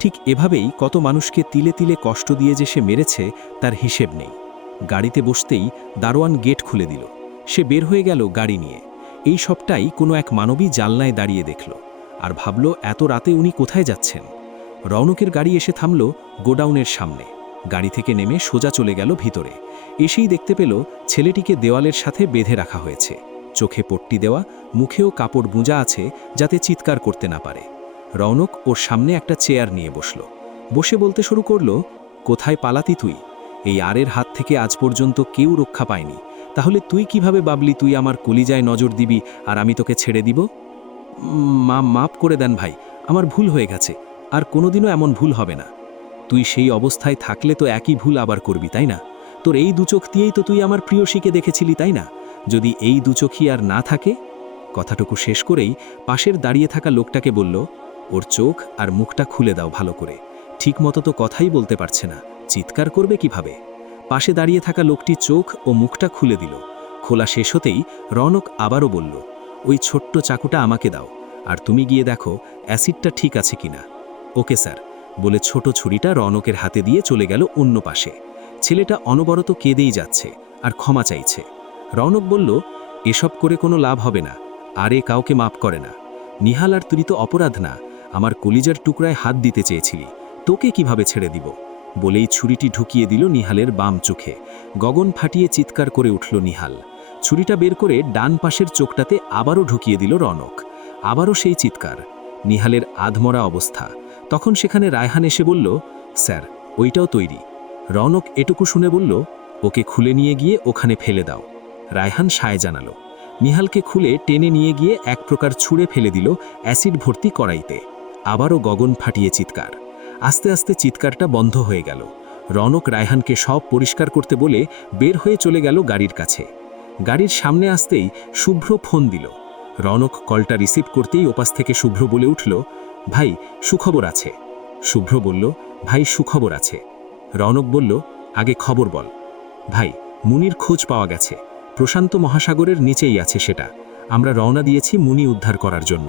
ঠিক এভাবেই কত মানুষকে তিলে তিলে কষ্ট দিয়ে যে সে মেরেছে তার হিসেব নেই। গাড়িতে বসতেই দারোয়ান গেট খুলে দিল। সে বের হয়ে গেল গাড়ি নিয়ে। এই সবটাই কোনো এক মানবী জানলায় দাঁড়িয়ে দেখল আর ভাবল, এত রাতে উনি কোথায় যাচ্ছেন। রৌনকের গাড়ি এসে থামল গোডাউনের সামনে। গাড়ি থেকে নেমে সোজা চলে গেল ভিতরে। এসেই দেখতে পেল ছেলেটিকে দেওয়ালের সাথে বেঁধে রাখা হয়েছে, চোখে পট্টি দেওয়া, মুখেও কাপড় গুঁজা আছে যাতে চিৎকার করতে না পারে। রৌনক ওর সামনে একটা চেয়ার নিয়ে বসল। বসে বলতে শুরু করল, কোথায় পালাতি তুই? এই আরের হাত থেকে আজ পর্যন্ত কেউ রক্ষা পায়নি, তাহলে তুই কিভাবে ভাবলি তুই আমার কলিজায় নজর দিবি আর আমি তোকে ছেড়ে দিব? মাপ করে দেন ভাই, আমার ভুল হয়ে গেছে, আর কোনোদিনও এমন ভুল হবে না। তুই সেই অবস্থায় থাকলে তো একই ভুল আবার করবি, তাই না? তোর এই দুচোখ দিয়েই তো তুই আমার প্রিয়সীকে দেখেছিলি, তাই না? যদি এই দুচোখই আর না থাকে। কথাটুকু শেষ করেই পাশের দাঁড়িয়ে থাকা লোকটাকে বলল, ওর চোখ আর মুখটা খুলে দাও ভালো করে, ঠিক মতো তো কথাই বলতে পারছে না, চিৎকার করবে কিভাবে? পাশে দাঁড়িয়ে থাকা লোকটি চোখ ও মুখটা খুলে দিল। খোলা শেষ হতেই রৌনক আবারও বলল, ওই ছোট্ট চাকুটা আমাকে দাও, আর তুমি গিয়ে দেখো অ্যাসিডটা ঠিক আছে কিনা। ওকে স্যার, বলে ছোট ছুরিটা রৌনকের হাতে দিয়ে চলে গেল অন্য পাশে। ছেলেটা অনবরত কেঁদেই যাচ্ছে আর ক্ষমা চাইছে। রৌনক বলল, এসব করে কোনো লাভ হবে না, আরে কাউকে মাপ করে না। নিহাল আর তুই তো অপরাধ না, আমার কলিজার টুকরায় হাত দিতে চেয়েছিলি, তোকে কিভাবে ছেড়ে দিব। বলেই ছুরিটি ঢুকিয়ে দিল নিহালের বাম চোখে। গগন ফাটিয়ে চিৎকার করে উঠল নিহাল। ছুরিটা বের করে ডান পাশের চোখটাতে আবারও ঢুকিয়ে দিল রৌনক। আবারও সেই চিৎকার। নিহালের আধমরা অবস্থা। তখন সেখানে রায়হান এসে বলল, স্যার ওইটাও তৈরি। রৌনক এটুকু শুনে বলল, ওকে খুলে নিয়ে গিয়ে ওখানে ফেলে দাও। রায়হান সায় জানালো। নিহালকে খুলে টেনে নিয়ে গিয়ে এক প্রকার ছুঁড়ে ফেলে দিল অ্যাসিড ভর্তি কড়াইতে। আবারও গগন ফাটিয়ে চিৎকার। আস্তে আস্তে চিৎকারটা বন্ধ হয়ে গেল। রৌনক রায়হানকে সব পরিষ্কার করতে বলে বের হয়ে চলে গেল গাড়ির কাছে। গাড়ির সামনে আসতেই শুভ্র ফোন দিল। রৌনক কলটা রিসিভ করতেই ওপাশ থেকে শুভ্র বলে উঠল, ভাই সুখবর আছে। শুভ্র বলল, ভাই সুখবর আছে। রৌনক বলল, আগে খবর বল। ভাই মুনির খোঁজ পাওয়া গেছে, প্রশান্ত মহাসাগরের নিচেই আছে সেটা। আমরা রওনা দিয়েছি মুনি উদ্ধার করার জন্য।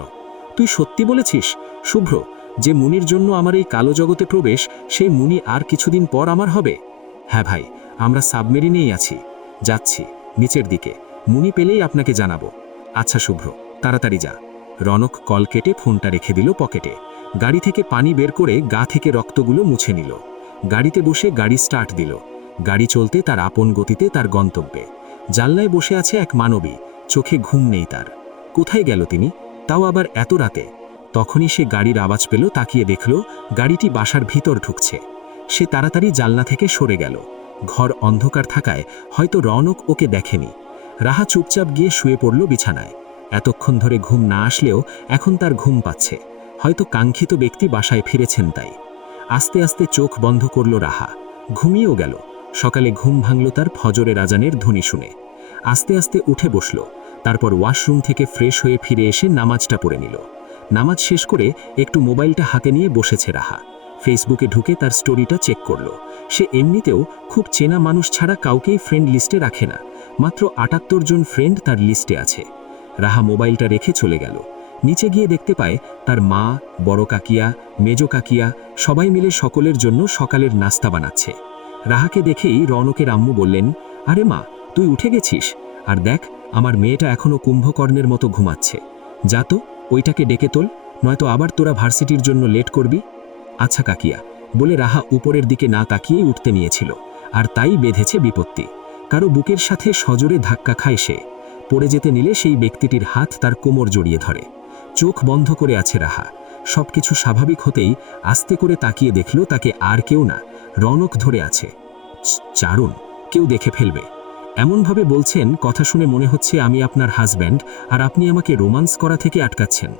তুই সত্যি বলেছিস? শুভ্র, যে মুনির জন্য আমার এই কালো জগতে প্রবেশ, সেই মুনি আর কিছুদিন পর আমার হবে। হ্যাঁ ভাই, আমরা সাবমেরিনেই আছি, যাচ্ছি নিচের দিকে। মুনি পেলেই আপনাকে জানাবো। আচ্ছা শুভ্র, তাড়াতাড়ি যা। রৌনক কল কেটে ফোনটা রেখে দিল পকেটে। গাড়ি থেকে পানি বের করে গা থেকে রক্তগুলো মুছে নিল। গাড়িতে বসে গাড়ি স্টার্ট দিল। গাড়ি চলতে তার আপন গতিতে তার গন্তব্যে। জানলায় বসে আছে এক মানবী, চোখে ঘুম নেই তার। কোথায় গেল তিনি, তাও আবার এত রাতে? তখনই সে গাড়ির আওয়াজ পেল, তাকিয়ে দেখল গাড়িটি বাসার ভিতর ঢুকছে। সে তাড়াতাড়ি জানলা থেকে সরে গেল। ঘর অন্ধকার থাকায় হয়তো রৌনক ওকে দেখেনি। রাহা চুপচাপ গিয়ে শুয়ে পড়ল বিছানায়। এতক্ষণ ধরে ঘুম না আসলেও এখন তার ঘুম পাচ্ছে। হয়তো কাঙ্ক্ষিত ব্যক্তি বাসায় ফিরেছেন তাই। আস্তে আস্তে চোখ বন্ধ করল রাহা। ঘুমিয়েও গেল। সকালে ঘুম ভাঙল তার ফজরের আজানের ধ্বনি শুনে। আস্তে আস্তে উঠে বসল। তারপর ওয়াশরুম থেকে ফ্রেশ হয়ে ফিরে এসে নামাজটা পড়ে নিল। নামাজ শেষ করে একটু মোবাইলটা হাতে নিয়ে বসেছে রাহা। ফেসবুকে ঢুকে তার স্টোরিটা চেক করল। সে এমনিতেও খুব চেনা মানুষ ছাড়া কাউকেই ফ্রেন্ড লিস্টে রাখে না। মাত্র ৭৮ জন ফ্রেন্ড তার লিস্টে আছে। রাহা মোবাইলটা রেখে চলে গেল। নিচে গিয়ে দেখতে পায় তার মা, বড় কাকিয়া, মেজো কাকিয়া সবাই মিলে সকলের জন্য সকালের নাস্তা বানাচ্ছে। রাহাকে দেখেই রৌনকের আম্মু বললেন, আরে মা, তুই উঠে গেছিস? আর দেখ, আমার মেয়েটা এখনো কুম্ভকর্ণের মতো ঘুমাচ্ছে। যা তো, ওইটাকে ডেকে তোল, নয়তো আবার তোরা ভার্সিটির জন্য লেট করবি। আচ্ছা কাকিয়া, বলে রাহা উপরের দিকে না তাকিয়েই উঠতে নিয়েছিল। আর তাই বেঁধেছে বিপত্তি। কারো বুকের সাথে সজোরে ধাক্কা খায় সে। পড়ে যেতে নিলে সেই ব্যক্তিটির হাত তার কোমর জড়িয়ে ধরে। চোখ বন্ধ করে আছে রাহা। সবকিছু স্বাভাবিক হতেই আস্তে করে তাকিয়ে দেখল তাকে আর কেউ না, রৌনক ধরে আছে। চারুন, কেউ দেখে ফেলবে। এমনভাবে বলছেন, কথা শুনে মনে হচ্ছে আমি আপনার হাজব্যান্ড আর আপনি আমাকে রোমান্স করা থেকে আটকাচ্ছেন।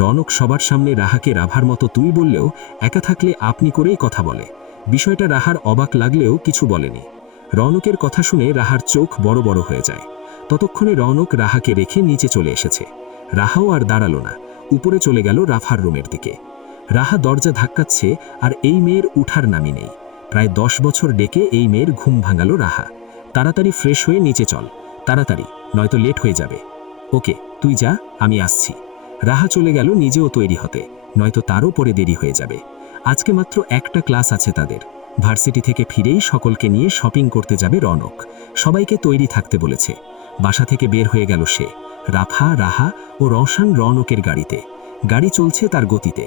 রৌনক সবার সামনে রাহাকে রাভার মতো তুই বললেও একা থাকলে আপনি করেই কথা বলে। বিষয়টা রাহার অবাক লাগলেও কিছু বলেনি। রৌনকের কথা শুনে রাহার চোখ বড় বড় হয়ে যায়। ততক্ষণে রৌনক রাহাকে রেখে নিচে চলে এসেছে। রাহাও আর দাঁড়ালো না, উপরে চলে গেল রাফার রুমের দিকে। রাহা দরজা ধাক্কাচ্ছে আর এই মেয়ের উঠার নামই নেই। প্রায় 10 বছর ডেকে এই মেয়ের ঘুম ভাঙালো রাহা। তাড়াতাড়ি ফ্রেশ হয়ে নিচে চল, তাড়াতাড়ি, নয়তো লেট হয়ে যাবে। ওকে, তুই যা, আমি আসছি। রাহা চলে গেল নিজেও তৈরি হতে, নয়তো তারও পরে দেরি হয়ে যাবে। আজকে মাত্র একটা ক্লাস আছে তাদের। ভার্সিটি থেকে ফিরেই সকলকে নিয়ে শপিং করতে যাবে রৌনক। সবাইকে তৈরি থাকতে বলেছে। বাসা থেকে বের হয়ে গেল সে। রাফা, রাহা ও রওশন রৌনকের গাড়িতে। গাড়ি চলছে তার গতিতে।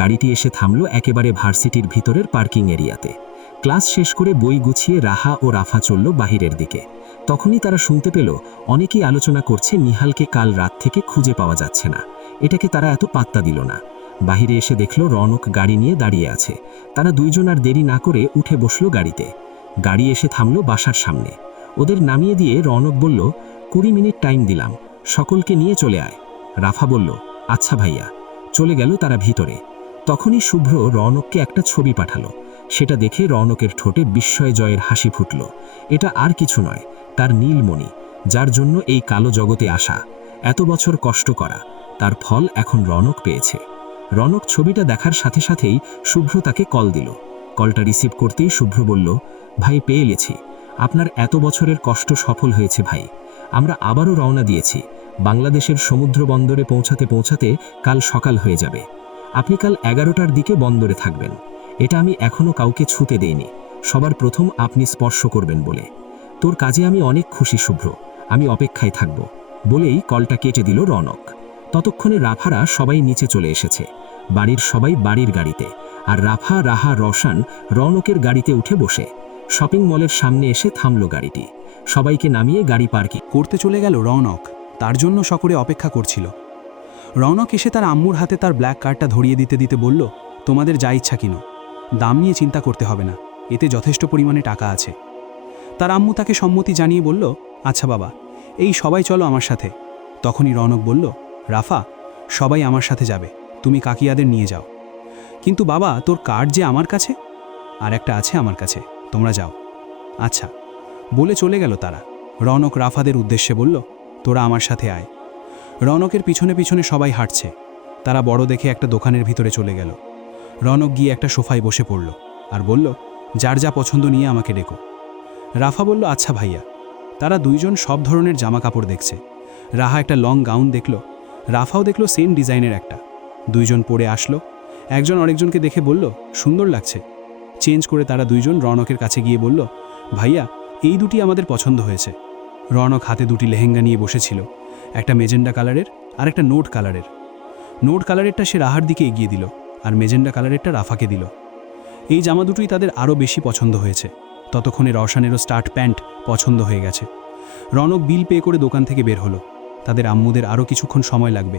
গাড়িটি এসে থামল একেবারে ভার্সিটির ভিতরের পার্কিং এরিয়াতে। ক্লাস শেষ করে বই গুছিয়ে রাহা ও রাফা চলল বাহিরের দিকে। তখনই তারা শুনতে পেল অনেকেই আলোচনা করছে নিহালকে কাল রাত থেকে খুঁজে পাওয়া যাচ্ছে না। এটাকে তারা এত পাত্তা দিল না। বাহিরে এসে দেখল রৌনক গাড়ি নিয়ে দাঁড়িয়ে আছে। তারা দুইজন আর দেরি না করে উঠে বসল গাড়িতে। গাড়ি এসে থামল বাসার সামনে। ওদের নামিয়ে দিয়ে রৌনক বলল, 20 মিনিট টাইম দিলাম, সকলকে নিয়ে চলে আয়। রাফা বলল, আচ্ছা ভাইয়া। চলে গেল তারা ভিতরে। তখনই শুভ্র রৌনককে একটা ছবি পাঠালো। সেটা দেখে রৌনকের ঠোঁটে বিস্ময় জয়ের হাসি ফুটল। এটা আর কিছু নয়, তার নীলমণি, যার জন্য এই কালো জগতে আসা, এত বছর কষ্ট করা, তার ফল এখন রৌনক পেয়েছে। রৌনক ছবিটা দেখার সাথে সাথেই শুভ্র তাকে কল দিল। কলটা রিসিভ করতেই শুভ্র বলল, ভাই পেয়ে গেছি, আপনার এত বছরের কষ্ট সফল হয়েছে ভাই। আমরা আবারও রওনা দিয়েছি, বাংলাদেশের সমুদ্র বন্দরে পৌঁছাতে পৌঁছাতে কাল সকাল হয়ে যাবে। আপনি কাল 11টার দিকে বন্দরে থাকবেন। এটা আমি এখনো কাউকে ছুঁতে দেইনি, সবার প্রথম আপনি স্পর্শ করবেন বলে। তোর কাজে আমি অনেক খুশি শুভ্র, আমি অপেক্ষায় থাকব বলেই কলটা কেটে দিল রনক। ততক্ষণে রাফারা সবাই নিচে চলে এসেছে, বাড়ির সবাই বাড়ির গাড়িতে, আর রাফা, রাহা, রওশন রনকের গাড়িতে উঠে বসে। শপিং মলের সামনে এসে থামল গাড়িটি। সবাইকে নামিয়ে গাড়ি পার্কিং করতে চলে গেল রৌনক। তার জন্য সকলে অপেক্ষা করছিল। রৌনক এসে তার আম্মুর হাতে তার ব্ল্যাক কার্ডটা ধরিয়ে দিতে দিতে বলল, তোমাদের যা ইচ্ছা কিনো, দাম নিয়ে চিন্তা করতে হবে না, এতে যথেষ্ট পরিমাণে টাকা আছে। তার আম্মু তাকে সম্মতি জানিয়ে বলল, আচ্ছা বাবা, এই সবাই চলো আমার সাথে। তখনই রৌনক বলল, রাফা, সবাই আমার সাথে যাবে, তুমি কাকিয়াদের নিয়ে যাও। কিন্তু বাবা, তোর কার্ড যে আমার কাছে। আর একটা আছে আমার কাছে, তোমরা যাও। আচ্ছা বলে চলে গেল তারা। রৌনক রাফাদের উদ্দেশ্যে বলল, তোরা আমার সাথে আয়। রৌনকের পিছনে পিছনে সবাই হাঁটছে। তারা বড় দেখে একটা দোকানের ভিতরে চলে গেল। রৌনক গিয়ে একটা সোফায় বসে পড়ল আর বলল, যার যা পছন্দ নিয়ে আমাকে ডেকো। রাফা বলল, আচ্ছা ভাইয়া। তারা দুইজন সব ধরনের জামা কাপড় দেখছে। রাহা একটা লং গাউন দেখল, রাফাও দেখল সেম ডিজাইনের একটা। দুইজন পরে আসলো। একজন আরেকজনকে দেখে বলল, সুন্দর লাগছে। চেঞ্জ করে তারা দুইজন রৌনকের কাছে গিয়ে বলল, ভাইয়া, এই দুটি আমাদের পছন্দ হয়েছে। রৌনক হাতে দুটি লেহেঙ্গা নিয়ে বসেছিল, একটা মেজেন্ডা কালারের আর একটা নোট কালারের। নোট কালারেরটা সে রাহার দিকে এগিয়ে দিল, আর মেজেন্ডা কালারেরটা রাফাকে দিল। এই জামা দুটোই তাদের আরও বেশি পছন্দ হয়েছে। ততক্ষণে রওশনেরও স্টার্ট প্যান্ট পছন্দ হয়ে গেছে। রৌনক বিল পে করে দোকান থেকে বের হলো। তাদের আম্মুদের আরও কিছুক্ষণ সময় লাগবে,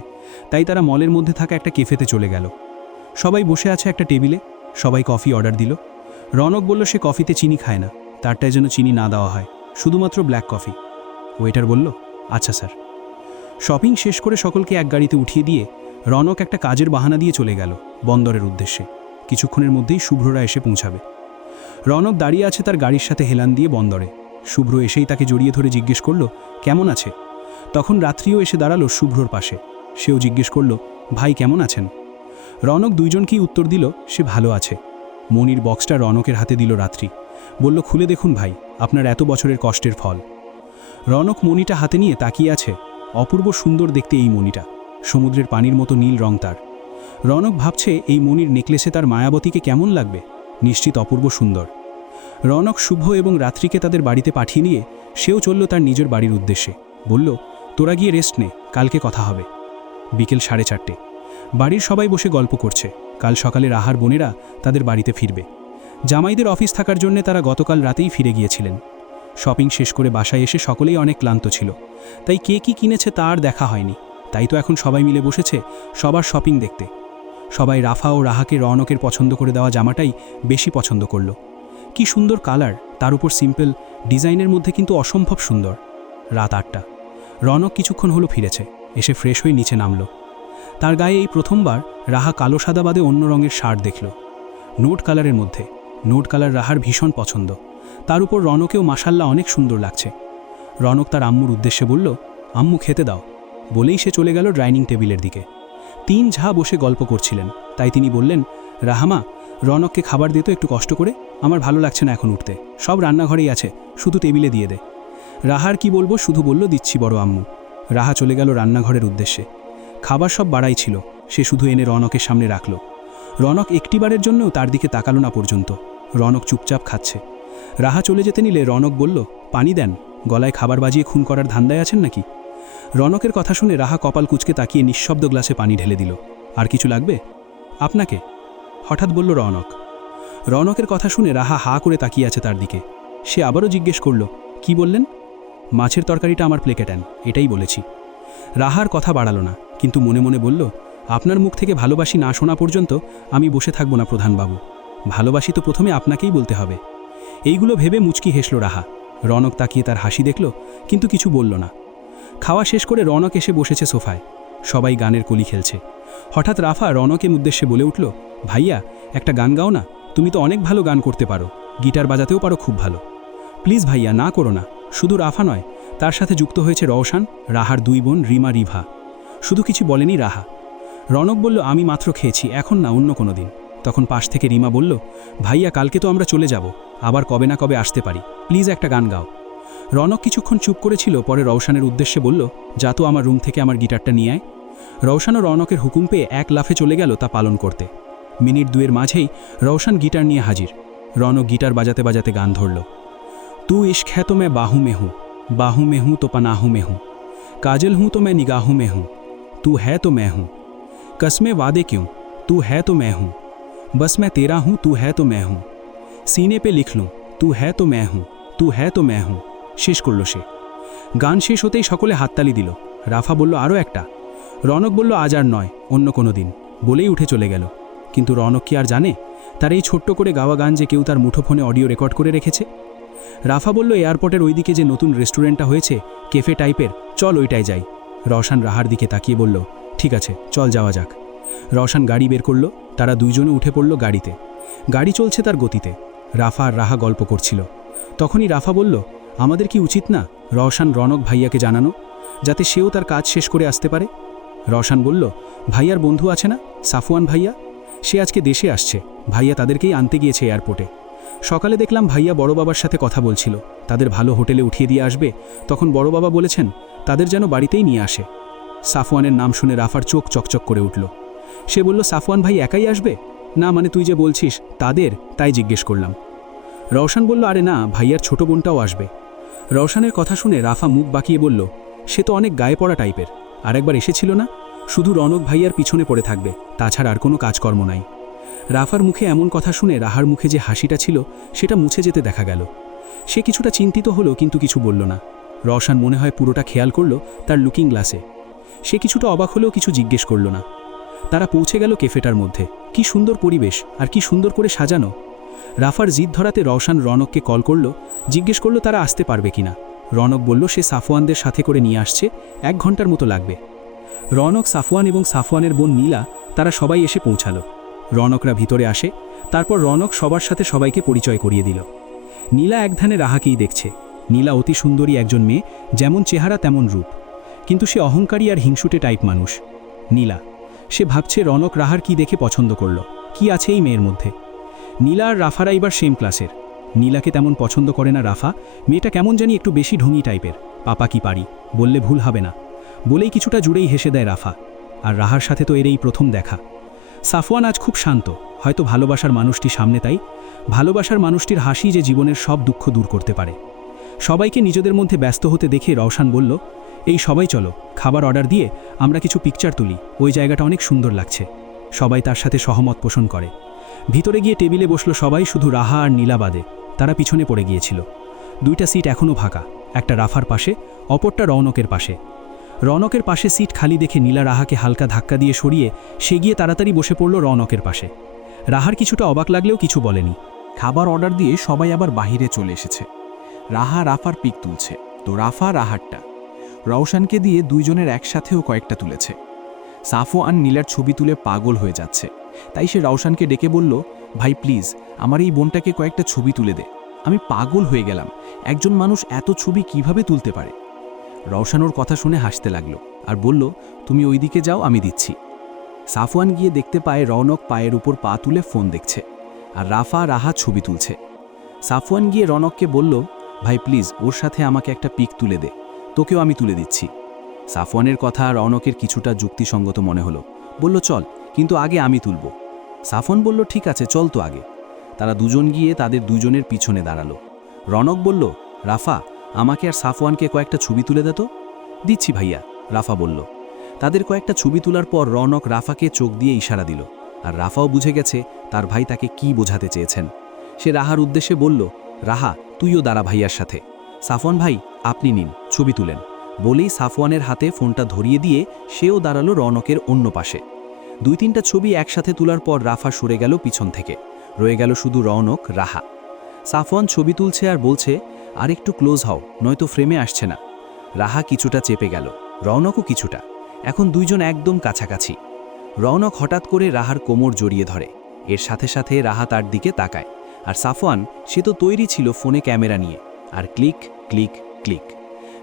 তাই তারা মলের মধ্যে থাকা একটা কেফেতে চলে গেল। সবাই বসে আছে একটা টেবিলে, সবাই কফি অর্ডার দিল। রৌনক বলল সে কফিতে চিনি খায় না, তারটায় যেন চিনি না দেওয়া হয়, শুধুমাত্র ব্ল্যাক কফি। ওয়েটার বলল, আচ্ছা স্যার। শপিং শেষ করে সকলকে এক গাড়িতে উঠিয়ে দিয়ে রৌনক একটা কাজের বাহানা দিয়ে চলে গেল বন্দরের উদ্দেশ্যে। কিছুক্ষণের মধ্যেই শুভ্ররা এসে পৌঁছাবে। রৌনক দাঁড়িয়ে আছে তার গাড়ির সাথে হেলান দিয়ে বন্দরে। শুভ্র এসেই তাকে জড়িয়ে ধরে জিজ্ঞেস করল, কেমন আছে? তখন রাত্রিও এসে দাঁড়ালো শুভ্রর পাশে। সেও জিজ্ঞেস করল, ভাই কেমন আছেন? রৌনক দুইজনকেই উত্তর দিল, সে ভালো আছে। মনির বক্সটা রৌনকের হাতে দিল রাত্রি। বলল, খুলে দেখুন ভাই, আপনার এত বছরের কষ্টের ফল। রৌনক মনিটা হাতে নিয়ে তাকিয়ে আছে। অপূর্ব সুন্দর দেখতে এই মনিটা, সমুদ্রের পানির মতো নীল রং তার। রৌনক ভাবছে এই মনির নেকলেসে তার মায়াবতীকে কেমন লাগবে, নিশ্চিত অপূর্ব সুন্দর। রৌনক শুভ এবং রাত্রিকে তাদের বাড়িতে পাঠিয়ে নিয়ে সেও চলল তার নিজের বাড়ির উদ্দেশ্যে। বলল, তোরা গিয়ে রেস্ট নে, কালকে কথা হবে। বিকেল 4:30। বাড়ির সবাই বসে গল্প করছে। কাল সকালে রাহার বোনেরা তাদের বাড়িতে ফিরবে। জামাইদের অফিস থাকার জন্য তারা গতকাল রাতেই ফিরে গিয়েছিলেন। শপিং শেষ করে বাসায় এসে সকলেই অনেক ক্লান্ত ছিল, তাই কে কি কিনেছে তা আর দেখা হয়নি। তাই তো এখন সবাই মিলে বসেছে সবার শপিং দেখতে। সবাই রাফা ও রাহাকে রৌনকের পছন্দ করে দেওয়া জামাটাই বেশি পছন্দ করল। কি সুন্দর কালার, তার উপর সিম্পল ডিজাইনের মধ্যে কিন্তু অসম্ভব সুন্দর। রাত 8টা। রৌনক কিছুক্ষণ হলো ফিরেছে, এসে ফ্রেশ হয়ে নিচে নামল। তার গায়ে এই প্রথমবার রাহা কালো সাদা বাদে অন্য রঙের শার্ট দেখল, নোট কালারের মধ্যে। নোট কালার রাহার ভীষণ পছন্দ, তার উপর রৌনকেও মাশাল্লাহ অনেক সুন্দর লাগছে। রৌনক তার আম্মুর উদ্দেশ্যে বলল, আম্মু খেতে দাও। বলেই সে চলে গেল ডাইনিং টেবিলের দিকে। 3 ঝা বসে গল্প করছিলেন, তাই তিনি বললেন, রাহামা, রৌনককে খাবার দিত একটু কষ্ট করে, আমার ভালো লাগছে না এখন উঠতে, সব রান্নাঘরেই আছে, শুধু টেবিলে দিয়ে দে। রাহার কি বলবো, শুধু বলল, দিচ্ছি বড় আম্মু। রাহা চলে গেল রান্নাঘরের উদ্দেশ্যে। খাবার সব বাড়াই ছিল, সে শুধু এনে রৌনকের সামনে রাখল। রৌনক একটিবারের জন্যও তার দিকে তাকালো না পর্যন্ত। রৌনক চুপচাপ খাচ্ছে। রাহা চলে যেতে নিলে রৌনক বলল, পানি দেন, গলায় খাবার বাজিয়ে খুন করার ধান্দায় আছেন নাকি? রৌনকের কথা শুনে রাহা কপাল কুঁচকে তাকিয়ে নিঃশব্দ গ্লাসে পানি ঢেলে দিল। আর কিছু লাগবে? আপনাকে, হঠাৎ বলল রৌনক। রৌনকের কথা শুনে রাহা হা করে তাকিয়ে আছে তার দিকে। সে আবারও জিজ্ঞেস করল, কি বললেন? মাছের তরকারিটা আমার প্লেটে দেন, এটাই বলেছি। রাহার কথা বাড়ালো না, কিন্তু মনে মনে বলল, আপনার মুখ থেকে ভালোবাসি না শোনা পর্যন্ত আমি বসে থাকব না প্রধানবাবু। ভালোবাসি তো প্রথমে আপনাকেই বলতে হবে। এইগুলো ভেবে মুচকি হেসল রাহা। রৌনক তাকিয়ে তার হাসি দেখল, কিন্তু কিছু বলল না। খাওয়া শেষ করে রৌনক এসে বসেছে সোফায়। সবাই গানের কলি খেলছে। হঠাৎ রাফা রৌনকের উদ্দেশ্যে বলে উঠল, ভাইয়া, একটা গান গাও না, তুমি তো অনেক ভালো গান করতে পারো, গিটার বাজাতেও পারো খুব ভালো। প্লিজ ভাইয়া, না করো না। শুধু রাফা নয়, তার সাথে যুক্ত হয়েছে রওশন, রাহার 2 বোন রিমা, রিভা। শুধু কিছু বলেনি রাহা। রৌনক বলল, আমি মাত্র খেয়েছি, এখন না, অন্য কোনো দিন। তখন পাশ থেকে রিমা বলল, ভাইয়া, কালকে তো আমরা চলে যাব, আবার কবে না কবে আসতে পারি, প্লিজ একটা গান গাও। রনক কিছুক্ষণ চুপ করেছিল, পরে রওশানের উদ্দেশ্যে বলল, যা তো আমার রুম থেকে আমার গিটারটা নিয়ে আয়। রওশান ও রনকের হুকুম পেয়ে এক লাফে চলে গেল তা পালন করতে। মিনিট দুয়ের মাঝেই রওশান গিটার নিয়ে হাজির। রনক গিটার বাজাতে বাজাতে গান ধরল। তু ইश्क है तो मैं बाहू में हूँ तो पनाहू में हूँ, काजल हूँ तो मैं निगाहों में हूँ, तू है तो मैं हूँ, कसमें वादे क्यों, तू है तो मैं हूँ, बस मैं तेरा हूँ, तू है तो मैं हूँ, सीने पे लिख लूँ, तू है तो मैं हूँ, तू है तो मैं हूँ। শেষ করল সে। গান শেষ হতেই সকলে হাততালি দিল। রাফা বলল, আরও একটা। রনক বলল, আজ আর নয়, অন্য কোনো দিন, বলেই উঠে চলে গেল। কিন্তু রনক কি আর জানে তার এই ছোট্ট করে গাওয়া গান যে কেউ তার মুঠোফোনে অডিও রেকর্ড করে রেখেছে? রাফা বলল, এয়ারপোর্টের ওইদিকে যে নতুন রেস্টুরেন্টটা হয়েছে, কেফে টাইপের, চল ওইটায় যাই। রওশান রাহার দিকে তাকিয়ে বলল, ঠিক আছে, চল যাওয়া যাক। রওশান গাড়ি বের করল, তারা দুইজনে উঠে পড়ল গাড়িতে। গাড়ি চলছে তার গতিতে। রাফা আর রাহা গল্প করছিল। তখনই রাফা বলল, আমাদের কি উচিত না রওশান রনক ভাইয়াকে জানানো, যাতে সেও তার কাজ শেষ করে আসতে পারে? রওশান বলল, ভাইয়ার বন্ধু আছে না, সাফওয়ান ভাইয়া, সে আজকে দেশে আসছে, ভাইয়া তাদেরকেই আনতে গিয়েছে এয়ারপোর্টে। সকালে দেখলাম ভাইয়া বড় বাবার সাথে কথা বলছিল, তাদের ভালো হোটেলে উঠিয়ে দিয়ে আসবে। তখন বড় বাবা বলেছেন তাদের যেন বাড়িতেই নিয়ে আসে। সাফওয়ানের নাম শুনে রাফার চোখ চকচক করে উঠল। সে বলল, সাফওয়ান ভাই একাই আসবে? না মানে তুই যে বলছিস তাদের, তাই জিজ্ঞেস করলাম। রওশান বলল, আরে না, ভাইয়ার ছোট বোনটাও আসবে। রওশানের কথা শুনে রাফা মুখ বাঁকিয়ে বলল, সে তো অনেক গায়ে পড়া টাইপের, আরেকবার এসেছিল না, শুধু রনক ভাইয়ার পিছনে পড়ে থাকবে, তাছাড়া আর কোনো কাজকর্ম নাই। রাফার মুখে এমন কথা শুনে রাহার মুখে যে হাসিটা ছিল সেটা মুছে যেতে দেখা গেল। সে কিছুটা চিন্তিত হলো, কিন্তু কিছু বলল না। রওশান মনে হয় পুরোটা খেয়াল করল তার লুকিং গ্লাসে। সে কিছুটা অবাক হলেও কিছু জিজ্ঞেস করল না। তারা পৌঁছে গেল কেফেটার মধ্যে। কি সুন্দর পরিবেশ, আর কি সুন্দর করে সাজানো। রাফার জিদ ধরাতে রওশান রনককে কল করল, জিজ্ঞেস করল তারা আসতে পারবে কিনা। রনক বলল সে সাফওয়ানদের সাথে করে নিয়ে আসছে, 1 ঘন্টার মতো লাগবে। রনক, সাফওয়ান এবং সাফওয়ানের বোন নীলা, তারা সবাই এসে পৌঁছালো। রনকরা ভিতরে আসে, তারপর রনক সবার সাথে সবাইকে পরিচয় করিয়ে দিল। নীলা একধানে রাহাকেই দেখছে। নীলা অতি সুন্দরী একজন মেয়ে, যেমন চেহারা তেমন রূপ, কিন্তু সে অহংকারী আর হিংসুটে টাইপ মানুষ। নীলা, সে ভাবছে রনক রাহার কি দেখে পছন্দ করল, কি আছে এই মেয়ের মধ্যে। নীলা আর রাফারা এবার সেম ক্লাসের। নীলাকে তেমন পছন্দ করে না রাফা, মেয়েটা কেমন জানি একটু বেশি ঢঙি টাইপের। পাপা কি পারি, বললে ভুল হবে না, বলেই কিছুটা জুড়েই হেসে দেয় রাফা। আর রাহার সাথে তো এর এই প্রথম দেখা। সাফওয়ান আজ খুব শান্ত, হয়তো ভালোবাসার মানুষটি সামনে, তাই ভালোবাসার মানুষটির হাসি যে জীবনের সব দুঃখ দূর করতে পারে। সবাইকে নিজেদের মধ্যে ব্যস্ত হতে দেখে রওশান বলল, এই সবাই চলো, খাবার অর্ডার দিয়ে আমরা কিছু পিকচার তুলি, ওই জায়গাটা অনেক সুন্দর লাগছে। সবাই তার সাথে সহমত পোষণ করে। ভিতরে গিয়ে টেবিলে বসলো সবাই, শুধু রাহা আর নীলা বাদে। তারা পিছনে পড়ে গিয়েছিল। 2টা সিট এখনও ফাঁকা, একটা রাফার পাশে, অপরটা রৌনকের পাশে। রৌনকের পাশে সিট খালি দেখে নীলা রাহাকে হালকা ধাক্কা দিয়ে সরিয়ে সে গিয়ে তাড়াতাড়ি বসে পড়ল রৌনকের পাশে। রাহার কিছুটা অবাক লাগলেও কিছু বলেনি। খাবার অর্ডার দিয়ে সবাই আবার বাহিরে চলে এসেছে। রাহা রাফার পিক তুলছে, তো রাফা রাহারটা। রওশানকে দিয়ে দুইজনের একসাথেও কয়েকটা তুলেছে। সাফওয়ান নীলার ছবি তুলে পাগল হয়ে যাচ্ছে, তাই সে রওশানকে ডেকে বলল, ভাই প্লিজ আমার এই বোনটাকে কয়েকটা ছবি তুলে দে, আমি পাগল হয়ে গেলাম, একজন মানুষ এত ছবি কিভাবে তুলতে পারে। রওশান ওর কথা শুনে হাসতে লাগলো আর বলল, তুমি ওইদিকে যাও, আমি দিচ্ছি। সাফওয়ান গিয়ে দেখতে পায় রৌনক পায়ের উপর পা তুলে ফোন দেখছে, আর রাফা রাহা ছবি তুলছে। সাফওয়ান গিয়ে রৌনককে বলল, ভাই প্লিজ ওর সাথে আমাকে একটা পিক তুলে দে, তোকেও আমি তুলে দিচ্ছি। সাফওয়ানের কথা রৌনকের কিছুটা যুক্তিসঙ্গত মনে হলো, বলল চল, কিন্তু আগে আমি তুলব। সাফওয়ান বলল, ঠিক আছে চল তো আগে। তারা দুজন গিয়ে তাদের দুজনের পিছনে দাঁড়ালো। রৌনক বলল, রাফা আমাকে আর সাফওয়ানকে কয়েকটা ছবি তুলে দে তো। দিচ্ছি ভাইয়া, রাফা বলল। তাদের কয়েকটা ছবি তোলার পর রৌনক রাফাকে চোখ দিয়ে ইশারা দিল, আর রাফাও বুঝে গেছে তার ভাই তাকে কি বোঝাতে চেয়েছেন। সে রাহার উদ্দেশ্যে বলল, রাহা তুইও দাঁড়া ভাইয়ার সাথে। সাফওয়ান ভাই আপনি নিন, ছবি তুলেন, বলেই সাফওয়ানের হাতে ফোনটা ধরিয়ে দিয়ে সেও দাঁড়ালো রৌনকের অন্য পাশে। 2-3টা ছবি একসাথে তোলার পর রাফা সরে গেল পিছন থেকে, রয়ে গেল শুধু রৌনক রাহা। সাফওয়ান ছবি তুলছে আর বলছে, আর একটু ক্লোজ হও, নয়তো ফ্রেমে আসছে না। রাহা কিছুটা চেপে গেল, রৌনকও কিছুটা। এখন দুইজন একদম কাছাকাছি। রৌনক হঠাৎ করে রাহার কোমর জড়িয়ে ধরে, এর সাথে সাথে রাহা তার দিকে তাকায়। আর সাফওয়ান, সে তো তৈরি ছিল ফোনে ক্যামেরা নিয়ে, আর ক্লিক ক্লিক ক্লিক।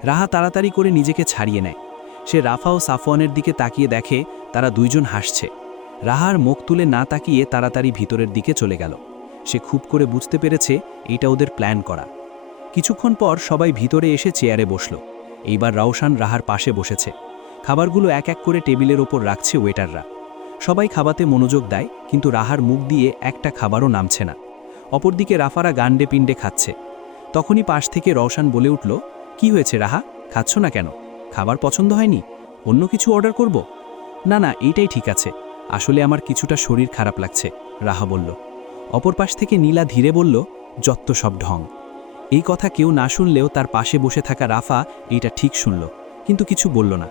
রাহা তাড়াতাড়ি করে নিজেকে ছাড়িয়ে নেয়। সে রাফা ও সাফওয়ানের দিকে তাকিয়ে দেখে তারা দুইজন হাসছে। রাহার মুখ তুলে না তাকিয়ে তাড়াতাড়ি ভিতরের দিকে চলে গেল। সে খুব করে বুঝতে পেরেছে এইটা ওদের প্ল্যান করা। কিছুক্ষণ পর সবাই ভিতরে এসে চেয়ারে বসল। এইবার রওশন রাহার পাশে বসেছে। খাবারগুলো এক এক করে টেবিলের ওপর রাখছে ওয়েটাররা। সবাই খাবাতে মনোযোগ দেয়, কিন্তু রাহার মুখ দিয়ে একটা খাবারও নামছে না। অপরদিকে রাফারা গান্ডে পিণ্ডে খাচ্ছে। তখনই পাশ থেকে রওশন বলে উঠল, কি হয়েছে রাহা, খাচ্ছ না কেন? খাবার পছন্দ হয়নি? অন্য কিছু অর্ডার করব? না না, এইটাই ঠিক আছে, আসলে আমার কিছুটা শরীর খারাপ লাগছে, রাহা বলল। অপর পাশ থেকে নীলা ধীরে বলল, যত্ত সব ঢং। এই কথা কেউ না শুনলেও তার পাশে বসে থাকা রাফা এইটা ঠিক শুনল, কিন্তু কিছু বলল না।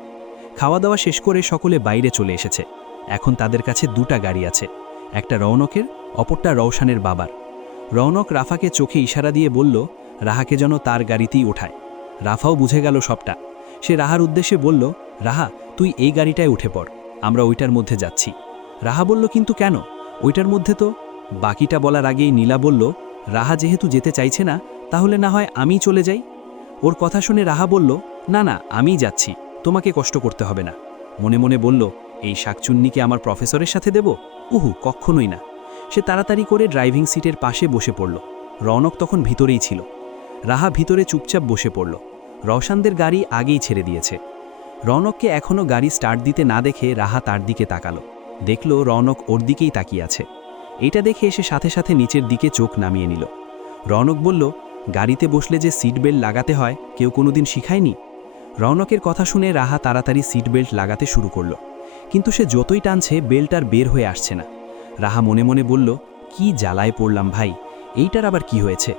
খাওয়া দাওয়া শেষ করে সকলে বাইরে চলে এসেছে। এখন তাদের কাছে দুটা গাড়ি আছে, একটা রৌনকের, অপরটা রওশনের বাবার। রৌনক রাফাকে চোখে ইশারা দিয়ে বলল রাহাকে যেন তার গাড়িতেই ওঠায়। রাফাও বুঝে গেল সবটা। সে রাহার উদ্দেশ্যে বলল, রাহা তুই এই গাড়িটায় উঠে পড়, আমরা ওইটার মধ্যে যাচ্ছি। রাহা বলল, কিন্তু কেন? ওইটার মধ্যে তো। বাকিটা বলার আগেই নীলা বলল, রাহা যেহেতু যেতে চাইছে না, তাহলে না হয় আমিই চলে যাই। ওর কথা শুনে রাহা বলল, না না, আমিই যাচ্ছি, তোমাকে কষ্ট করতে হবে না। মনে মনে বলল, এই শাকচুন্নিকে আমার প্রফেসরের সাথে দেব? উহু, কখনোই না। সে তাড়াতাড়ি করে ড্রাইভিং সিটের পাশে বসে পড়ল। রৌনক তখন ভিতরেই ছিল। রাহা ভিতরে চুপচাপ বসে পড়ল। রওশনদের গাড়ি আগেই ছেড়ে দিয়েছে। রৌনককে এখনও গাড়ি স্টার্ট দিতে না দেখে রাহা তার দিকে তাকালো। দেখল রৌনক ওর দিকেই তাকিয়ে আছে। এইটা দেখে এসে সাথে সাথে নিচের দিকে চোখ নামিয়ে নিল। রৌনক বলল, গাড়িতে বসলে যে সিট বেল্ট লাগাতে হয় কেউ কোনোদিন শিখায়নি? রৌনকের কথা শুনে রাহা তাড়াতাড়ি সিট বেল্ট লাগাতে শুরু করল, কিন্তু সে যতই টানছে বেল্ট আর বের হয়ে আসছে না। রাহা মনে মনে বলল, কি জ্বালায় পড়লাম ভাই, এইটার আবার কি হয়েছে?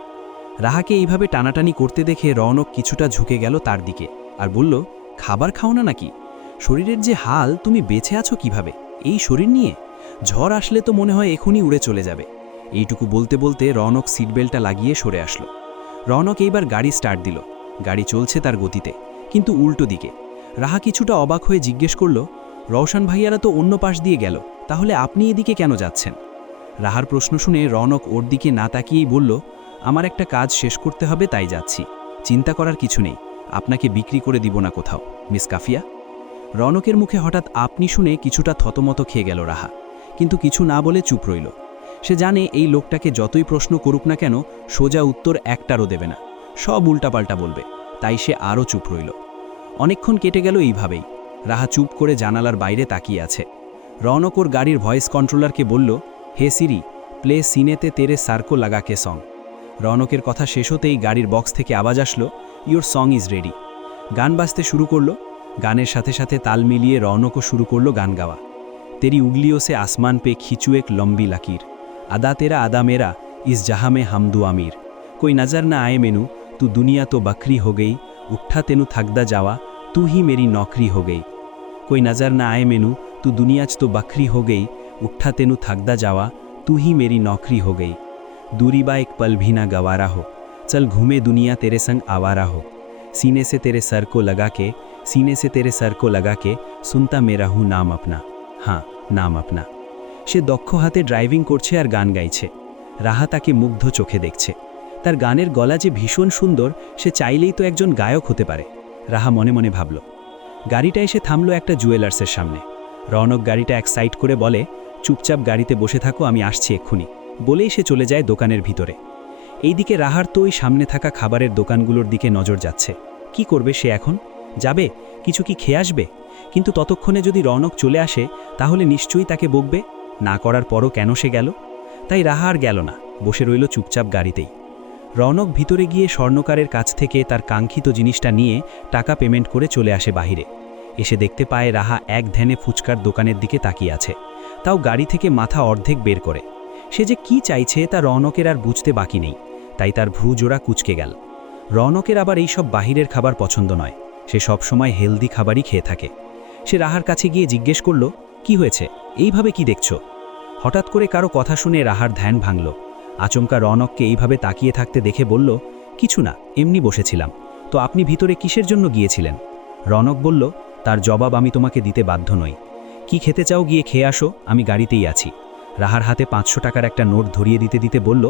রাহাকে এইভাবে টানাটানি করতে দেখে রৌনক কিছুটা ঝুঁকে গেল তার দিকে আর বলল, খাবার খাও না নাকি? শরীরের যে হাল, তুমি বেঁচে আছো কিভাবে এই শরীর নিয়ে? ঝড় আসলে তো মনে হয় এখনই উড়ে চলে যাবে। এইটুকু বলতে বলতে রৌনক সিট বেল্টটা লাগিয়ে সরে আসলো। রৌনক এইবার গাড়ি স্টার্ট দিল। গাড়ি চলছে তার গতিতে, কিন্তু উল্টো দিকে। রাহা কিছুটা অবাক হয়ে জিজ্ঞেস করল, রওশন ভাইয়ারা তো অন্য পাশ দিয়ে গেল, তাহলে আপনি এদিকে কেন যাচ্ছেন? রাহার প্রশ্ন শুনে রৌনক ওর দিকে না তাকিয়েই বলল, আমার একটা কাজ শেষ করতে হবে, তাই যাচ্ছি। চিন্তা করার কিছু নেই, আপনাকে বিক্রি করে দিব না কোথাও, মিস কাফিয়া। রৌনকের মুখে হঠাৎ আপনি শুনে কিছুটা থতমত খেয়ে গেল রাহা, কিন্তু কিছু না বলে চুপ রইল। সে জানে এই লোকটাকে যতই প্রশ্ন করুক না কেন, সোজা উত্তর একটারও দেবে না, সব উল্টাপাল্টা বলবে। তাই সে আরও চুপ রইল। অনেকক্ষণ কেটে গেল এইভাবেই। রাহা চুপ করে জানালার বাইরে তাকিয়ে আছে। রৌনক ওর গাড়ির ভয়েস কন্ট্রোলারকে বলল, হে সিরি, প্লে সিনেতে তেরে সার্কো লাগাকে সং। রৌনকের কথা শেষ হতেই গাড়ির বক্স থেকে আওয়াজ আসলো, ইয়োর সং ইজ রেডি। গান বাজতে শুরু করলো। গানের সাথে সাথে তাল মিলিয়ে রৌনকও শুরু করলো গান গাওয়া। তেরি উগলিও সে আসমান পে খিচু এক লম্বি লাকির, আদা তেরা আদা মেরা ইস জাহা মে হামদু আমির, कोई नज़र ना आए मेनू तू दुनिया तो बकरी हो गई, उठा तेनू थकदा जावा तू ही मेरी नौकरी हो गई। कोई नज़र ना आए मेनू तू दुनियाच तो बकरी हो गई, उठा तेनू थकदा जावा तू ही मेरी नौकरी हो गई। दूरी बा एक पल भी ना गवारा हो, चल घूमे दुनिया तेरे संग आवारा हो। सीने से तेरे सर को लगा के, सीने से तेरे सर को लगा के सुनता मेरा हूँ नाम अपना, हाँ नाम अपना। সে দক্ষ হাতে ড্রাইভিং করছে আর গান গাইছে। রাহা তাকে মুগ্ধ চোখে দেখছে। তার গানের গলা যে ভীষণ সুন্দর, সে চাইলেই তো একজন গায়ক হতে পারে। রাহা মনে মনে ভাবল। গাড়িটা এসে থামলো একটা জুয়েলার্সের সামনে। রৌনক গাড়িটা এক সাইড করে বলে, চুপচাপ গাড়িতে বসে থাকো, আমি আসছি এক্ষুনি, বলেই সে চলে যায় দোকানের ভিতরে। এইদিকে রাহার তো ওই সামনে থাকা খাবারের দোকানগুলোর দিকে নজর যাচ্ছে। কি করবে সে এখন? যাবে, কিছু কি খেয়ে আসবে? কিন্তু ততক্ষণে যদি রৌনক চলে আসে, তাহলে নিশ্চয়ই তাকে বকবে। না করার পরও কেন সে গেল? তাই রাহা আর গেল না, বসে রইল চুপচাপ গাড়িতেই। রৌনক ভিতরে গিয়ে স্বর্ণকারের কাছ থেকে তার কাঙ্ক্ষিত জিনিসটা নিয়ে টাকা পেমেন্ট করে চলে আসে বাহিরে। এসে দেখতে পায় রাহা এক ধ্যানে ফুচকার দোকানের দিকে তাকিয়ে আছে, তাও গাড়ি থেকে মাথা অর্ধেক বের করে। সে যে কি চাইছে তা রৌনকের আর বুঝতে বাকি নেই, তাই তার ভ্রু জোড়া কুঁচকে গেল। রৌনকের আবার এইসব বাহিরের খাবার পছন্দ নয়, সে সবসময় হেলদি খাবারই খেয়ে থাকে। সে রাহার কাছে গিয়ে জিজ্ঞেস করল, কি হয়েছে, এইভাবে কি দেখছ? হঠাৎ করে কারো কথা শুনে রাহার ধ্যান ভাঙল। আচমকা রৌনককে এইভাবে তাকিয়ে থাকতে দেখে বলল, কিছু না, এমনি বসেছিলাম। তো আপনি ভিতরে কিসের জন্য গিয়েছিলেন? রৌনক বলল, তার জবাব আমি তোমাকে দিতে বাধ্য নই। কি খেতে চাও গিয়ে খেয়ে আসো, আমি গাড়িতেই আছি। রাহার হাতে 500 টাকার একটা নোট ধরিয়ে দিতে দিতে বলল।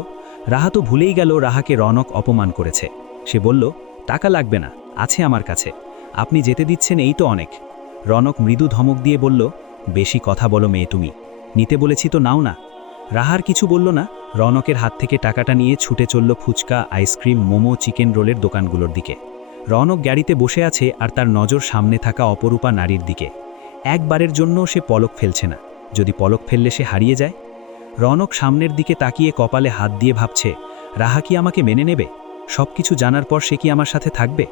রাহা তো ভুলেই গেল রাহাকে রৌনক অপমান করেছে। সে বলল, টাকা লাগবে না, আছে আমার কাছে, আপনি যেতে দিচ্ছেন এই তো অনেক। রৌনক মৃদু ধমক দিয়ে বলল, বেশি কথা বলো মেয়ে তুমি, নিতে বলেছি তো নাও না। রাহার কিছু বলল না, রৌনকের হাত থেকে টাকাটা নিয়ে ছুটে চলল ফুচকা, আইসক্রিম, মোমো, চিকেন রোলের দোকানগুলোর দিকে। রৌনক গাড়িতে বসে আছে আর তার নজর সামনে থাকা অপরূপা নারীর দিকে। একবারের জন্য সে পলক ফেলছে না, যদি পলক ফেললে সে হারিয়ে যায়। রৌনক সামনের দিকে তাকিয়ে কপালে হাত দিয়ে ভাবছে, রাহা কি আমাকে মেনে নেবে? সব কিছু জানার পর সে কি আমার সাথে থাকবে?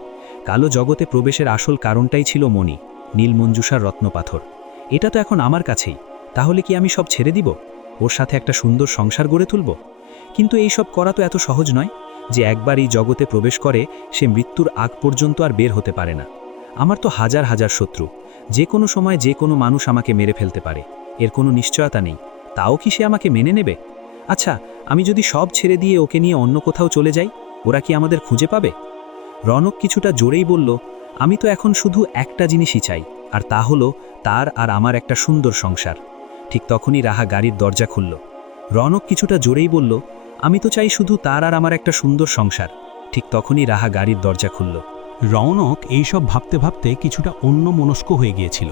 কালো জগতে প্রবেশের আসল কারণটাই ছিল মণি, নীলমঞ্জুষার রত্নপাথর। এটা তো এখন আমার কাছেই, তাহলে কি আমি সব ছেড়ে দিব? ওর সাথে একটা সুন্দর সংসার গড়ে তুলব? কিন্তু এই সব করা তো এত সহজ নয়। যে একবার এই জগতে প্রবেশ করে সে মৃত্যুর আগ পর্যন্ত আর বের হতে পারে না। আমার তো হাজার হাজার শত্রু, যে কোনো সময় যে কোনো মানুষ আমাকে মেরে ফেলতে পারে, এর কোনো নিশ্চয়তা নেই। তাও কি সে আমাকে মেনে নেবে? আচ্ছা, আমি যদি সব ছেড়ে দিয়ে ওকে নিয়ে অন্য কোথাও চলে যাই, ওরা কি আমাদের খুঁজে পাবে? রৌনক কিছুটা জোরেই বলল, আমি তো এখন শুধু একটা জিনিসই চাই, আর তা হলো তার আর আমার একটা সুন্দর সংসার। ঠিক তখনই রাহা গাড়ির দরজা খুলল। রৌনক কিছুটা জোরেই বলল, আমি তো চাই শুধু তার আর আমার একটা সুন্দর সংসার। ঠিক তখনই রাহা গাড়ির দরজা খুলল। রৌনক এইসব ভাবতে ভাবতে কিছুটা অন্যমনস্ক হয়ে গিয়েছিল,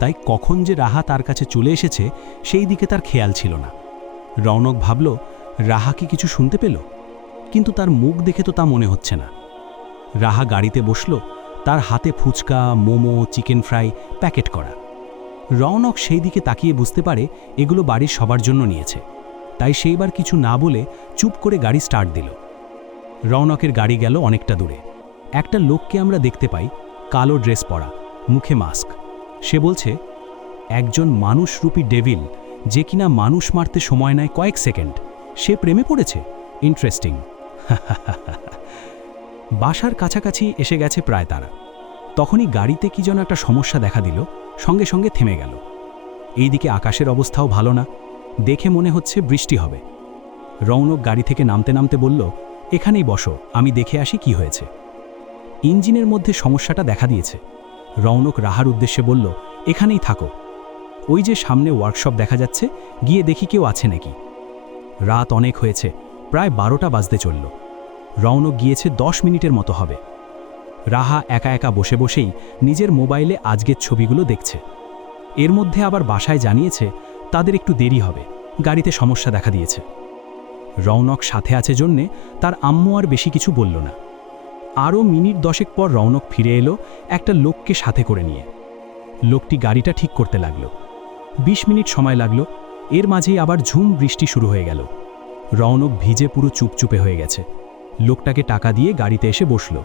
তাই কখন যে রাহা তার কাছে চলে এসেছে সেই দিকে তার খেয়াল ছিল না। রৌনক ভাবল, রাহা কি কিছু শুনতে পেল? কিন্তু তার মুখ দেখে তো তা মনে হচ্ছে না। রাহা গাড়িতে বসল, তার হাতে phuchka, momo, chicken fry packet করা। রৌনক সেই দিকে তাকিয়ে বুঝতে পারে এগুলো বাড়ির সবার জন্য নিয়েছে, তাই সেইবার কিছু না বলে চুপ করে গাড়ি স্টার্ট দিল। রৌনকের গাড়ি গেল অনেকটা দূরে। একটা লোককে আমরা দেখতে পাই, কালো ড্রেস পরা, মুখে মাস্ক। সে বলছে, একজন মানুষরূপী ডেভিল, যে কিনা মানুষ মারতে সময় নেয় কয়েক সেকেন্ড, সে প্রেমে পড়েছে। ইন্টারেস্টিং। বাসার কাছাকাছি এসে গেছে প্রায় তারা। তখনই গাড়িতে কি যেন একটা সমস্যা দেখা দিল, সঙ্গে সঙ্গে থেমে গেল। এইদিকে আকাশের অবস্থাও ভালো না, দেখে মনে হচ্ছে বৃষ্টি হবে। রৌনক গাড়ি থেকে নামতে নামতে বলল, এখানেই বসো, আমি দেখে আসি কি হয়েছে। ইঞ্জিনের মধ্যে সমস্যাটা দেখা দিয়েছে। রৌনক রাহার উদ্দেশ্যে বলল, এখানেই থাকো, ওই যে সামনে ওয়ার্কশপ দেখা যাচ্ছে, গিয়ে দেখি কেউ আছে নাকি। রাত অনেক হয়েছে, প্রায় 12টা বাজতে চলল। রৌনক গিয়েছে 10 মিনিটের মতো হবে। রাহা একা একা বসে বসেই নিজের মোবাইলে আজকের ছবিগুলো দেখছে। এর মধ্যে আবার বাসায় জানিয়েছে তাদের একটু দেরি হবে, গাড়িতে সমস্যা দেখা দিয়েছে। রৌনক সাথে আছে জন্যে তার আম্মু আর বেশি কিছু বলল না। আরও মিনিট 10 পর রৌনক ফিরে এলো একটা লোককে সাথে করে নিয়ে। লোকটি গাড়িটা ঠিক করতে লাগলো। 20 মিনিট সময় লাগলো। এর মাঝেই আবার ঝুম বৃষ্টি শুরু হয়ে গেল। রৌনক ভিজে পুরো চুপচুপে হয়ে গেছে। লোকটাকে টাকা দিয়ে গাড়িতে এসে বসল।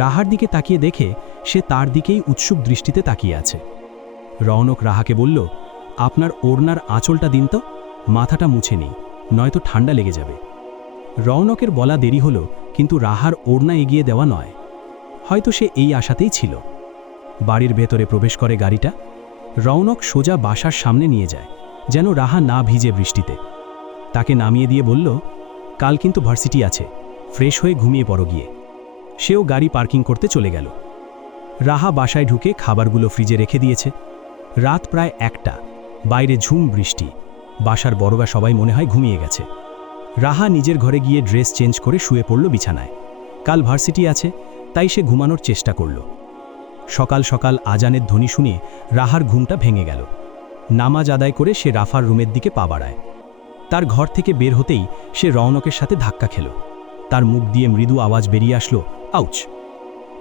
রাহার দিকে তাকিয়ে দেখে সে তার দিকেই উৎসুক দৃষ্টিতে তাকিয়ে আছে। রৌনক রাহাকে বলল, আপনার ওড়নার আঁচলটা দিন তো, মাথাটা মুছে নেই, নয়তো ঠান্ডা লেগে যাবে। রৌনকের বলা দেরি হলো, কিন্তু রাহার ওড়না এগিয়ে দেওয়া নয়। হয়তো সে এই আশাতেই ছিল। বাড়ির ভেতরে প্রবেশ করে গাড়িটা। রৌনক সোজা বাসার সামনে নিয়ে যায়, যেন রাহা না ভিজে বৃষ্টিতে। তাকে নামিয়ে দিয়ে বলল, কাল কিন্তু ভার্সিটি আছে, ফ্রেশ হয়ে ঘুমিয়ে পড়ো গিয়ে। সেও গাড়ি পার্কিং করতে চলে গেল। রাহা বাসায় ঢুকে খাবারগুলো ফ্রিজে রেখে দিয়েছে। রাত প্রায় 1টা, বাইরে ঝুম বৃষ্টি। বাসার বড়রা সবাই মনে হয় ঘুমিয়ে গেছে। রাহা নিজের ঘরে গিয়ে ড্রেস চেঞ্জ করে শুয়ে পড়ল বিছানায়। কাল ভার্সিটি আছে, তাই সে ঘুমানোর চেষ্টা করল। সকাল সকাল আজানের ধ্বনি শুনে রাহার ঘুমটা ভেঙে গেল। নামাজ আদায় করে সে রাফার রুমের দিকে পা বাড়ায়। তার ঘর থেকে বের হতেই সে রৌনকের সাথে ধাক্কা খেল। তার মুখ দিয়ে মৃদু আওয়াজ বেরিয়ে আসলো, আউচ।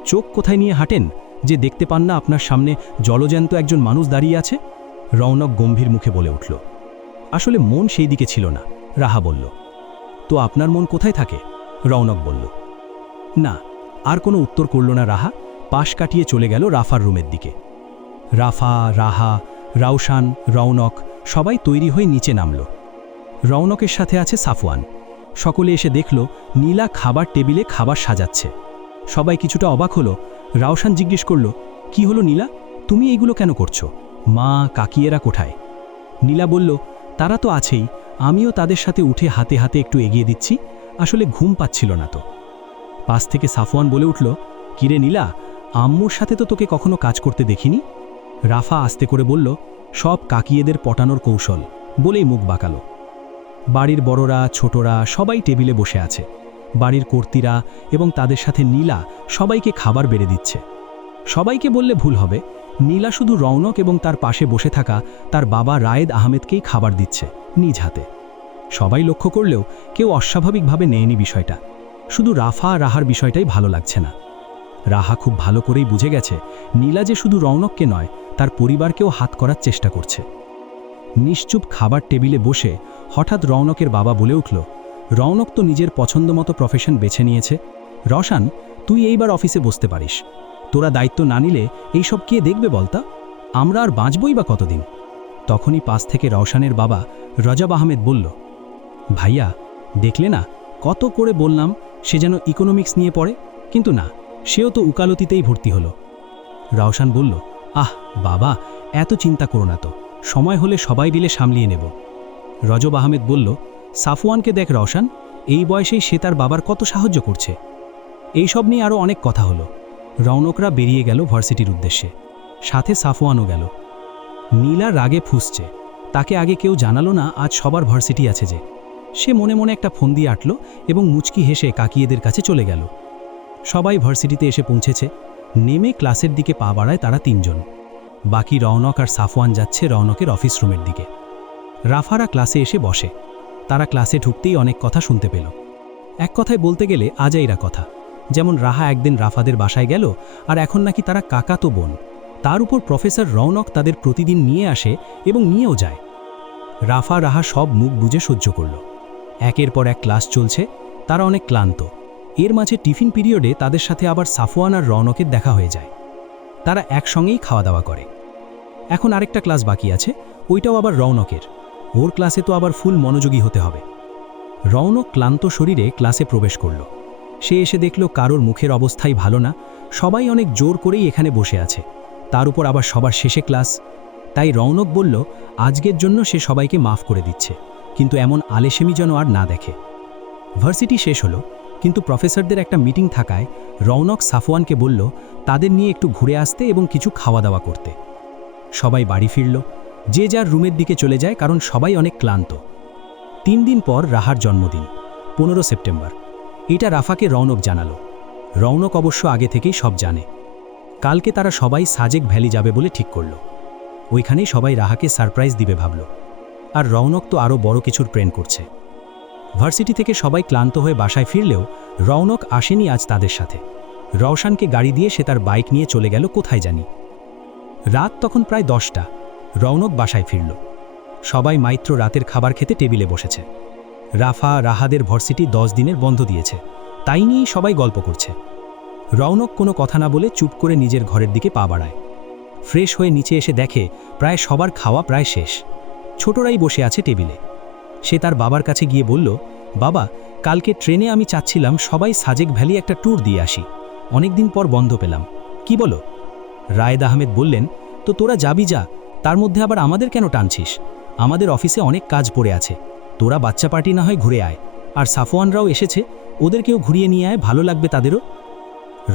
চোখ কোথায় নিয়ে হাঁটেন যে দেখতে পান না আপনার সামনে জলজ্যান্ত একজন মানুষ দাঁড়িয়ে আছে? রৌনক গম্ভীর মুখে বলে উঠল। আসলে মন সেই দিকে ছিল না, রাহা বলল। তো আপনার মন কোথায় থাকে? রৌনক বলল। না, আর কোনো উত্তর করল না রাহা। পাশ কাটিয়ে চলে গেল রাফার রুমের দিকে। রাফা, রাহা, রাউশান, রৌনক সবাই তৈরি হয়ে নিচে নামল। রৌনকের সাথে আছে সাফওয়ান। সকলে এসে দেখল নীলা খাবার টেবিলে খাবার সাজাচ্ছে। সবাই কিছুটা অবাক হলো। রাউশান জিজ্ঞেস করল, কি হলো নীলা, তুমি এইগুলো কেন করছো? মা, কাকিয়েরা কোথায়? নীলা বলল, তারা তো আছেই, আমিও তাদের সাথে উঠে হাতে হাতে একটু এগিয়ে দিচ্ছি, আসলে ঘুম পাচ্ছিল না তো। পাশ থেকে সাফওয়ান বলে উঠল, কিরে নীলা, আম্মুর সাথে তো তোকে কখনো কাজ করতে দেখিনি। রাফা আস্তে করে বলল, সব কাকিয়েদের পটানোর কৌশল, বলেই মুখ বাঁকালো। বাড়ির বড়রা, ছোটরা সবাই টেবিলে বসে আছে। বাড়ির কর্তীরা এবং তাদের সাথে নীলা সবাইকে খাবার বেড়ে দিচ্ছে। সবাইকে বললে ভুল হবে, নীলা শুধু রৌনক এবং তার পাশে বসে থাকা তার বাবা রায়েদ আহমেদকেই খাবার দিচ্ছে নিজ হাতে। সবাই লক্ষ্য করলেও কেউ অস্বাভাবিকভাবে নেয়নি বিষয়টা। শুধু রাফা আর রাহার বিষয়টাই ভালো লাগছে না। রাহা খুব ভালো করেই বুঝে গেছে নীলা যে শুধু রৌনককে নয়, তার পরিবারকেও হাত করার চেষ্টা করছে। নিশ্চুপ খাবার টেবিলে বসে হঠাৎ রৌনকের বাবা বলে উঠল, রৌনক তো নিজের পছন্দমতো প্রফেশন বেছে নিয়েছে। রওশান, তুই এইবার অফিসে বসতে পারিস। তোরা দায়িত্ব না নিলে এইসব কে দেখবে বলতা? আমরা আর বাঁচবই বা কতদিন? তখনই পাশ থেকে রওশানের বাবা রজাব আহমেদ বলল, ভাইয়া দেখলে না, কত করে বললাম সে যেন ইকোনমিক্স নিয়ে পড়ে, কিন্তু না, সেও তো উকালতিতেই ভর্তি হলো। রওশান বলল, আহ বাবা, এত চিন্তা করো না তো, সময় হলে সবাই মিলে সামলিয়ে নেব। রজব আহমেদ বলল, সাফওয়ানকে দেখ রওশান, এই বয়সেই সে তার বাবার কত সাহায্য করছে। এইসব নিয়ে আরও অনেক কথা হলো। রৌনকরা বেরিয়ে গেল ভার্সিটির উদ্দেশ্যে, সাথে সাফওয়ানও গেল। নীলা রাগে ফুঁসছে, তাকে আগে কেউ জানালো না আজ সবার ভার্সিটি আছে যে। সে মনে মনে একটা ফোন দিয়ে আটল এবং মুচকি হেসে কাকিয়েদের কাছে চলে গেল। সবাই ভার্সিটিতে এসে পৌঁছেছে। নেমে ক্লাসের দিকে পা বাড়ায় তারা তিনজন। বাকি রৌনক আর সাফওয়ান যাচ্ছে রৌনকের অফিস রুমের দিকে। রাফারা ক্লাসে এসে বসে। তারা ক্লাসে ঢুকতেই অনেক কথা শুনতে পেল। এক কথায় বলতে গেলে আজাইরা কথা, যেমন রাহা একদিন রাফাদের বাসায় গেল আর এখন নাকি তারা কাকাতো বোন। তার উপর প্রফেসর রৌনক তাদের প্রতিদিন নিয়ে আসে এবং নিয়েও যায়। রাফা রাহা সব মুখ বুজে সহ্য করল। একের পর এক ক্লাস চলছে, তারা অনেক ক্লান্ত। এর মাঝে টিফিন পিরিয়ডে তাদের সাথে আবার সাফওয়ান আর রৌনকের দেখা হয়ে যায়। তারা একসঙ্গেই খাওয়া দাওয়া করে। এখন আরেকটা ক্লাস বাকি আছে, ওইটাও আবার রৌনকের। ওর ক্লাসে তো আবার ফুল মনোযোগী হতে হবে। রৌনক ক্লান্ত শরীরে ক্লাসে প্রবেশ করল। সে এসে দেখল কারোর মুখের অবস্থাই ভালো না, সবাই অনেক জোর করেই এখানে বসে আছে, তার উপর আবার সবার শেষে ক্লাস। তাই রৌনক বলল আজকের জন্য সে সবাইকে মাফ করে দিচ্ছে, কিন্তু এমন আলেসেমি যেন আর না দেখে। ভার্সিটি শেষ হলো, কিন্তু প্রফেসরদের একটা মিটিং থাকায় রৌনক সাফওয়ানকে বলল তাদের নিয়ে একটু ঘুরে আসতে এবং কিছু খাওয়া দাওয়া করতে। সবাই বাড়ি ফিরল, যে যার রুমের দিকে চলে যায়, কারণ সবাই অনেক ক্লান্ত। 3 দিন পর রাহার জন্মদিন, 15 সেপ্টেম্বর। এটা রাফাকে রৌনক জানালো। রৌনক অবশ্য আগে থেকেই সব জানে। কালকে তারা সবাই সাজেক ভ্যালি যাবে বলে ঠিক করল। ওইখানেই সবাই রাহাকে সারপ্রাইজ দিবে ভাবল। আর রৌনক তো আরও বড় কিছুর প্ল্যান করছে। ভার্সিটি থেকে সবাই ক্লান্ত হয়ে বাসায় ফিরলেও রৌনক আসেনি আজ তাদের সাথে। রওশানকে গাড়ি দিয়ে সে তার বাইক নিয়ে চলে গেল কোথায় জানি। রাত তখন প্রায় 10টা। রৌনক বাসায় ফিরল। সবাই মাত্র রাতের খাবার খেতে টেবিলে বসেছে। রাফা রাহাদের ভার্সিটি 10 দিনের বন্ধ দিয়েছে, তাই নিয়েই সবাই গল্প করছে। রৌনক কোনো কথা না বলে চুপ করে নিজের ঘরের দিকে পা বাড়ায়। ফ্রেশ হয়ে নিচে এসে দেখে প্রায় সবার খাওয়া প্রায় শেষ। ছোটরাই বসে আছে টেবিলে। সে তার বাবার কাছে গিয়ে বলল, বাবা, কালকে ট্রেনে আমি চাচ্ছিলাম সবাই সাজেক ভ্যালি একটা ট্যুর দিয়ে আসি, অনেকদিন পর বন্ধ পেলাম, কি বলো? রায়েদ আহমেদ বললেন, তো তোরা যাবি যা, তার মধ্যে আবার আমাদের কেন টানছিস? আমাদের অফিসে অনেক কাজ পড়ে আছে, তোরা বাচ্চা পার্টি না হয় ঘুরে আয়। আর সাফওয়ানরাও এসেছে, ওদেরকেও ঘুরিয়ে নিয়ে আয়, ভালো লাগবে তাদেরও।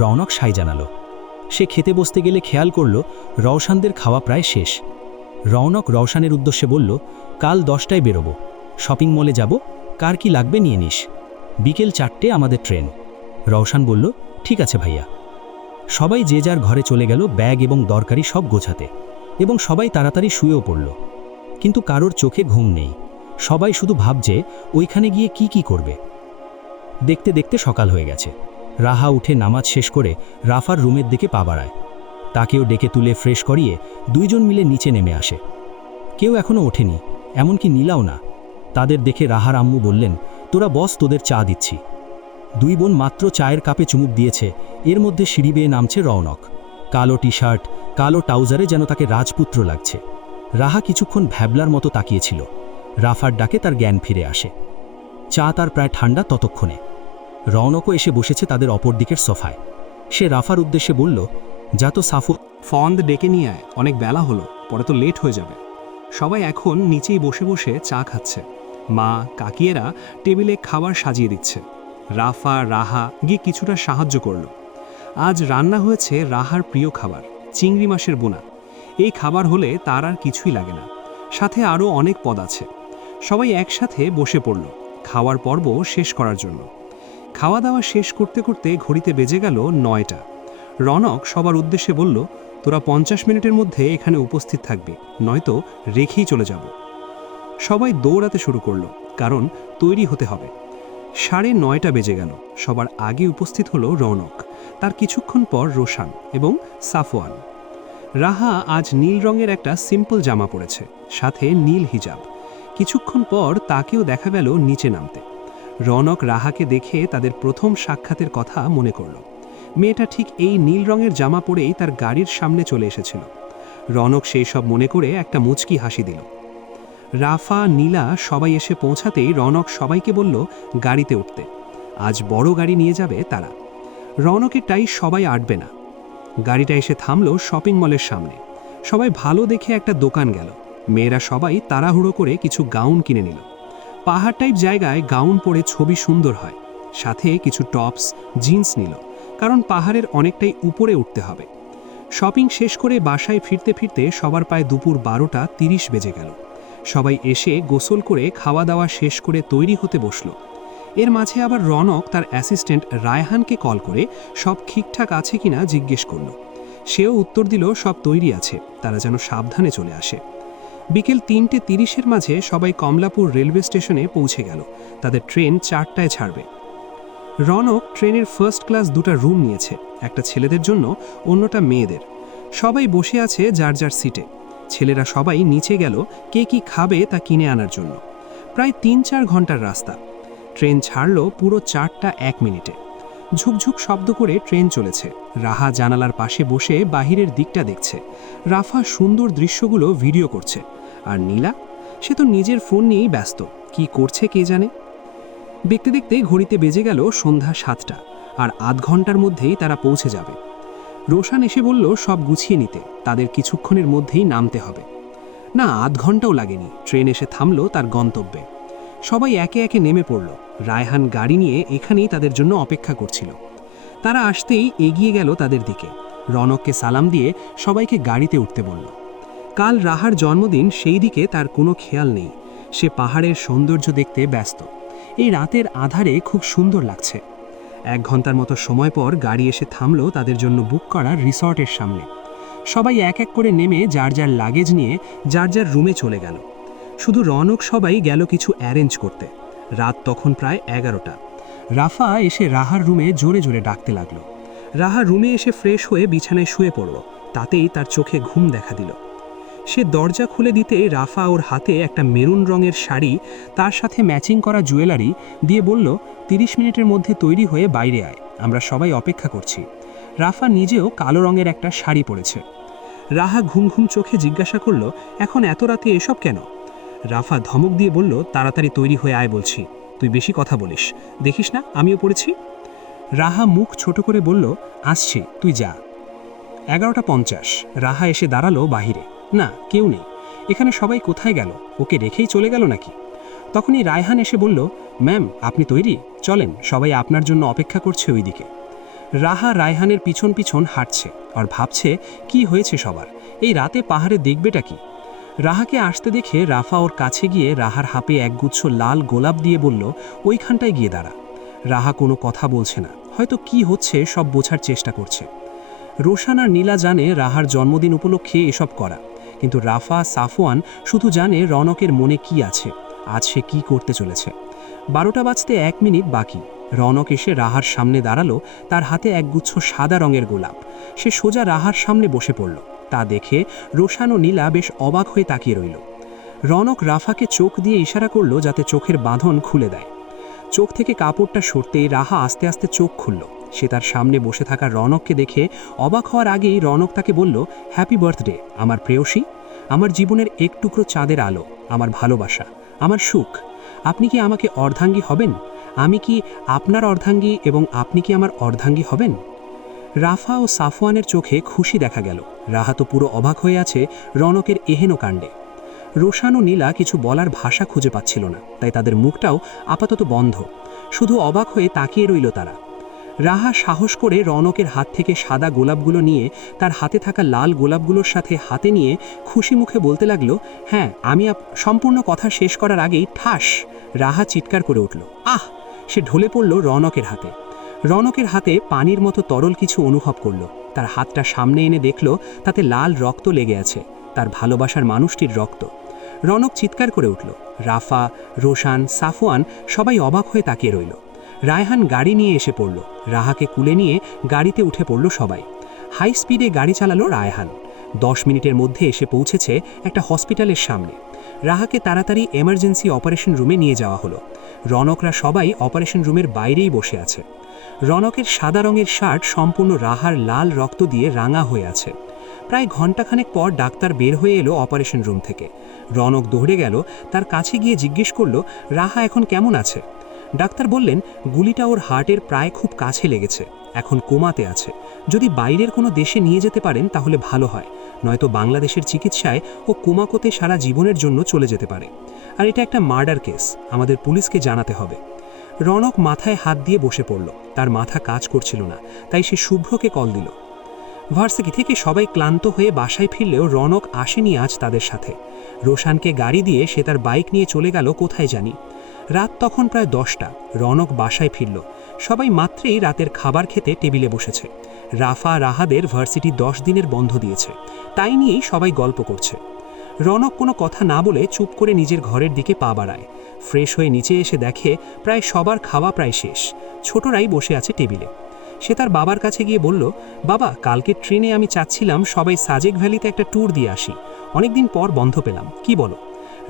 রৌনক সাই জানালো। সে খেতে বসতে গেলে খেয়াল করল রওশানদের খাওয়া প্রায় শেষ। রৌনক রওশানের উদ্দেশ্যে বলল, কাল 10টায় বেরোবো, শপিং মলে যাব, কার কি লাগবে নিয়ে নিস, বিকেল 4টে আমাদের ট্রেন। রওশান বলল, ঠিক আছে ভাইয়া। সবাই যে যার ঘরে চলে গেল ব্যাগ এবং দরকারি সব গোছাতে, এবং সবাই তাড়াতাড়ি শুয়েও পড়ল। কিন্তু কারোর চোখে ঘুম নেই, সবাই শুধু ভাবছে ওইখানে গিয়ে কি করবে। দেখতে দেখতে সকাল হয়ে গেছে। রাহা উঠে নামাজ শেষ করে রাফার রুমের দিকে পা বাড়ায়। তাকেও ডেকে তুলে ফ্রেশ করিয়ে 2 জন মিলে নিচে নেমে আসে। কেউ এখনও ওঠেনি, এমনকি নীলাও না। তাদের দেখে রাহার আম্মু বললেন, তোরা বস, তোদের চা দিচ্ছি। 2 বোন মাত্র চায়ের কাপে চুমুক দিয়েছে, এর মধ্যে সিঁড়ি বেয়ে নামছে রৌনক। কালো টি শার্ট, কালো ট্রাউজারে যেন তাকে রাজপুত্র লাগছে। রাহা কিছুক্ষণ ভ্যাবলার মতো তাকিয়েছিল। রাফার ডাকে তার জ্ঞান ফিরে আসে। চা তার প্রায় ঠান্ডা ততক্ষণে। রৌনকও এসে বসেছে তাদের অপর দিকের সোফায়। সে রাফার উদ্দেশ্যে বলল, যা তো সাফু ফন্দ ডেকে নিয়ে আয়, অনেক বেলা হলো, পরে তো লেট হয়ে যাবে। সবাই এখন নিচেই বসে বসে চা খাচ্ছে। মা কাকিয়েরা টেবিলে খাবার সাজিয়ে দিচ্ছে। রাফা রাহা গিয়ে কিছুটা সাহায্য করল। আজ রান্না হয়েছে রাহার প্রিয় খাবার, চিংড়ি মাছের বোনা। এই খাবার হলে তার আর কিছুই লাগে না, সাথে আরও অনেক পদ আছে। সবাই একসাথে বসে পড়ল খাওয়ার পর্ব শেষ করার জন্য। খাওয়া দাওয়া শেষ করতে করতে ঘড়িতে বেজে গেল 9টা। রৌনক সবার উদ্দেশ্যে বলল, তোরা 50 মিনিটের মধ্যে এখানে উপস্থিত থাকবি, নয়তো রেখেই চলে যাব। সবাই দৌড়াতে শুরু করলো। কারণ তৈরি হতে হবে। 9:30 বেজে গেল। সবার আগে উপস্থিত হলো রৌনক, তার কিছুক্ষণ পর রোশান এবং সাফওয়ান। রাহা আজ নীল রঙের একটা সিম্পল জামা পরেছে, সাথে নীল হিজাব। কিছুক্ষণ পর তাকেও দেখা গেল নিচে নামতে। রৌনক রাহাকে দেখে তাদের প্রথম সাক্ষাতের কথা মনে করল। মেয়েটা ঠিক এই নীল রঙের জামা পরেই তার গাড়ির সামনে চলে এসেছিল। রৌনক সেই সব মনে করে একটা মুচকি হাসি দিল। রাফা, নীলা সবাই এসে পৌঁছাতেই রৌনক সবাইকে বলল গাড়িতে উঠতে। আজ বড় গাড়ি নিয়ে যাবে তারা। রৌনকেরটাই সবাই আটবে না। গাড়িটা এসে থামল শপিং মলের সামনে। সবাই ভালো দেখে একটা দোকান গেল। মেয়েরা সবাই তাড়াহুড়ো করে কিছু গাউন কিনে নিল। পাহাড় টাইপ জায়গায় গাউন পরে ছবি সুন্দর হয়। সাথে কিছু টপস, জিন্স নিল, কারণ পাহাড়ের অনেকটাই উপরে উঠতে হবে। শপিং শেষ করে বাসায় ফিরতে ফিরতে সবার প্রায় দুপুর 12:30 বেজে গেল। সবাই এসে গোসল করে খাওয়া দাওয়া শেষ করে তৈরি হতে বসল। এর মাঝে আবার রৌনক তার অ্যাসিস্ট্যান্ট রায়হানকে কল করে সব ঠিকঠাক আছে কিনা জিজ্ঞেস করল। সেও উত্তর দিল সব তৈরি আছে, তারা যেন সাবধানে চলে আসে। বিকেল 3:30 মাঝে সবাই কমলাপুর রেলওয়ে স্টেশনে পৌঁছে গেল। তাদের ট্রেন 4টায় ছাড়বে। রৌনক ট্রেনের ফার্স্ট ক্লাস 2টা রুম নিয়েছে, একটা ছেলেদের জন্য, অন্যটা মেয়েদের। সবাই বসে আছে যার যার সিটে। ছেলেরা সবাই নিচে গেল কে কি খাবে তা কিনে আনার জন্য। প্রায় 3-4 ঘন্টার রাস্তা। ট্রেন ছাড়ল পুরো 4:01। ঝুকঝুক শব্দ করে ট্রেন চলেছে। রাহা জানালার পাশে বসে বাহিরের দিকটা দেখছে। রাফা সুন্দর দৃশ্যগুলো ভিডিও করছে। আর নীলা, সে তো নিজের ফোন নিয়েই ব্যস্ত, কি করছে কে জানে। দেখতে দেখতে ঘড়িতে বেজে গেল সন্ধ্যা 7টা, আর আধ ঘন্টার মধ্যেই তারা পৌঁছে যাবে। রোশান এসে বলল সব গুছিয়ে নিতে, তাদের কিছুক্ষণের মধ্যেই নামতে হবে। না, আধ ঘন্টাও লাগেনি, ট্রেন এসে থামল তার গন্তব্যে। সবাই একে একে নেমে পড়ল। রায়হান গাড়ি নিয়ে এখানেই তাদের জন্য অপেক্ষা করছিল। তারা আসতেই এগিয়ে গেল তাদের দিকে। রৌনককে সালাম দিয়ে সবাইকে গাড়িতে উঠতে বলল। কাল রাহার জন্মদিন, সেই দিকে তার কোনো খেয়াল নেই। সে পাহাড়ের সৌন্দর্য দেখতে ব্যস্ত। এই রাতের আধারে খুব সুন্দর লাগছে। 1 ঘন্টার মতো সময় পর গাড়ি এসে থামল তাদের জন্য বুক করা রিসর্টের সামনে। সবাই এক এক করে নেমে যার যার লাগেজ নিয়ে যার যার রুমে চলে গেল। শুধু রৌনক সবাই গেল কিছু অ্যারেঞ্জ করতে। রাত তখন প্রায় 11টা। রাফা এসে রাহার রুমে জোরে জোরে ডাকতে লাগলো। রাহা রুমে এসে ফ্রেশ হয়ে বিছানায় শুয়ে পড়ল। তাতেই তার চোখে ঘুম দেখা দিল। সে দরজা খুলে দিতে রাফা ওর হাতে একটা মেরুন রঙের শাড়ি, তার সাথে ম্যাচিং করা জুয়েলারি দিয়ে বলল 30 মিনিটের মধ্যে তৈরি হয়ে বাইরে আয়, আমরা সবাই অপেক্ষা করছি। রাফা নিজেও কালো রঙের একটা শাড়ি পরেছে। রাহা ঘুম ঘুম চোখে জিজ্ঞাসা করল, এখন এত রাতে এসব কেন? রাফা ধমক দিয়ে বলল, তাড়াতাড়ি তৈরি হয়ে আয় বলছি, তুই বেশি কথা বলিস, দেখিস না আমিও পড়েছি। রাহা মুখ ছোট করে বলল, আসছি, তুই যা। 11:50। রাহা এসে দাঁড়ালো বাহিরে। না, কেউ নেই। এখানে সবাই কোথায় গেল? ওকে রেখেই চলে গেল নাকি? তখনই রায়হান এসে বলল, ম্যাম আপনি তৈরি? চলেন, সবাই আপনার জন্য অপেক্ষা করছে ওইদিকে। রাহা রায়হানের পিছন পিছন হাঁটছে আর ভাবছে কি হয়েছে সবার, এই রাতে পাহাড়ে দেখবেটা কি। রাহাকে আসতে দেখে রাফা ওর কাছে গিয়ে রাহার হাতে একগুচ্ছ লাল গোলাপ দিয়ে বলল, ওইখানটায় গিয়ে দাঁড়া। রাহা কোনো কথা বলছে না, হয়তো কি হচ্ছে সব বোঝার চেষ্টা করছে। রোশান আর নীলা জানে রাহার জন্মদিন উপলক্ষে এসব করা, কিন্তু রাফা, সাফওয়ান শুধু জানে রৌনকের মনে কি আছে, আজ সে কি করতে চলেছে। 12টা বাজতে 1 মিনিট বাকি। রৌনক এসে রাহার সামনে দাঁড়ালো, তার হাতে একগুচ্ছ সাদা রঙের গোলাপ। সে সোজা রাহার সামনে বসে পড়ল। তা দেখে রোশান ও নীলা বেশ অবাক হয়ে তাকিয়ে রইল। রৌনক রাফাকে চোখ দিয়ে ইশারা করল যাতে চোখের বাঁধন খুলে দেয়। চোখ থেকে কাপড়টা সরতেই রাহা আস্তে আস্তে চোখ খুলল। সে তার সামনে বসে থাকা রৌনককে দেখে অবাক হওয়ার আগেই রৌনক তাকে বলল, হ্যাপি বার্থডে আমার প্রেয়সী, আমার জীবনের এক টুকরো চাঁদের আলো, আমার ভালোবাসা, আমার সুখ। আপনি কি আমাকে অর্ধাঙ্গী হবেন? আমি কি আপনার অর্ধাঙ্গী এবং আপনি কি আমার অর্ধাঙ্গী হবেন? রাফা ও সাফওয়ানের চোখে খুশি দেখা গেল। রাহা তো পুরো অবাক হয়ে আছে রৌনকের এহেন কাণ্ডে। রোশান ও নীলা কিছু বলার ভাষা খুঁজে পাচ্ছিল না, তাই তাদের মুখটাও আপাতত বন্ধ। শুধু অবাক হয়ে তাকিয়ে রইল তারা। রাহা সাহস করে রৌনকের হাত থেকে সাদা গোলাপগুলো নিয়ে তার হাতে থাকা লাল গোলাপগুলোর সাথে হাতে নিয়ে খুশি মুখে বলতে লাগলো, হ্যাঁ আমি সম্পূর্ণ কথা শেষ করার আগেই ঠাস রাহা চিৎকার করে উঠল। আহ! সে ঢলে পড়ল রৌনকের হাতে। রৌনকের হাতে পানির মতো তরল কিছু অনুভব করল। তার হাতটা সামনে এনে দেখল তাতে লাল রক্ত লেগে আছে, তার ভালোবাসার মানুষটির রক্ত। রনক চিৎকার করে উঠল। রাফা, রোশান, সাফওয়ান সবাই অবাক হয়ে তাকিয়ে রইল। রায়হান গাড়ি নিয়ে এসে পড়ল। রাহাকে কুলে নিয়ে গাড়িতে উঠে পড়ল সবাই। হাই স্পিডে গাড়ি চালালো রায়হান। 10 মিনিটের মধ্যে এসে পৌঁছেছে একটা হসপিটালের সামনে। রাহাকে তাড়াতাড়ি এমার্জেন্সি অপারেশন রুমে নিয়ে যাওয়া হলো। রনকরা সবাই অপারেশন রুমের বাইরেই বসে আছে। রনকের সাদা রঙের শার্ট সম্পূর্ণ রাহার লাল রক্ত দিয়ে রাঙা হয়ে আছে। প্রায় ঘণ্টাখানেক পর ডাক্তার বের হয়ে এলো অপারেশন রুম থেকে। রনক দৌড়ে গেল, তার কাছে গিয়ে জিজ্ঞেস করলো রাহা এখন কেমন আছে। ডাক্তার বললেন গুলিটা ওর হার্টের প্রায় খুব কাছে লেগেছে, এখন কোমাতে আছে। যদি বাইরের কোনো দেশে নিয়ে যেতে পারেন তাহলে ভালো হয়, নয়তো বাংলাদেশের চিকিৎসায় ও কোমাকোতে সারা জীবনের জন্য চলে যেতে পারে। আর এটা একটা মার্ডার কেস, আমাদের পুলিশকে জানাতে হবে। রনক মাথায় হাত দিয়ে বসে পড়ল। তার মাথা কাজ করছিল না, তাই সে শুভ্রকে কল দিল। ভার্সিটি থেকে সবাই ক্লান্ত হয়ে বাসায় ফিরলেও রনক আসেনি আজ তাদের সাথে। রোশানকে গাড়ি দিয়ে সে তার বাইক নিয়ে চলে গেল কোথায় জানি। রাত তখন প্রায় 10টা। রনক বাসায় ফিরল। সবাই মাত্রেই রাতের খাবার খেতে টেবিলে বসেছে। রাফা, রাহাদের ভার্সিটি 10 দিনের বন্ধ দিয়েছে, তাই নিয়েই সবাই গল্প করছে। রনক কোনো কথা না বলে চুপ করে নিজের ঘরের দিকে পা বাড়ায়। ফ্রেশ হয়ে নিচে এসে দেখে প্রায় সবার খাওয়া প্রায় শেষ। ছোটরাই বসে আছে টেবিলে। সে তার বাবার কাছে গিয়ে বলল, বাবা, কালকে ট্রেনে আমি চাচ্ছিলাম সবাই সাজেক ভ্যালিতে একটা ট্যুর দিয়ে আসি, অনেকদিন পর বন্ধ পেলাম, কি বলো?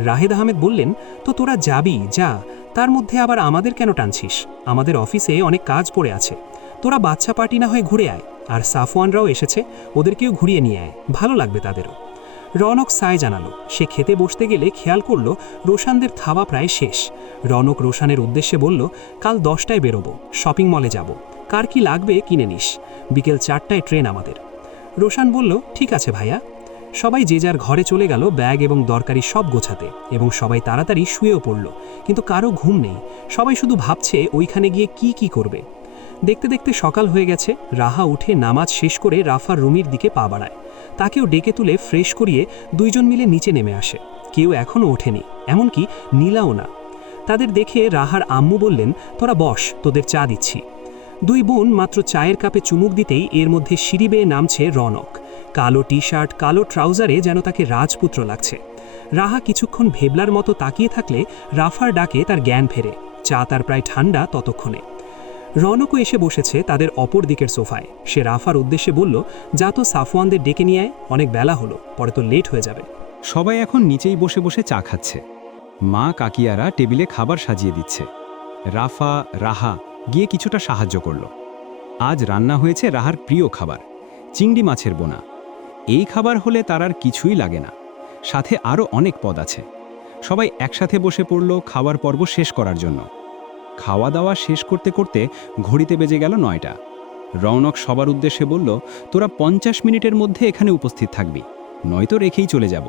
রাহেদ আহমেদ বললেন, তো তোরা যাবি যা, তার মধ্যে আবার আমাদের কেন টানছিস? আমাদের অফিসে অনেক কাজ পড়ে আছে। তোরা বাচ্চা পার্টি না হয়ে ঘুরে আয়, আর সাফওয়ানরাও এসেছে, ওদেরকেও ঘুরিয়ে নিয়ে আয়, ভালো লাগবে তাদেরও। রনক সায় জানালো। সে খেতে বসতে গেলে খেয়াল করল রোশানদের খাওয়া প্রায় শেষ। রনক রোশানের উদ্দেশ্যে বলল, কাল 10টায় বেরোবো, শপিং মলে যাব, কার কি লাগবে কিনে নিস, বিকেল 4টায় ট্রেন আমাদের। রোশান বলল, ঠিক আছে ভাইয়া। সবাই যে যার ঘরে চলে গেল ব্যাগ এবং দরকারি সব গোছাতে, এবং সবাই তাড়াতাড়ি শুয়েও পড়ল। কিন্তু কারো ঘুম নেই, সবাই শুধু ভাবছে ওইখানে গিয়ে কি করবে। দেখতে দেখতে সকাল হয়ে গেছে। রাহা উঠে নামাজ শেষ করে রাফার রুমের দিকে পা বাড়ায়। তাকেও ডেকে তুলে ফ্রেশ করিয়ে দুইজন মিলে নিচে নেমে আসে। কেউ এখনও ওঠেনি, এমনকি নীলাও না। তাদের দেখে রাহার আম্মু বললেন, তোরা বস, তোদের চা দিচ্ছি। দুই বোন মাত্র চায়ের কাপে চুমুক দিতেই এর মধ্যে সিঁড়ি বেয়ে নামছে রনক। কালো টি শার্ট, কালো ট্রাউজারে যেন তাকে রাজপুত্র লাগছে। রাহা কিছুক্ষণ ভেবলার মতো তাকিয়ে থাকলে রাফার ডাকে তার জ্ঞান ফেরে। চা তার প্রায় ঠান্ডা ততক্ষণে। রনকও এসে বসেছে তাদের অপর দিকের সোফায়। সে রাফার উদ্দেশ্যে বলল, যা তো সাফওয়ানদের ডেকে নিয়ে আয়, অনেক বেলা হলো, পরে তো লেট হয়ে যাবে। সবাই এখন নিচেই বসে বসে চা খাচ্ছে। মা কাকিয়ারা টেবিলে খাবার সাজিয়ে দিচ্ছে। রাফা, রাহা গিয়ে কিছুটা সাহায্য করল। আজ রান্না হয়েছে রাহার প্রিয় খাবার, চিংড়ি মাছের বোনা। এই খাবার হলে তার আর কিছুই লাগে না, সাথে আরও অনেক পদ আছে। সবাই একসাথে বসে পড়ল খাওয়ার পর্ব শেষ করার জন্য। খাওয়া দাওয়া শেষ করতে করতে ঘড়িতে বেজে গেল 9টা। রৌনক সবার উদ্দেশ্যে বলল, তোরা 50 মিনিটের মধ্যে এখানে উপস্থিত থাকবি, নয়তো রেখেই চলে যাব।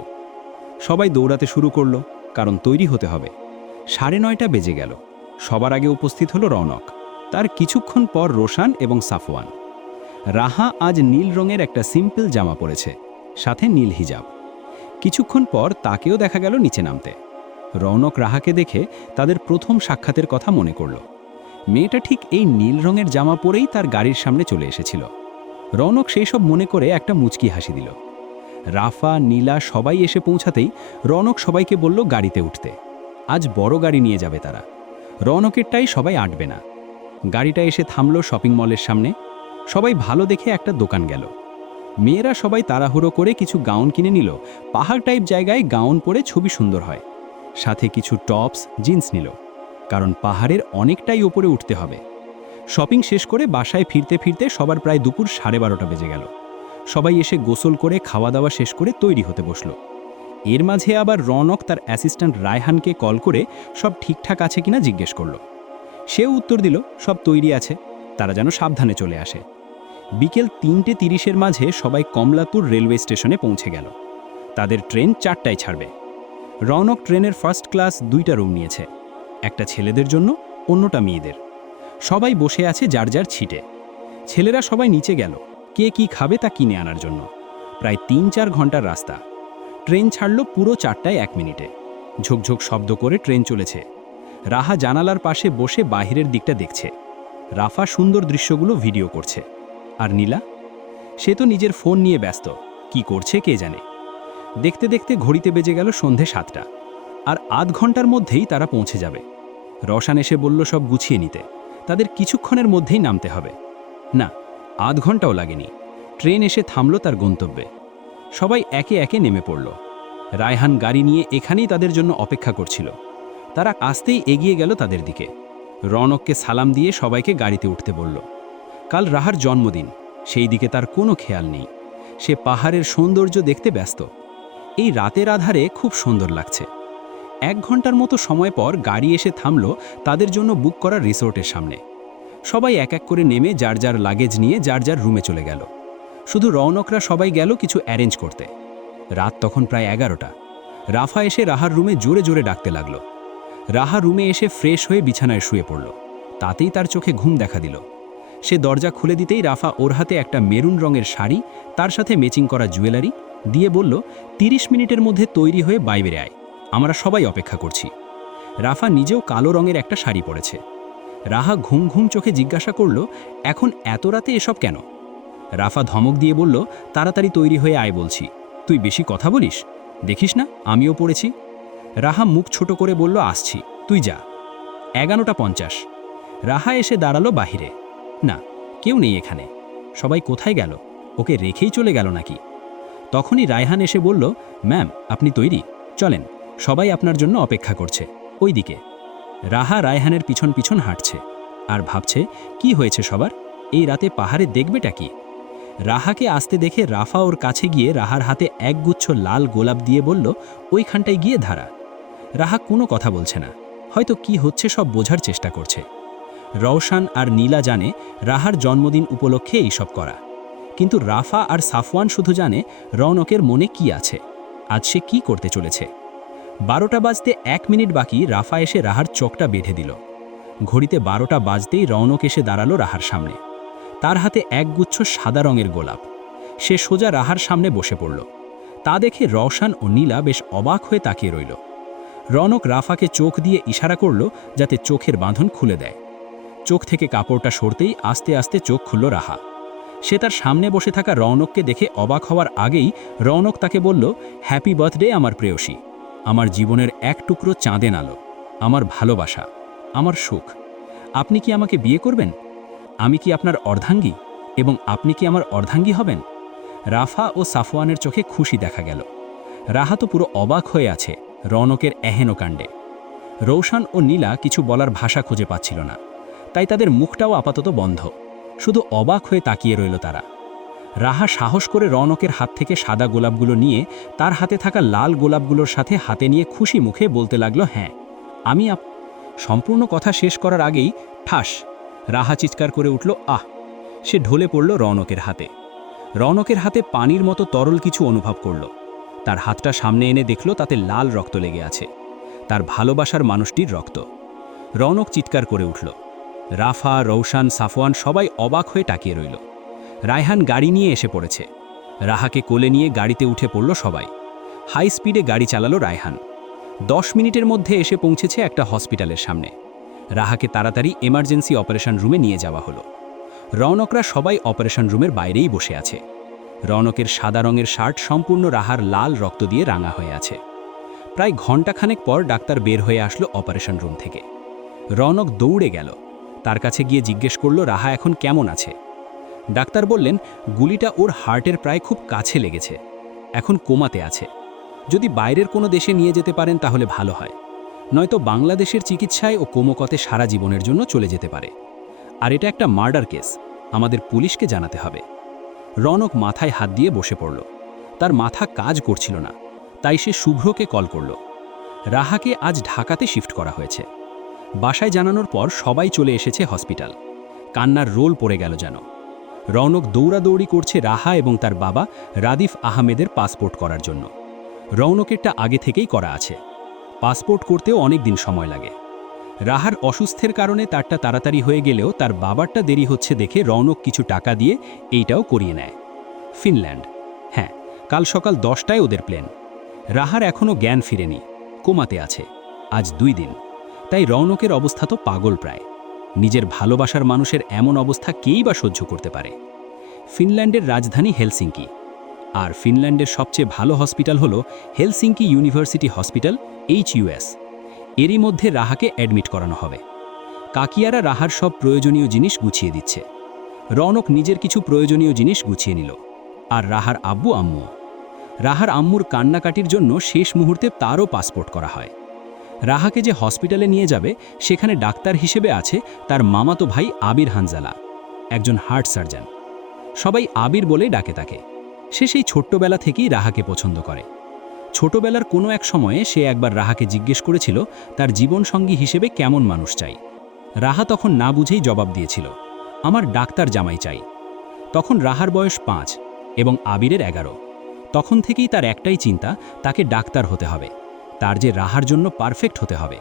সবাই দৌড়াতে শুরু করলো, কারণ তৈরি হতে হবে। 9:30 বেজে গেল। সবার আগে উপস্থিত হলো রৌনক, তার কিছুক্ষণ পর রোশান এবং সাফওয়ান। রাহা আজ নীল রঙের একটা সিম্পল জামা পরেছে, সাথে নীল হিজাব। কিছুক্ষণ পর তাকেও দেখা গেল নিচে নামতে। রৌনক রাহাকে দেখে তাদের প্রথম সাক্ষাতের কথা মনে করল। মেয়েটা ঠিক এই নীল রঙের জামা পরেই তার গাড়ির সামনে চলে এসেছিল। রৌনক সেই সব মনে করে একটা মুচকি হাসি দিল। রাফা, নীলা সবাই এসে পৌঁছাতেই রৌনক সবাইকে বলল গাড়িতে উঠতে। আজ বড় গাড়ি নিয়ে যাবে তারা। রৌনকেরটাই সবাই আটবে না। গাড়িটা এসে থামল শপিং মলের সামনে। সবাই ভালো দেখে একটা দোকান গেল। মেয়েরা সবাই তাড়াহুড়ো করে কিছু গাউন কিনে নিল। পাহাড় টাইপ জায়গায় গাউন পরে ছবি সুন্দর হয়। সাথে কিছু টপস, জিন্স নিল, কারণ পাহাড়ের অনেকটাই উপরে উঠতে হবে। শপিং শেষ করে বাসায় ফিরতে ফিরতে সবার প্রায় দুপুর 12:30 বেজে গেল। সবাই এসে গোসল করে খাওয়া দাওয়া শেষ করে তৈরি হতে বসল। এর মাঝে আবার রৌনক তার অ্যাসিস্ট্যান্ট রায়হানকে কল করে সব ঠিকঠাক আছে কিনা জিজ্ঞেস করল। সেও উত্তর দিল সব তৈরি আছে, তারা যেন সাবধানে চলে আসে। বিকেল 3:30 মাঝে সবাই কমলাপুর রেলওয়ে স্টেশনে পৌঁছে গেল। তাদের ট্রেন 4টায় ছাড়বে। রৌনক ট্রেনের ফার্স্ট ক্লাস 2টা রুম নিয়েছে, একটা ছেলেদের জন্য, অন্যটা মেয়েদের। সবাই বসে আছে যার যার ছিটে। ছেলেরা সবাই নিচে গেল কে কি খাবে তা কিনে আনার জন্য। প্রায় 3-4 ঘন্টার রাস্তা। ট্রেন ছাড়ল পুরো 4টায় 1 মিনিটে। ঝোকঝোক শব্দ করে ট্রেন চলেছে। রাহা জানালার পাশে বসে বাহিরের দিকটা দেখছে। রাফা সুন্দর দৃশ্যগুলো ভিডিও করছে। আর নীলা, সে তো নিজের ফোন নিয়ে ব্যস্ত, কি করছে কে জানে। দেখতে দেখতে ঘড়িতে বেজে গেল সন্ধে 7টা। আর আধ ঘন্টার মধ্যেই তারা পৌঁছে যাবে। রওশান এসে বলল সব গুছিয়ে নিতে, তাদের কিছুক্ষণের মধ্যেই নামতে হবে। না, আধ ঘন্টাও লাগেনি। ট্রেন এসে থামল তার গন্তব্যে। সবাই একে একে নেমে পড়ল। রায়হান গাড়ি নিয়ে এখানেই তাদের জন্য অপেক্ষা করছিল। তারা আসতেই এগিয়ে গেল তাদের দিকে। রৌনককে সালাম দিয়ে সবাইকে গাড়িতে উঠতে বলল। কাল রাহার জন্মদিন, সেই দিকে তার কোনো খেয়াল নেই। সে পাহাড়ের সৌন্দর্য দেখতে ব্যস্ত। এই রাতের আধারে খুব সুন্দর লাগছে। 1 ঘন্টার মতো সময় পর গাড়ি এসে থামল তাদের জন্য বুক করা রিসোর্টের সামনে। সবাই এক এক করে নেমে যার যার লাগেজ নিয়ে যার যার রুমে চলে গেল। শুধু রৌনকরা সবাই গেল কিছু অ্যারেঞ্জ করতে। রাত তখন প্রায় 11টা। রাফা এসে রাহার রুমে জোরে জোরে ডাকতে লাগল। রাহা রুমে এসে ফ্রেশ হয়ে বিছানায় শুয়ে পড়ল। তাতেই তার চোখে ঘুম দেখা দিল। সে দরজা খুলে দিতেই রাফা ওর হাতে একটা মেরুন রঙের শাড়ি, তার সাথে ম্যাচিং করা জুয়েলারি দিয়ে বলল, 30 মিনিটের মধ্যে তৈরি হয়ে বাইরে আয়, আমরা সবাই অপেক্ষা করছি। রাফা নিজেও কালো রঙের একটা শাড়ি পরেছে। রাহা ঘুম ঘুম চোখে জিজ্ঞাসা করল, এখন এত রাতে এসব কেন? রাফা ধমক দিয়ে বলল, তাড়াতাড়ি তৈরি হয়ে আয় বলছি, তুই বেশি কথা বলিস, দেখিস না আমিও পড়েছি। রাহা মুখ ছোট করে বলল, আসছি, তুই যা। 11:50। রাহা এসে দাঁড়ালো বাহিরে। না, কেউ নেই এখানে। সবাই কোথায় গেল? ওকে রেখেই চলে গেল নাকি? তখনই রায়হান এসে বলল, ম্যাম আপনি তৈরি? চলেন, সবাই আপনার জন্য অপেক্ষা করছে ওই দিকে। রাহা রায়হানের পিছন পিছন হাঁটছে আর ভাবছে, কি হয়েছে সবার? এই রাতে পাহাড়ে দেখবেটা কি? রাহাকে আসতে দেখে রাফা ওর কাছে গিয়ে রাহার হাতে একগুচ্ছ লাল গোলাপ দিয়ে বলল, ওইখানটায় গিয়ে ধারা। রাহা কোনো কথা বলছে না, হয়তো কি হচ্ছে সব বোঝার চেষ্টা করছে। রওশান আর নীলা জানে রাহার জন্মদিন উপলক্ষে এইসব করা, কিন্তু রাফা আর সাফওয়ান শুধু জানে রৌনকের মনে কি আছে, আজ সে কি করতে চলেছে। 12টা বাজতে 1 মিনিট বাকি রাফা এসে রাহার চোখটা বেঁধে দিল। ঘড়িতে 12টা বাজতেই রৌনক এসে দাঁড়ালো রাহার সামনে। তার হাতে একগুচ্ছ সাদা রঙের গোলাপ। সে সোজা রাহার সামনে বসে পড়ল। তা দেখে রওশান ও নীলা বেশ অবাক হয়ে তাকিয়ে রইল। রৌনক রাফাকে চোখ দিয়ে ইশারা করল যাতে চোখের বাঁধন খুলে দেয়। চোখ থেকে কাপড়টা সরতেই আস্তে আস্তে চোখ খুলল রাহা। সে তার সামনে বসে থাকা রৌনককে দেখে অবাক হওয়ার আগেই রৌনক তাকে বলল, হ্যাপি বার্থডে আমার প্রেয়সী, আমার জীবনের এক টুকরো চাঁদের আলো, আমার ভালোবাসা, আমার সুখ। আপনি কি আমাকে বিয়ে করবেন? আমি কি আপনার অর্ধাঙ্গী এবং আপনি কি আমার অর্ধাঙ্গী হবেন? রাফা ও সাফওয়ানের চোখে খুশি দেখা গেল। রাহা তো পুরো অবাক হয়ে আছে রৌনকের এহেন কাণ্ডে। রওশান ও নীলা কিছু বলার ভাষা খুঁজে পাচ্ছিল না, তাই তাদের মুখটাও আপাতত বন্ধ, শুধু অবাক হয়ে তাকিয়ে রইল তারা। রাহা সাহস করে রৌনকের হাত থেকে সাদা গোলাপগুলো নিয়ে তার হাতে থাকা লাল গোলাপগুলোর সাথে হাতে নিয়ে খুশি মুখে বলতে লাগলো, হ্যাঁ আমি সম্পূর্ণ কথা শেষ করার আগেই ঠাস রাহা চিৎকার করে উঠল, আহ! সে ঢলে পড়ল রৌনকের হাতে। রৌনকের হাতে পানির মতো তরল কিছু অনুভব করল। তার হাতটা সামনে এনে দেখল তাতে লাল রক্ত লেগে আছে, তার ভালোবাসার মানুষটির রক্ত। রৌনক চিৎকার করে উঠল। রাফা, রওশান, সাফওয়ান সবাই অবাক হয়ে তাকিয়ে রইল। রায়হান গাড়ি নিয়ে এসে পড়েছে। রাহাকে কোলে নিয়ে গাড়িতে উঠে পড়ল সবাই। হাই স্পিডে গাড়ি চালালো রায়হান। 10 মিনিটের মধ্যে এসে পৌঁছেছে একটা হসপিটালের সামনে। রাহাকে তাড়াতাড়ি এমার্জেন্সি অপারেশন রুমে নিয়ে যাওয়া হলো। রৌনকরা সবাই অপারেশন রুমের বাইরেই বসে আছে। রৌনকের সাদা রঙের শার্ট সম্পূর্ণ রাহার লাল রক্ত দিয়ে রাঙা হয়ে আছে। প্রায় ঘণ্টাখানেক পর ডাক্তার বের হয়ে আসলো অপারেশন রুম থেকে। রৌনক দৌড়ে গেল, তার কাছে গিয়ে জিজ্ঞেস করল রাহা এখন কেমন আছে। ডাক্তার বললেন গুলিটা ওর হার্টের প্রায় খুব কাছে লেগেছে, এখন কোমাতে আছে। যদি বাইরের কোনো দেশে নিয়ে যেতে পারেন তাহলে ভালো হয়, নয়তো বাংলাদেশের চিকিৎসায় ও কোমকতে সারা জীবনের জন্য চলে যেতে পারে। আর এটা একটা মার্ডার কেস, আমাদের পুলিশকে জানাতে হবে। রৌনক মাথায় হাত দিয়ে বসে পড়ল। তার মাথা কাজ করছিল না, তাই সে শুভ্রকে কল করল। রাহাকে আজ ঢাকাতে শিফট করা হয়েছে। বাসায় জানানোর পর সবাই চলে এসেছে হসপিটাল। কান্নার রোল পড়ে গেল যেন। রৌনক দৌড়াদৌড়ি করছে রাহা এবং তার বাবা রাদিফ আহমেদের পাসপোর্ট করার জন্য। রৌনকেরটা আগে থেকেই করা আছে, পাসপোর্ট করতেও অনেক দিন সময় লাগে। রাহার অসুস্থের কারণে তারটা তাড়াতাড়ি হয়ে গেলেও তার বাবারটা দেরি হচ্ছে দেখে রৌনক কিছু টাকা দিয়ে এইটাও করিয়ে নেয়। ফিনল্যান্ড, হ্যাঁ, কাল সকাল 10টায় ওদের প্লেন। রাহার এখনও জ্ঞান ফিরেনি, কোমাতে আছে, আজ 2 দিন। তাই রৌনকের অবস্থা তো পাগল প্রায়। নিজের ভালোবাসার মানুষের এমন অবস্থা কেই বা সহ্য করতে পারে। ফিনল্যান্ডের রাজধানী হেলসিঙ্কি, আর ফিনল্যান্ডের সবচেয়ে ভালো হসপিটাল হলো হেলসিঙ্কি ইউনিভার্সিটি হসপিটাল HUS। এরই মধ্যে রাহাকে অ্যাডমিট করানো হবে। কাকিয়ারা রাহার সব প্রয়োজনীয় জিনিস গুছিয়ে দিচ্ছে। রৌনক নিজের কিছু প্রয়োজনীয় জিনিস গুছিয়ে নিল, আর রাহার আব্বু আম্মু। রাহার আম্মুর কান্নাকাটির জন্য শেষ মুহূর্তে তারও পাসপোর্ট করা হয়। রাহাকে যে হসপিটালে নিয়ে যাবে সেখানে ডাক্তার হিসেবে আছে তার মামাতো ভাই আবির হানজালা, একজন হার্ট সার্জন। সবাই আবির বলেই ডাকে তাকে। সে সেই ছোট্টবেলা থেকেই রাহাকে পছন্দ করে। ছোটবেলার কোনো এক সময়ে সে একবার রাহাকে জিজ্ঞেস করেছিল তার জীবনসঙ্গী হিসেবে কেমন মানুষ চাই। রাহা তখন না বুঝেই জবাব দিয়েছিল, আমার ডাক্তার জামাই চাই। তখন রাহার বয়স 5 এবং আবিরের 11। তখন থেকেই তার একটাই চিন্তা, তাকে ডাক্তার হতে হবে, তার যে রাহার জন্য পারফেক্ট হতে হবে।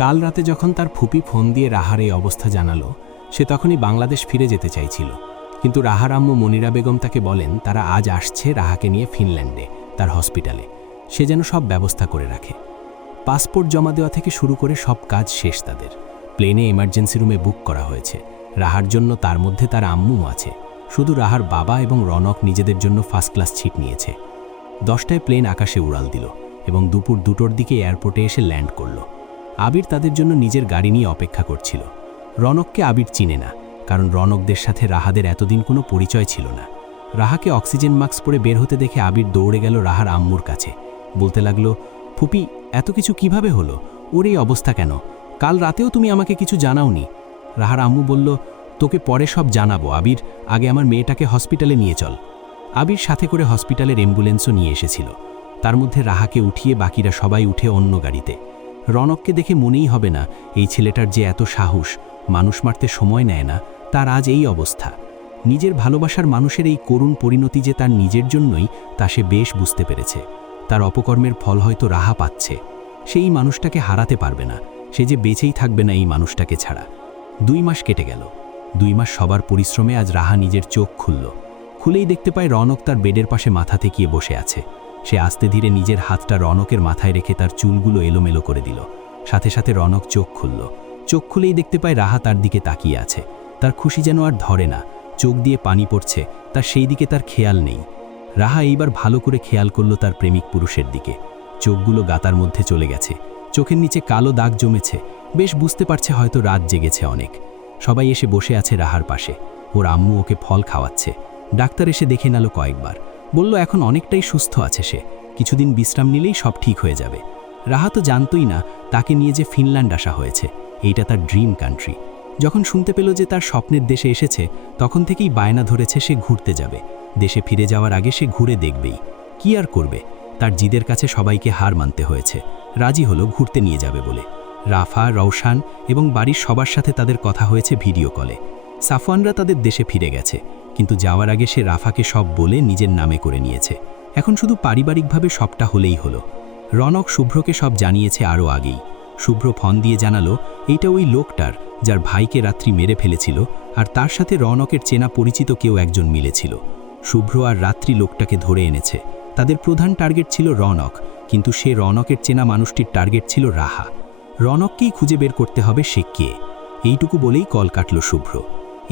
কাল রাতে যখন তার ফুপি ফোন দিয়ে রাহার এই অবস্থা জানালো, সে তখনই বাংলাদেশ ফিরে যেতে চাইছিল। কিন্তু রাহার আম্মু মনিরা বেগম তাকে বলেন তারা আজ আসছে রাহাকে নিয়ে ফিনল্যান্ডে, তার হসপিটালে। সে যেন সব ব্যবস্থা করে রাখে। পাসপোর্ট জমা দেওয়া থেকে শুরু করে সব কাজ শেষ তাদের। প্লেনে এমার্জেন্সি রুমে বুক করা হয়েছে রাহার জন্য, তার মধ্যে তার আম্মুও আছে। শুধু রাহার বাবা এবং রনক নিজেদের জন্য ফার্স্ট ক্লাস সিট নিয়েছে। 10টায় প্লেন আকাশে উড়াল দিল এবং দুপুর 2টোর দিকে এয়ারপোর্টে এসে ল্যান্ড করল। আবির তাদের জন্য নিজের গাড়ি নিয়ে অপেক্ষা করছিল। রনককে আবির চিনে না, কারণ রনকদের সাথে রাহাদের এতদিন কোনো পরিচয় ছিল না। রাহাকে অক্সিজেন মাস্ক পরে বের হতে দেখে আবির দৌড়ে গেল রাহার আম্মুর কাছে। বলতে লাগলো, ফুপি এত কিছু কিভাবে হলো? ওর এই অবস্থা কেন? কাল রাতেও তুমি আমাকে কিছু জানাওনি। রাহার আম্মু বলল, তোকে পরে সব জানাবো আবির, আগে আমার মেয়েটাকে হসপিটালে নিয়ে চল। আবির সাথে করে হসপিটালের অ্যাম্বুলেন্সও নিয়ে এসেছিল। তার মধ্যে রাহাকে উঠিয়ে বাকিরা সবাই উঠে অন্য গাড়িতে। রনককে দেখে মনেই হবে না এই ছেলেটার যে এত সাহস, মানুষ মারতে সময় নেয় না, তার আজ এই অবস্থা। নিজের ভালোবাসার মানুষের এই করুণ পরিণতি যে তার নিজের জন্যই, তা সে বেশ বুঝতে পেরেছে। তার অপকর্মের ফল হয়তো রাহা পাচ্ছে। সেই মানুষটাকে হারাতে পারবে না, সে যে বেঁচেই থাকবে না এই মানুষটাকে ছাড়া। 2 মাস কেটে গেল। 2 মাস সবার পরিশ্রমে আজ রাহা নিজের চোখ খুলল। খুলেই দেখতে পায় রনক তার বেডের পাশে মাথা ঠেকিয়ে বসে আছে। সে আস্তে ধীরে নিজের হাতটা রনকের মাথায় রেখে তার চুলগুলো এলোমেলো করে দিল। সাথে সাথে রনক চোখ খুলল। চোখ খুলেই দেখতে পায় রাহা তার দিকে তাকিয়ে আছে। তার খুশি যেন আর ধরে না, চোখ দিয়ে পানি পড়ছে, তার সেই দিকে তার খেয়াল নেই। রাহা এইবার ভালো করে খেয়াল করল তার প্রেমিক পুরুষের দিকে। চোখগুলো গাতার মধ্যে চলে গেছে, চোখের নিচে কালো দাগ জমেছে। বেশ বুঝতে পারছে হয়তো রাত জেগেছে অনেক। সবাই এসে বসে আছে রাহার পাশে। ওর আম্মু ওকে ফল খাওয়াচ্ছে। ডাক্তার এসে দেখে নিল কয়েকবার, বলল এখন অনেকটাই সুস্থ আছে সে, কিছুদিন বিশ্রাম নিলেই সব ঠিক হয়ে যাবে। রাহা তো জানতই না তাকে নিয়ে যে ফিনল্যান্ড আসা হয়েছে, এইটা তার ড্রিম কান্ট্রি। যখন শুনতে পেল যে তার স্বপ্নের দেশে এসেছে, তখন থেকেই বায়না ধরেছে সে ঘুরতে যাবে। দেশে ফিরে যাওয়ার আগে সে ঘুরে দেখবেই। কি আর করবে, তার জিদের কাছে সবাইকে হার মানতে হয়েছে। রাজি হলো ঘুরতে নিয়ে যাবে বলে। রাফা, রওশান এবং বাড়ির সবার সাথে তাদের কথা হয়েছে ভিডিও কলে। সাফওয়ানরা তাদের দেশে ফিরে গেছে, কিন্তু যাওয়ার আগে সে রাফাকে সব বলে নিজের নামে করে নিয়েছে। এখন শুধু পারিবারিকভাবে সবটা হলেই হলো। রনক শুভ্রকে সব জানিয়েছে আরও আগেই। শুভ্র ফোন দিয়ে জানালো এইটা ওই লোকটার, যার ভাইকে রাত্রি মেরে ফেলেছিল, আর তার সাথে রনকের চেনা পরিচিত কেউ একজন মিলেছিল। শুভ্র আর রাত্রি লোকটাকে ধরে এনেছে। তাদের প্রধান টার্গেট ছিল রনক, কিন্তু সে রনকের চেনা মানুষটির টার্গেট ছিল রাহা। রনককেই খুঁজে বের করতে হবে সে কে। এইটুকু বলেই কল কাটল শুভ্র।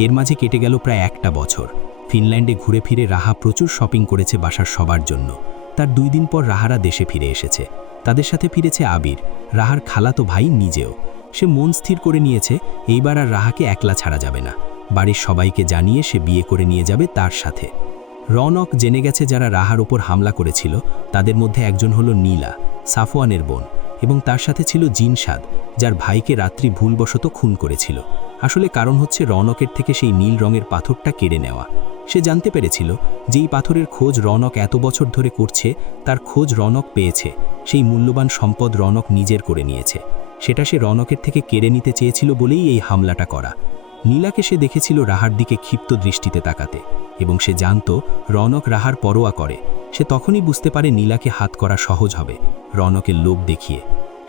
এর মাঝে কেটে গেল প্রায় 1টা বছর। ফিনল্যান্ডে ঘুরে ফিরে রাহা প্রচুর শপিং করেছে বাসার সবার জন্য। তার 2 দিন পর রাহারা দেশে ফিরে এসেছে। তাদের সাথে ফিরেছে আবির, রাহার খালাতো ভাই নিজেও। সে মন স্থির করে নিয়েছে এইবার আর রাহাকে একলা ছাড়া যাবে না। বাড়ির সবাইকে জানিয়ে সে বিয়ে করে নিয়ে যাবে তার সাথে। রনক জেনে গেছে যারা রাহার ওপর হামলা করেছিল তাদের মধ্যে একজন হলো নীলা, সাফওয়ানের বোন, এবং তার সাথে ছিল জিনশাদ, যার ভাইকে রাত্রি ভুলবশত খুন করেছিল। আসলে কারণ হচ্ছে রনকের থেকে সেই নীল রঙের পাথরটা কেড়ে নেওয়া। সে জানতে পেরেছিল যেই পাথরের খোঁজ রনক এত বছর ধরে করছে, তার খোঁজ রনক পেয়েছে। সেই মূল্যবান সম্পদ রনক নিজের করে নিয়েছে। সেটা সে রনকের থেকে কেড়ে নিতে চেয়েছিল বলেই এই হামলাটা করা। নীলাকে সে দেখেছিল রাহার দিকে ক্ষিপ্ত দৃষ্টিতে তাকাতে, এবং সে জানত রনক রাহার পরোয়া করে। সে তখনই বুঝতে পারে নীলাকে হাত করা সহজ হবে রনকের লোভ দেখিয়ে।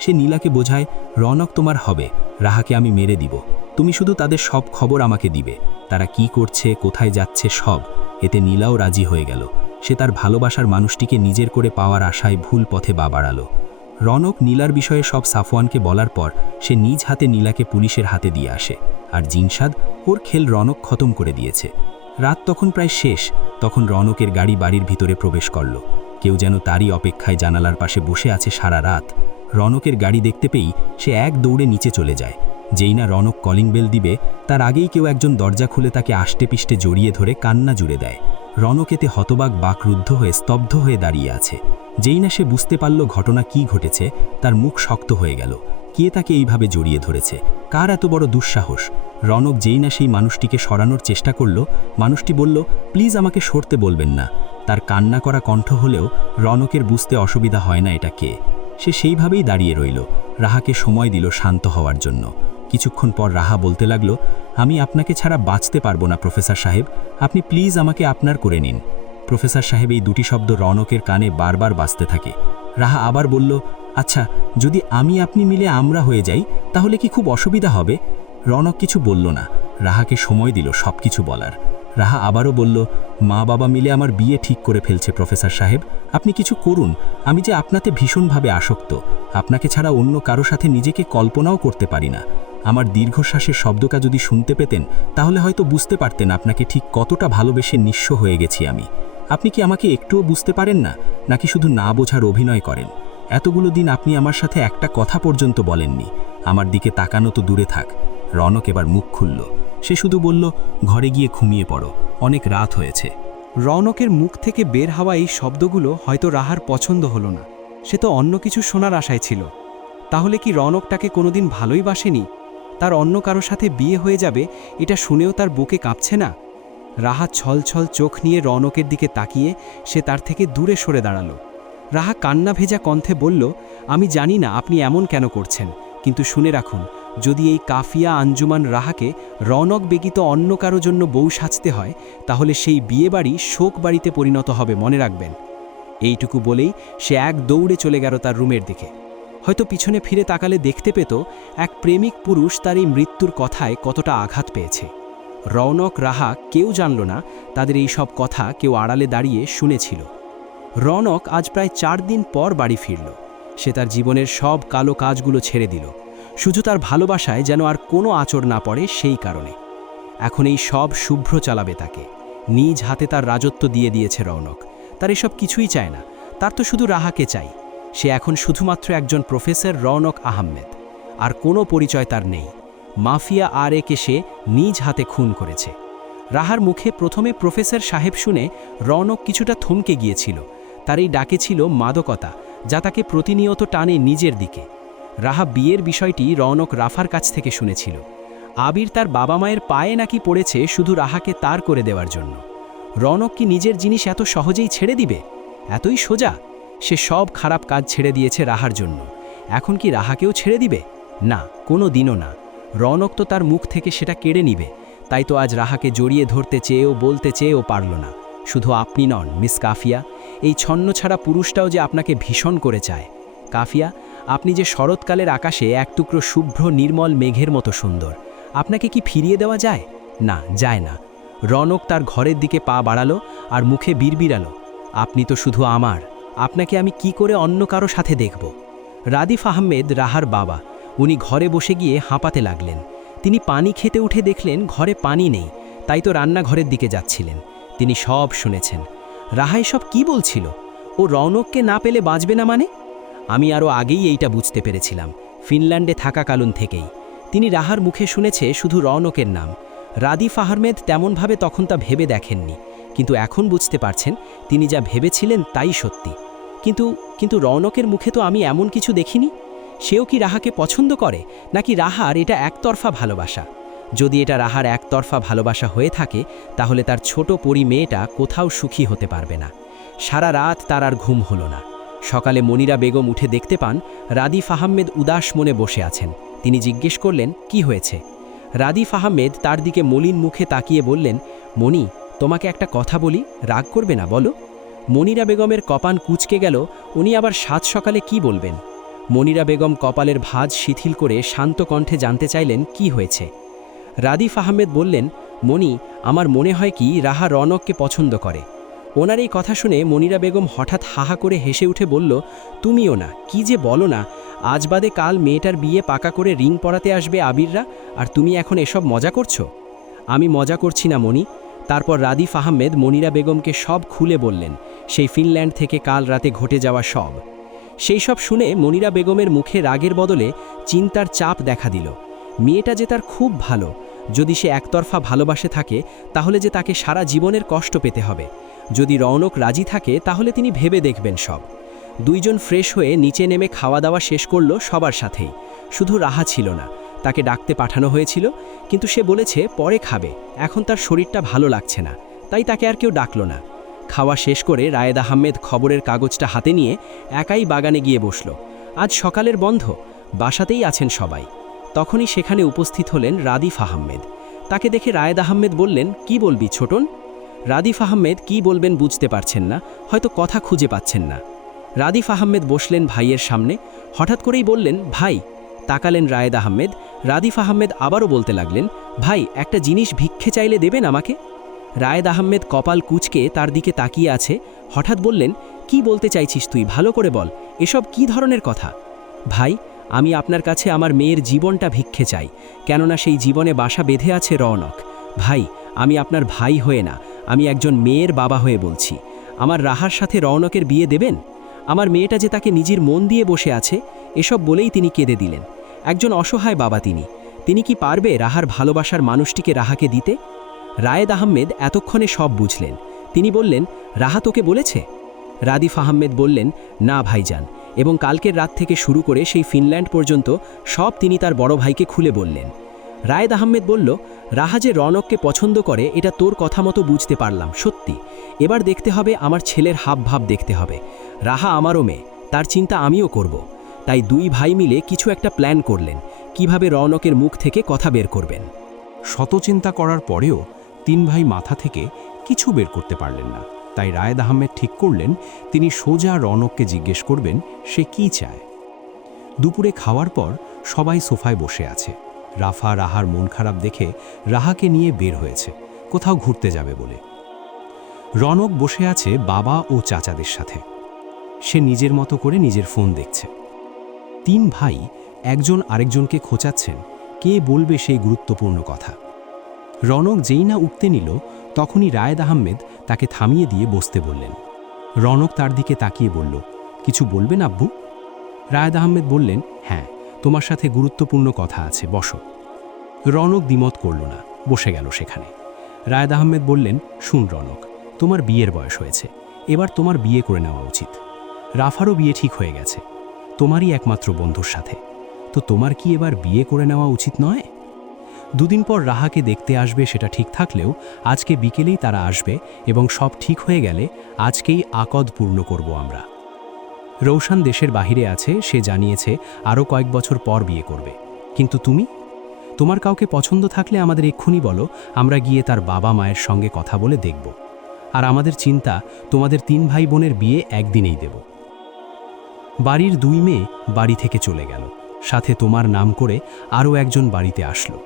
সে নীলাকে বোঝায়, রনক তোমার হবে, রাহাকে আমি মেরে দিব, তুমি শুধু তাদের সব খবর আমাকে দিবে, তারা কি করছে, কোথায় যাচ্ছে সব। এতে নীলাও রাজি হয়ে গেল। সে তার ভালোবাসার মানুষটিকে নিজের করে পাওয়ার আশায় ভুল পথে পা বাড়ালো। রনক নীলার বিষয়ে সব সাফওয়ানকে বলার পর সে নিজ হাতে নীলাকে পুলিশের হাতে দিয়ে আসে। আর জিনশাদ ওর খেল রনক খতম করে দিয়েছে। রাত তখন প্রায় শেষ। তখন রনকের গাড়ি বাড়ির ভিতরে প্রবেশ করল। কেউ যেন তারই অপেক্ষায় জানালার পাশে বসে আছে সারা রাত। রনকের গাড়ি দেখতে পেয়েই সে এক দৌড়ে নিচে চলে যায়। যেই না রনক কলিং বেল দিবে তার আগেই কেউ একজন দরজা খুলে তাকে আষ্টেপিষ্টে জড়িয়ে ধরে কান্না জুড়ে দেয়। রনক এতে হতবাক বাকরুদ্ধ হয়ে স্তব্ধ হয়ে দাঁড়িয়ে আছে। যেই না সে বুঝতে পারল ঘটনা কি ঘটেছে, তার মুখ শক্ত হয়ে গেল। কে তাকে এইভাবে জড়িয়ে ধরেছে? কার এত বড় দুঃসাহস? রনক যেই না সেই মানুষটিকে সরানোর চেষ্টা করল, মানুষটি বলল, প্লিজ আমাকে সরতে বলবেন না। তার কান্না করা কণ্ঠ হলেও রনকের বুঝতে অসুবিধা হয় না এটা কে। সে সেইভাবেই দাঁড়িয়ে রইল, রাহাকে সময় দিল শান্ত হওয়ার জন্য। কিছুক্ষণ পর রাহা বলতে লাগলো, আমি আপনাকে ছাড়া বাঁচতে পারবো না প্রফেসর সাহেব, আপনি প্লিজ আমাকে আপনার করে নিন। প্রফেসর সাহেব এই দুটি শব্দ রনকের কানে বারবার বাজতে থাকে। রাহা আবার বলল, আচ্ছা যদি আমি আপনি মিলে আমরা হয়ে যাই তাহলে কি খুব অসুবিধা হবে? রনক কিছু বলল না, রাহাকে সময় দিল সব কিছু বলার। রাহা আবারও বলল, মা বাবা মিলে আমার বিয়ে ঠিক করে ফেলছে প্রফেসর সাহেব, আপনি কিছু করুন। আমি যে আপনাতে ভীষণভাবে আসক্ত, আপনাকে ছাড়া অন্য কারো সাথে নিজেকে কল্পনাও করতে পারি না। আমার দীর্ঘশ্বাসের শব্দটা যদি শুনতে পেতেন তাহলে হয়তো বুঝতে পারতেন আপনাকে ঠিক কতটা ভালোবেসে নিঃস্ব হয়ে গেছি আমি। আপনি কি আমাকে একটুও বুঝতে পারেন না, নাকি শুধু না বোঝার অভিনয় করেন? এতগুলো দিন আপনি আমার সাথে একটা কথা পর্যন্ত বলেননি। আমার দিকে তাকানো তো দূরে থাক। রনক এবার মুখ খুলল। সে শুধু বলল, ঘরে গিয়ে ঘুমিয়ে পড়ো, অনেক রাত হয়েছে। রৌনকের মুখ থেকে বের হওয়া এই শব্দগুলো হয়তো রাহার পছন্দ হলো না। সে তো অন্য কিছু শোনার আশায় ছিল। তাহলে কি রৌনক তাকে কোনোদিন ভালোই বাসেনি? তার অন্য কারো সাথে বিয়ে হয়ে যাবে এটা শুনেও তার বুকে কাঁপছে না? রাহা ছলছল চোখ নিয়ে রৌনকের দিকে তাকিয়ে সে তার থেকে দূরে সরে দাঁড়ালো। রাহা কান্না ভেজা কণ্ঠে বলল, আমি জানি না আপনি এমন কেন করছেন, কিন্তু শুনে রাখুন, যদি এই কাফিয়া আঞ্জুমান রাহাকে রৌনক বেগিত অন্য কারো জন্য বউ সাজতে হয় তাহলে সেই বিয়েবাড়ি শোক বাড়িতে পরিণত হবে, মনে রাখবেন। এইটুকু বলেই সে এক দৌড়ে চলে গেল তার রুমের দিকে। হয়তো পিছনে ফিরে তাকালে দেখতে পেত এক প্রেমিক পুরুষ তার এই মৃত্যুর কথায় কতটা আঘাত পেয়েছে। রৌনক রাহা কেউ জানল না তাদের এই সব কথা কেউ আড়ালে দাঁড়িয়ে শুনেছিল। রৌনক আজ প্রায় 4 দিন পর বাড়ি ফিরল। সে তার জীবনের সব কালো কাজগুলো ছেড়ে দিল, শুধু তার ভালোবাসায় যেন আর কোনো আঁচড় না পড়ে সেই কারণে। এখন এই সব শুভ্র চালাবে তাকে। নিজ হাতে তার রাজত্ব দিয়ে দিয়েছে রৌনক। তার এসব কিছুই চায় না, তার তো শুধু রাহাকে চাই। সে এখন শুধুমাত্র একজন প্রফেসর রৌনক আহমেদ, আর কোনো পরিচয় তার নেই। মাফিয়া আর একে সে নিজ হাতে খুন করেছে। রাহার মুখে প্রথমে প্রফেসর সাহেব শুনে রৌনক কিছুটা থমকে গিয়েছিল। তার এই ডাকে ছিল মাদকতা, যা তাকে প্রতিনিয়ত টানে নিজের দিকে। রাহা বিয়ের বিষয়টি রৌনক রাফার কাছ থেকে শুনেছিল। আবির তার বাবা মায়ের পায়ে নাকি পড়েছে শুধু রাহাকে তার করে দেওয়ার জন্য। রৌনক কি নিজের জিনিস এত সহজেই ছেড়ে দিবে? এতই সোজা? সে সব খারাপ কাজ ছেড়ে দিয়েছে রাহার জন্য। এখন কি রাহাকেও ছেড়ে দিবে? না, কোনো দিনও না। রৌনক তো তার মুখ থেকে সেটা কেড়ে নিবে। তাই তো আজ রাহাকে জড়িয়ে ধরতে চেয়েও বলতে চেয়েও পারল না, শুধু আপনি নন মিস কাফিয়া, এই ছন্নছাড়া পুরুষটাও যে আপনাকে ভীষণ করে চায়। কাফিয়া, আপনি যে শরৎকালের আকাশে এক টুকরো শুভ্র নির্মল মেঘের মতো সুন্দর, আপনাকে কি ফিরিয়ে দেওয়া যায়? না, যায় না। রৌনক তার ঘরের দিকে পা বাড়ালো আর মুখে বিড়বিড়ালো, আপনি তো শুধু আমার, আপনাকে আমি কি করে অন্য কারো সাথে দেখব? রাদিফ আহমেদ রাহার বাবা, উনি ঘরে বসে গিয়ে হাঁপাতে লাগলেন। তিনি পানি খেতে উঠে দেখলেন ঘরে পানি নেই, তাই তো রান্নাঘরের দিকে যাচ্ছিলেন। তিনি সব শুনেছেন। রাহা এসব কি বলছিল? ও রৌনককে না পেলে বাঁচবে না মানে? আমি আরও আগেই এইটা বুঝতে পেরেছিলাম, ফিনল্যান্ডে থাকাকালীন থেকেই। তিনি রাহার মুখে শুনেছে শুধু রৌনকের নাম। রাদিফ আহমেদ তেমনভাবে তখন তা ভেবে দেখেননি, কিন্তু এখন বুঝতে পারছেন তিনি যা ভেবেছিলেন তাই সত্যি। কিন্তু রৌনকের মুখে তো আমি এমন কিছু দেখিনি। সেও কি রাহাকে পছন্দ করে, নাকি রাহার এটা একতরফা ভালোবাসা? যদি এটা রাহার একতরফা ভালোবাসা হয়ে থাকে তাহলে তার ছোট পরি মেয়েটা কোথাও সুখী হতে পারবে না। সারা রাত তার আর ঘুম হলো না। সকালে মনিরা বেগম উঠে দেখতে পান রাদিফ আহমেদ উদাস মনে বসে আছেন। তিনি জিজ্ঞেস করলেন, কি হয়েছে? রাদিফ আহমেদ তার দিকে মলিন মুখে তাকিয়ে বললেন, মনি, তোমাকে একটা কথা বলি, রাগ করবে না, বলো। মনিরা বেগমের কপাল কুঁচকে গেল। উনি আবার সাত সকালে কি বলবেন? মনিরা বেগম কপালের ভাঁজ শিথিল করে শান্ত কণ্ঠে জানতে চাইলেন কি হয়েছে। রাদিফ আহমেদ বললেন, মনি, আমার মনে হয় কি রাহা রৌনককে পছন্দ করে। ওনার এই কথা শুনে মনিরা বেগম হঠাৎ হাহা করে হেসে উঠে বলল, তুমিও না, কি যে বলো না, আজ বাদে কাল মেয়েটার বিয়ে পাকা করে রিং পরাতে আসবে আবিররা, আর তুমি এখন এসব মজা করছো? আমি মজা করছি না মনি। তারপর রাদিফ আহমেদ মনিরা বেগমকে সব খুলে বললেন, সেই ফিনল্যান্ড থেকে কাল রাতে ঘটে যাওয়া সব। সেই সব শুনে মনিরা বেগমের মুখে রাগের বদলে চিন্তার চাপ দেখা দিল। মেয়েটা যে তার খুব ভালো, যদি সে একতরফা ভালোবাসে থাকে তাহলে যে তাকে সারা জীবনের কষ্ট পেতে হবে। যদি রৌনক রাজি থাকে তাহলে তিনি ভেবে দেখবেন সব। দুইজন ফ্রেশ হয়ে নিচে নেমে খাওয়া দাওয়া শেষ করল সবার সাথেই। শুধু রাহা ছিল না, তাকে ডাকতে পাঠানো হয়েছিল, কিন্তু সে বলেছে পরে খাবে, এখন তার শরীরটা ভালো লাগছে না, তাই তাকে আর কেউ ডাকল না। খাওয়া শেষ করে রায়েদ আহমেদ খবরের কাগজটা হাতে নিয়ে একাই বাগানে গিয়ে বসল। আজ সকালের বন্ধ, বাসাতেই আছেন সবাই। তখনই সেখানে উপস্থিত হলেন রাদিফ আহমেদ। তাকে দেখে রায়েদ আহমেদ বললেন, কি বলবি ছোটন? রাদিফ আহমেদ কি বলবেন বুঝতে পারছেন না, হয়তো কথা খুঁজে পাচ্ছেন না। রাদিফ আহমেদ বসলেন ভাইয়ের সামনে, হঠাৎ করেই বললেন, ভাই। তাকালেন রায়েদ আহমেদ। রাদিফ আহমেদ আবারও বলতে লাগলেন, ভাই, একটা জিনিস ভিক্ষে চাইলে দেবেন আমাকে? রায়েদ আহমেদ কপাল কুঁচকে তার দিকে তাকিয়ে আছে। হঠাৎ বললেন, কি বলতে চাইছিস তুই, ভালো করে বল, এসব কি ধরনের কথা? ভাই, আমি আপনার কাছে আমার মেয়ের জীবনটা ভিক্ষে চাই, কেননা সেই জীবনে বাসা বেঁধে আছে রৌনক। ভাই, আমি আপনার ভাই হয়ে না, আমি একজন মেয়ের বাবা হয়ে বলছি, আমার রাহার সাথে রৌনকের বিয়ে দেবেন? আমার মেয়েটা যে তাকে নিজের মন দিয়ে বসে আছে, এসব বলেই তিনি কেঁদে দিলেন। একজন অসহায় বাবা তিনি কি পারবে রাহার ভালোবাসার মানুষটিকে রাহাকে দিতে? রায়েদ আহমেদ এতক্ষণে সব বুঝলেন। তিনি বললেন, রাহা তোকে বলেছে? রাদিফ আহমেদ বললেন, না ভাইজান, এবং কালকের রাত থেকে শুরু করে সেই ফিনল্যান্ড পর্যন্ত সব তিনি তার বড় ভাইকে খুলে বললেন। রায়েদ আহমেদ বলল, রাহা যে রৌনককে পছন্দ করে এটা তোর কথা মতো বুঝতে পারলাম, সত্যি। এবার দেখতে হবে, আমার ছেলের হাবভাব দেখতে হবে। রাহা আমারও মেয়ে, তার চিন্তা আমিও করব। তাই দুই ভাই মিলে কিছু একটা প্ল্যান করলেন, কিভাবে রৌনকের মুখ থেকে কথা বের করবেন। শত চিন্তা করার পরেও তিন ভাই মাথা থেকে কিছু বের করতে পারলেন না। তাই রায়েদ আহমেদ ঠিক করলেন তিনি সোজা রৌনককে জিজ্ঞেস করবেন সে কি চায়। দুপুরে খাওয়ার পর সবাই সোফায় বসে আছে। রাফা রাহার মন খারাপ দেখে রাহাকে নিয়ে বের হয়েছে, কোথাও ঘুরতে যাবে বলে। রৌনক বসে আছে বাবা ও চাচাদের সাথে। সে নিজের মতো করে নিজের ফোন দেখছে। তিন ভাই একজন আরেকজনকে খোঁচাচ্ছেন কে বলবে সেই গুরুত্বপূর্ণ কথা। রৌনক যেই না উঠতে নিল তখনই রায়েদ আহমেদ তাকে থামিয়ে দিয়ে বসতে বললেন। রৌনক তার দিকে তাকিয়ে বলল, কিছু বলবেন আব্বু? রায়েদ আহমেদ বললেন, হ্যাঁ, তোমার সাথে গুরুত্বপূর্ণ কথা আছে, বসো। রৌনক দ্বিমত করল না, বসে গেল সেখানে। রায়েদ আহমেদ বললেন, শুন রৌনক, তোমার বিয়ের বয়স হয়েছে, এবার তোমার বিয়ে করে নেওয়া উচিত। রাফারও বিয়ে ঠিক হয়ে গেছে, তোমারই একমাত্র বন্ধুর সাথে, তো তোমার কি এবার বিয়ে করে নেওয়া উচিত নয়? দুদিন পর রাহাকে দেখতে আসবে সেটা ঠিক থাকলেও আজকে বিকেলেই তারা আসবে, এবং সব ঠিক হয়ে গেলে আজকেই আকদ পূর্ণ করব আমরা। রৌশান দেশের বাহিরে আছে, সে জানিয়েছে আরও কয়েক বছর পর বিয়ে করবে। কিন্তু তুমি, তোমার কাউকে পছন্দ থাকলে আমাদের এক্ষুনি বলো, আমরা গিয়ে তার বাবা মায়ের সঙ্গে কথা বলে দেখব। আর আমাদের চিন্তা, তোমাদের তিন ভাই বোনের বিয়ে একদিনেই দেব। বাড়ির দুই মেয়ে বাড়ি থেকে চলে গেল, সাথে তোমার নাম করে আরও একজন বাড়িতে আসলো।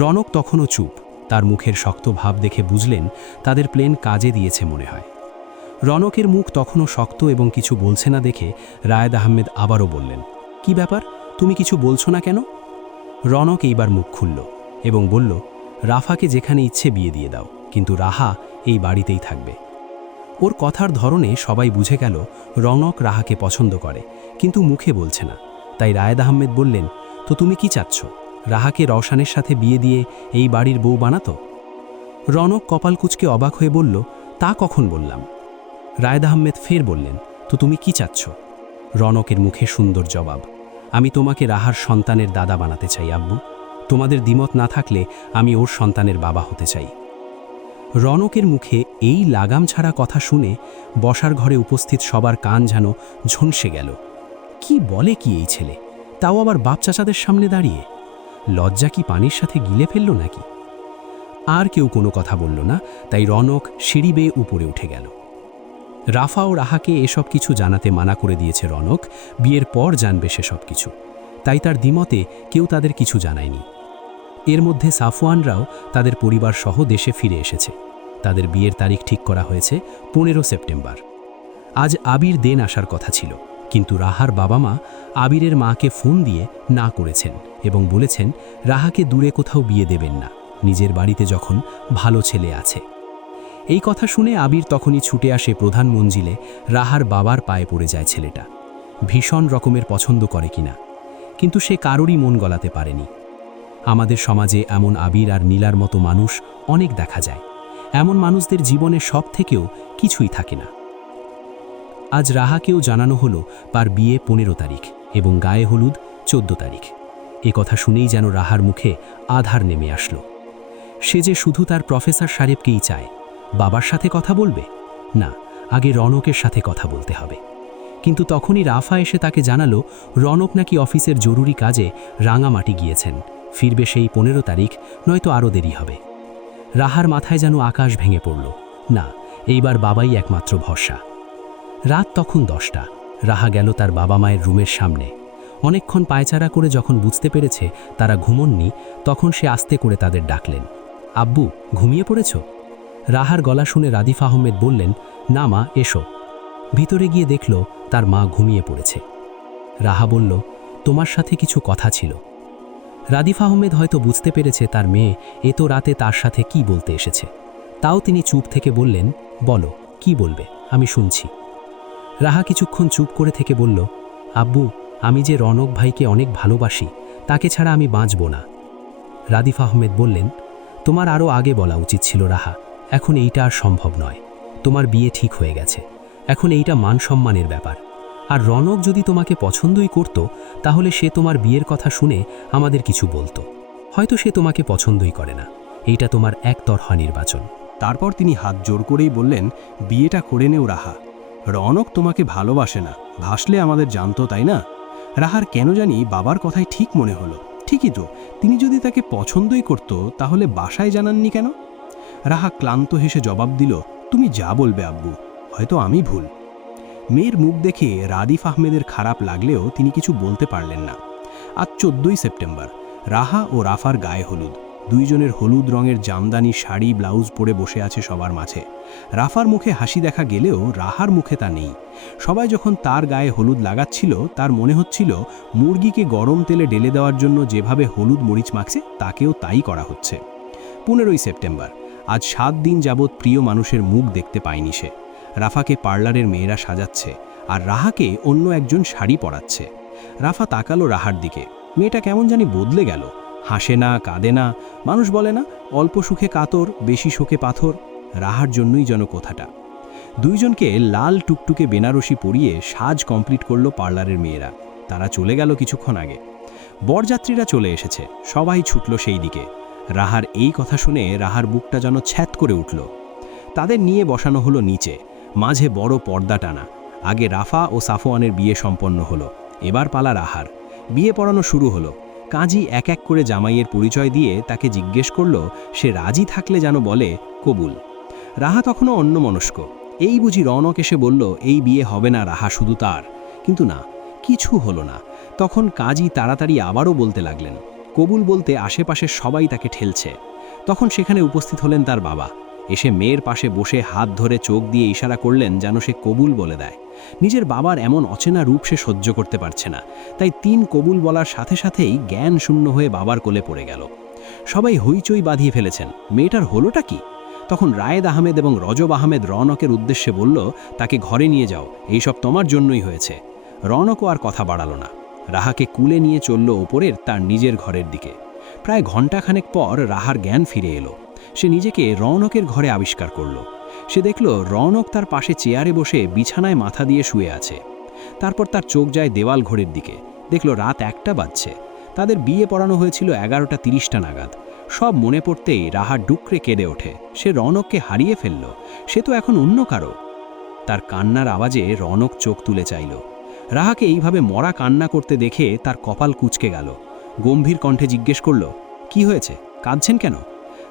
রৌনক তখনও চুপ, তার মুখের শক্ত ভাব দেখে বুঝলেন তাদের প্লেন কাজে দিয়েছে মনে হয়। রৌনকের মুখ তখনও শক্ত এবং কিছু বলছে না দেখে রায়েদ আহমেদ আবারও বললেন, কি ব্যাপার, তুমি কিছু বলছো না কেন? রৌনক এইবার মুখ খুলল এবং বলল, রাফাকে যেখানে ইচ্ছে বিয়ে দিয়ে দাও, কিন্তু রাহা এই বাড়িতেই থাকবে। ওর কথার ধরনে সবাই বুঝে গেল রৌনক রাহাকে পছন্দ করে, কিন্তু মুখে বলছে না। তাই রায়েদ আহমেদ বললেন, তো তুমি কি চাচ্ছ, রাহাকে রওশানের সাথে বিয়ে দিয়ে এই বাড়ির বউ বানাতো? রৌনক কপাল কুঁচকে অবাক হয়ে বলল, তা কখন বললাম? রায়েদ আহমেদ ফের বললেন, তো তুমি কি চাচ্ছ? রৌনকের মুখে সুন্দর জবাব, আমি তোমাকে রাহার সন্তানের দাদা বানাতে চাই আব্বু। তোমাদের দ্বিমত না থাকলে আমি ওর সন্তানের বাবা হতে চাই। রৌনকের মুখে এই লাগাম ছাড়া কথা শুনে বসার ঘরে উপস্থিত সবার কান যেন ঝনসে গেল। কি বলে কি এই ছেলে, তাও আবার বাপ চাচাদের সামনে দাঁড়িয়ে? লজ্জা কি পানির সাথে গিলে ফেলল নাকি? আর কেউ কোনো কথা বলল না, তাই রৌনক সিঁড়ি বেয়ে উপরে উঠে গেল। রাফা ও রাহাকে এসব কিছু জানাতে মানা করে দিয়েছে রৌনক, বিয়ের পর জানবে সে সব কিছু, তাই তার দ্বিমতে কেউ তাদের কিছু জানায়নি। এর মধ্যে সাফওয়ানরাও তাদের পরিবার সহ দেশে ফিরে এসেছে। তাদের বিয়ের তারিখ ঠিক করা হয়েছে 15 সেপ্টেম্বর। আজ আবির দেন আসার কথা ছিল, কিন্তু রাহার বাবা মা আবিরের মাকে ফোন দিয়ে না করেছেন এবং বলেছেন রাহাকে দূরে কোথাও বিয়ে দেবেন না, নিজের বাড়িতে যখন ভালো ছেলে আছে। এই কথা শুনে আবির তখনই ছুটে আসে প্রধান মঞ্জিলে, রাহার বাবার পায়ে পড়ে যায় ছেলেটা। ভীষণ রকমের পছন্দ করে কিনা, কিন্তু সে কারোরই মন গলাতে পারেনি। আমাদের সমাজে এমন আবির আর নীলার মতো মানুষ অনেক দেখা যায়। এমন মানুষদের জীবনে সব থেকেও কিছুই থাকে না। আজ রাহাকেও জানানো হলো তার বিয়ে 15 তারিখ এবং গায়ে হলুদ 14 তারিখ। এ কথা শুনেই যেন রাহার মুখে আধার নেমে আসলো। সে যে শুধু তার প্রফেসর সাহেবকেই চায়। বাবার সাথে কথা বলবে না, আগে রনকের সাথে কথা বলতে হবে। কিন্তু তখনই রাফা এসে তাকে জানালো রনক নাকি অফিসের জরুরি কাজে রাঙামাটি গিয়েছেন, ফিরবে সেই 15 তারিখ, নয়তো আরও দেরি হবে। রাহার মাথায় যেন আকাশ ভেঙে পড়ল। না, এইবার বাবাই একমাত্র ভরসা। রাত তখন 10টা। রাহা গেল তার বাবা মায়ের রুমের সামনে। অনেকক্ষণ পায়চারা করে যখন বুঝতে পেরেছে তারা ঘুমননি, তখন সে আস্তে করে তাদের ডাকলেন, আব্বু, ঘুমিয়ে পড়েছ? রাহার গলা শুনে রাদিফ আহমেদ বললেন, না মা, এসো। ভিতরে গিয়ে দেখল তার মা ঘুমিয়ে পড়েছে। রাহা বলল, তোমার সাথে কিছু কথা ছিল। রাদিফ আহমেদ হয়তো বুঝতে পেরেছে তার মেয়ে এত রাতে তার সাথে কি বলতে এসেছে। তাও তিনি চুপ থেকে বললেন, বলো, কি বলবে, আমি শুনছি। রাহা কিছুক্ষণ চুপ করে থেকে বলল, আব্বু, আমি যে রনক ভাইকে অনেক ভালোবাসি, তাকে ছাড়া আমি বাঁচব না। রাদিফ আহমেদ বললেন, তোমার আরও আগে বলা উচিত ছিল রাহা, এখন এইটা আর সম্ভব নয়। তোমার বিয়ে ঠিক হয়ে গেছে, এখন এইটা মান সম্মানের ব্যাপার। আর রনক যদি তোমাকে পছন্দই করত, তাহলে সে তোমার বিয়ের কথা শুনে আমাদের কিছু বলতো। হয়তো সে তোমাকে পছন্দই করে না, এইটা তোমার একতরফা নির্বাচন। তারপর তিনি হাত জোর করেই বললেন, বিয়েটা করে নেও রাহা। রনক তোমাকে ভালোবাসে না, ভাসলে আমাদের জানতো, তাই না? রাহার কেন জানি বাবার কথাই ঠিক মনে হলো। ঠিকই তো, তিনি যদি তাকে পছন্দই করত, তাহলে বাসায় জানাননি কেন? রাহা ক্লান্ত হেসে জবাব দিল, তুমি যা বলবে আব্বু, হয়তো আমি ভুল। মেয়ের মুখ দেখে রাদিফ আহমেদের খারাপ লাগলেও তিনি কিছু বলতে পারলেন না। আজ 14ই সেপ্টেম্বর। রাহা ও রাফার গায়ে হলুদ। দুইজনের হলুদ রঙের জামদানি শাড়ি ব্লাউজ পরে বসে আছে সবার মাঝে। রাফার মুখে হাসি দেখা গেলেও রাহার মুখে তা নেই। সবাই যখন তার গায়ে হলুদ লাগাচ্ছিল, তার মনে হচ্ছিল মুরগিকে গরম তেলে ঢেলে দেওয়ার জন্য যেভাবে হলুদ মরিচ মাখছে, তাকেও তাই করা হচ্ছে। 15ই সেপ্টেম্বর। আজ 7 দিন যাবৎ প্রিয় মানুষের মুখ দেখতে পায়নি সে। রাফাকে পার্লারের মেয়েরা সাজাচ্ছে, আর রাহাকে অন্য একজন শাড়ি পরাচ্ছে। রাফা তাকালো রাহার দিকে। মেয়েটা কেমন জানি বদলে গেল। হাসে না, কাঁদে না। মানুষ বলে না, অল্প সুখে কাতর, বেশি শোকে পাথর। রাহার জন্যই যেন কথাটা। দুইজনকে লাল টুকটুকে বেনারসি পরিয়ে সাজ কমপ্লিট করলো পার্লারের মেয়েরা। তারা চলে গেল কিছুক্ষণ আগে। বরযাত্রীরা চলে এসেছে, সবাই ছুটল সেই দিকে। রাহার এই কথা শুনে রাহার বুকটা যেন ছ্যাত করে উঠল। তাদের নিয়ে বসানো হলো নিচে, মাঝে বড় পর্দা টানা। আগে রাফা ও সাফওয়ানের বিয়ে সম্পন্ন হলো, এবার পালা রাহার। বিয়ে পড়ানো শুরু হলো। কাজী এক এক করে জামাইয়ের পরিচয় দিয়ে তাকে জিজ্ঞেস করল, সে রাজি থাকলে যেন বলে কবুল। রাহা তখনও অন্যমনস্ক। এই বুঝি রনক এসে বলল, এই বিয়ে হবে না রাহা, শুধু তার। কিন্তু না, কিছু হলো না। তখন কাজী তাড়াতাড়ি আবারও বলতে লাগলেন। কবুল বলতে আশেপাশের সবাই তাকে ঠেলছে। তখন সেখানে উপস্থিত হলেন তার বাবা। এসে মেয়ের পাশে বসে হাত ধরে চোখ দিয়ে ইশারা করলেন যেন সে কবুল বলে দেয়। নিজের বাবার এমন অচেনা রূপ সে সহ্য করতে পারছে না, তাই 3 কবুল বলার সাথে সাথেই জ্ঞান শূন্য হয়ে বাবার কোলে পড়ে গেল। সবাই হইচই বাঁধিয়ে ফেলেছেন, মেয়েটার হলোটা কি? তখন রায়েদ আহমেদ এবং রজব আহমেদ রনকের উদ্দেশ্যে বলল, তাকে ঘরে নিয়ে যাও, এইসব তোমার জন্যই হয়েছে। রনকও আর কথা বাড়াল না। রাহাকে কুলে নিয়ে চলল ওপরের তার নিজের ঘরের দিকে। প্রায় ঘণ্টাখানেক পর রাহার জ্ঞান ফিরে এলো। সে নিজেকে রৌনকের ঘরে আবিষ্কার করল। সে দেখল রৌনক তার পাশে চেয়ারে বসে বিছানায় মাথা দিয়ে শুয়ে আছে। তারপর তার চোখ যায় দেওয়াল ঘড়ির দিকে। দেখল রাত 1টা বাজছে। তাদের বিয়ে পড়ানো হয়েছিল 11:30 নাগাদ। সব মনে পড়তেই রাহা ডুকরে কেঁদে ওঠে। সে রৌনককে হারিয়ে ফেলল, সে তো এখন অন্য কারো। তার কান্নার আওয়াজে রৌনক চোখ তুলে চাইল। রাহাকে এইভাবে মরা কান্না করতে দেখে তার কপাল কুঁচকে গেল। গম্ভীর কণ্ঠে জিজ্ঞেস করল, কি হয়েছে, কাঁদছেন কেন?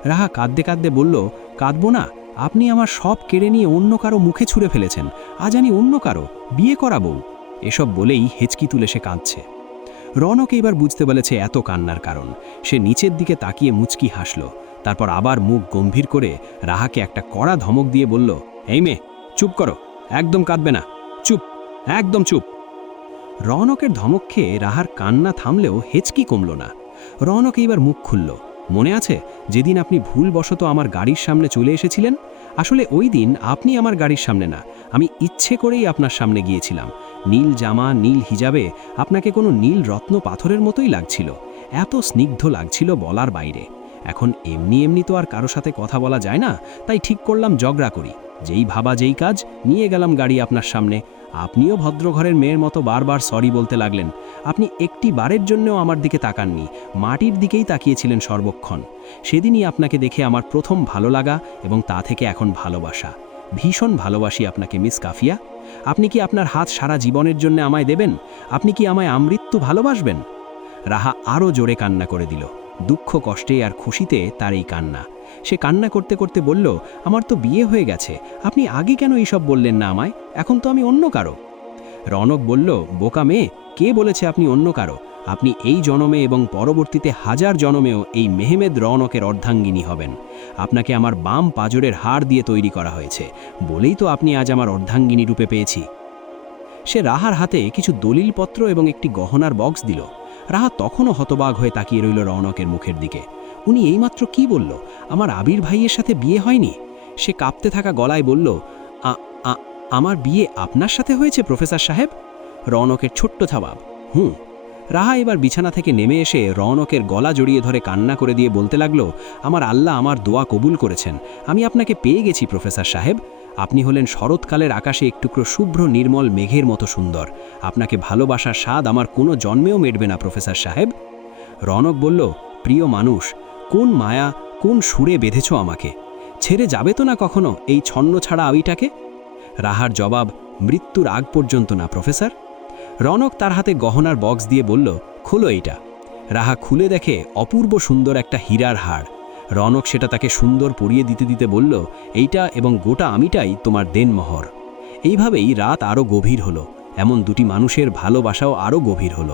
রাহা কাঁদতে কাঁদতে বলল, কাঁদবো না, আপনি আমার সব কেড়ে নিয়ে অন্য কারো মুখে ছুঁড়ে ফেলেছেন। আজ আমি অন্য কারো বিয়ে করা বউ। এসব বলেই হেঁচকি তুলে সে কাঁদছে। রৌনক এইবার বুঝতে পেরেছে এত কান্নার কারণ। সে নিচের দিকে তাকিয়ে মুচকি হাসল। তারপর আবার মুখ গম্ভীর করে রাহাকে একটা কড়া ধমক দিয়ে বলল, এই মেয়ে, চুপ করো, একদম কাঁদবে না, চুপ, একদম চুপ। রৌনকের ধমক খেয়ে রাহার কান্না থামলেও হেঁচকি কমল না। রৌনক এইবার মুখ খুলল, মনে আছে যেদিন আপনি ভুলবশত আমার গাড়ির সামনে চলে এসেছিলেন? আসলে ওই দিন আপনি আমার গাড়ির সামনে না, আমি ইচ্ছে করেই আপনার সামনে গিয়েছিলাম। নীল জামা, নীল হিজাবে আপনাকে কোনো নীল রত্ন পাথরের মতোই লাগছিল। এত স্নিগ্ধ লাগছিল বলার বাইরে। এখন এমনি এমনি তো আর কারো সাথে কথা বলা যায় না, তাই ঠিক করলাম ঝগড়া করি। যেই ভাবা যেই কাজ, নিয়ে গেলাম গাড়ি আপনার সামনে। আপনিও ভদ্রঘরের মেয়ের মতো বারবার সরি বলতে লাগলেন। আপনি একটি বারের জন্যও আমার দিকে তাকাননি, মাটির দিকেই তাকিয়েছিলেন সর্বক্ষণ। সেদিনই আপনাকে দেখে আমার প্রথম ভালো লাগা এবং তা থেকে এখন ভালোবাসা। ভীষণ ভালোবাসি আপনাকে মিস কাফিয়া। আপনি কি আপনার হাত সারা জীবনের জন্য আমায় দেবেন? আপনি কি আমায় আমৃত্যু ভালোবাসবেন? রাহা আরও জোরে কান্না করে দিল। দুঃখ, কষ্টে আর খুশিতে তার এই কান্না। সে কান্না করতে করতে বলল, আমার তো বিয়ে হয়ে গেছে, আপনি আগে কেন এইসব বললেন না আমায়? এখন তো আমি অন্য কারো। রনক বলল, বোকা মেয়ে, কে বলেছে আপনি অন্য কারো? আপনি এই জনমে এবং পরবর্তীতে হাজার জনমেও এই মেহমেদ রনকের অর্ধাঙ্গিনী হবেন। আপনাকে আমার বাম পাজরের হাড় দিয়ে তৈরি করা হয়েছে বলেই তো আপনি আজ আমার অর্ধাঙ্গিনী রূপে পেয়েছি। সে রাহার হাতে কিছু দলিলপত্র এবং একটি গহনার বক্স দিল। রাহা তখনও হতবাক হয়ে তাকিয়ে রইল রওনকের মুখের দিকে। উনি এইমাত্র কি বলল? আমার আবির ভাইয়ের সাথে বিয়ে হয়নি? সে কাঁপতে থাকা গলায় বলল, আমার বিয়ে আপনার সাথে হয়েছে প্রফেসর সাহেব? রওনকের ছোট্ট জবাব, হুম। রাহা এবার বিছানা থেকে নেমে এসে রওনকের গলা জড়িয়ে ধরে কান্না করে দিয়ে বলতে লাগলো, আমার আল্লাহ আমার দোয়া কবুল করেছেন। আমি আপনাকে পেয়ে গেছি প্রফেসর সাহেব। আপনি হলেন শরৎকালের আকাশে এক টুকরো শুভ্র নির্মল মেঘের মতো সুন্দর। আপনাকে ভালোবাসার স্বাদ আমার কোনো জন্মেও মেটবে না প্রফেসর সাহেব। রনক বলল, প্রিয় মানুষ, কোন মায়া, কোন সুরে বেঁধেছ আমাকে? ছেড়ে যাবে তো না কখনো এই ছন্ন ছাড়া আবিটাকে? রাহার জবাব, মৃত্যুর আগ পর্যন্ত না প্রফেসর। রনক তার হাতে গহনার বক্স দিয়ে বলল, খুলো এইটা। রাহা খুলে দেখে অপূর্ব সুন্দর একটা হীরার হাড়। রনক সেটা তাকে সুন্দর পরিয়ে দিতে দিতে বলল, এইটা এবং গোটা আমিটাই তোমার দেনমোহর। এইভাবেই রাত আরও গভীর হলো। এমন দুটি মানুষের ভালোবাসাও আরও গভীর হলো।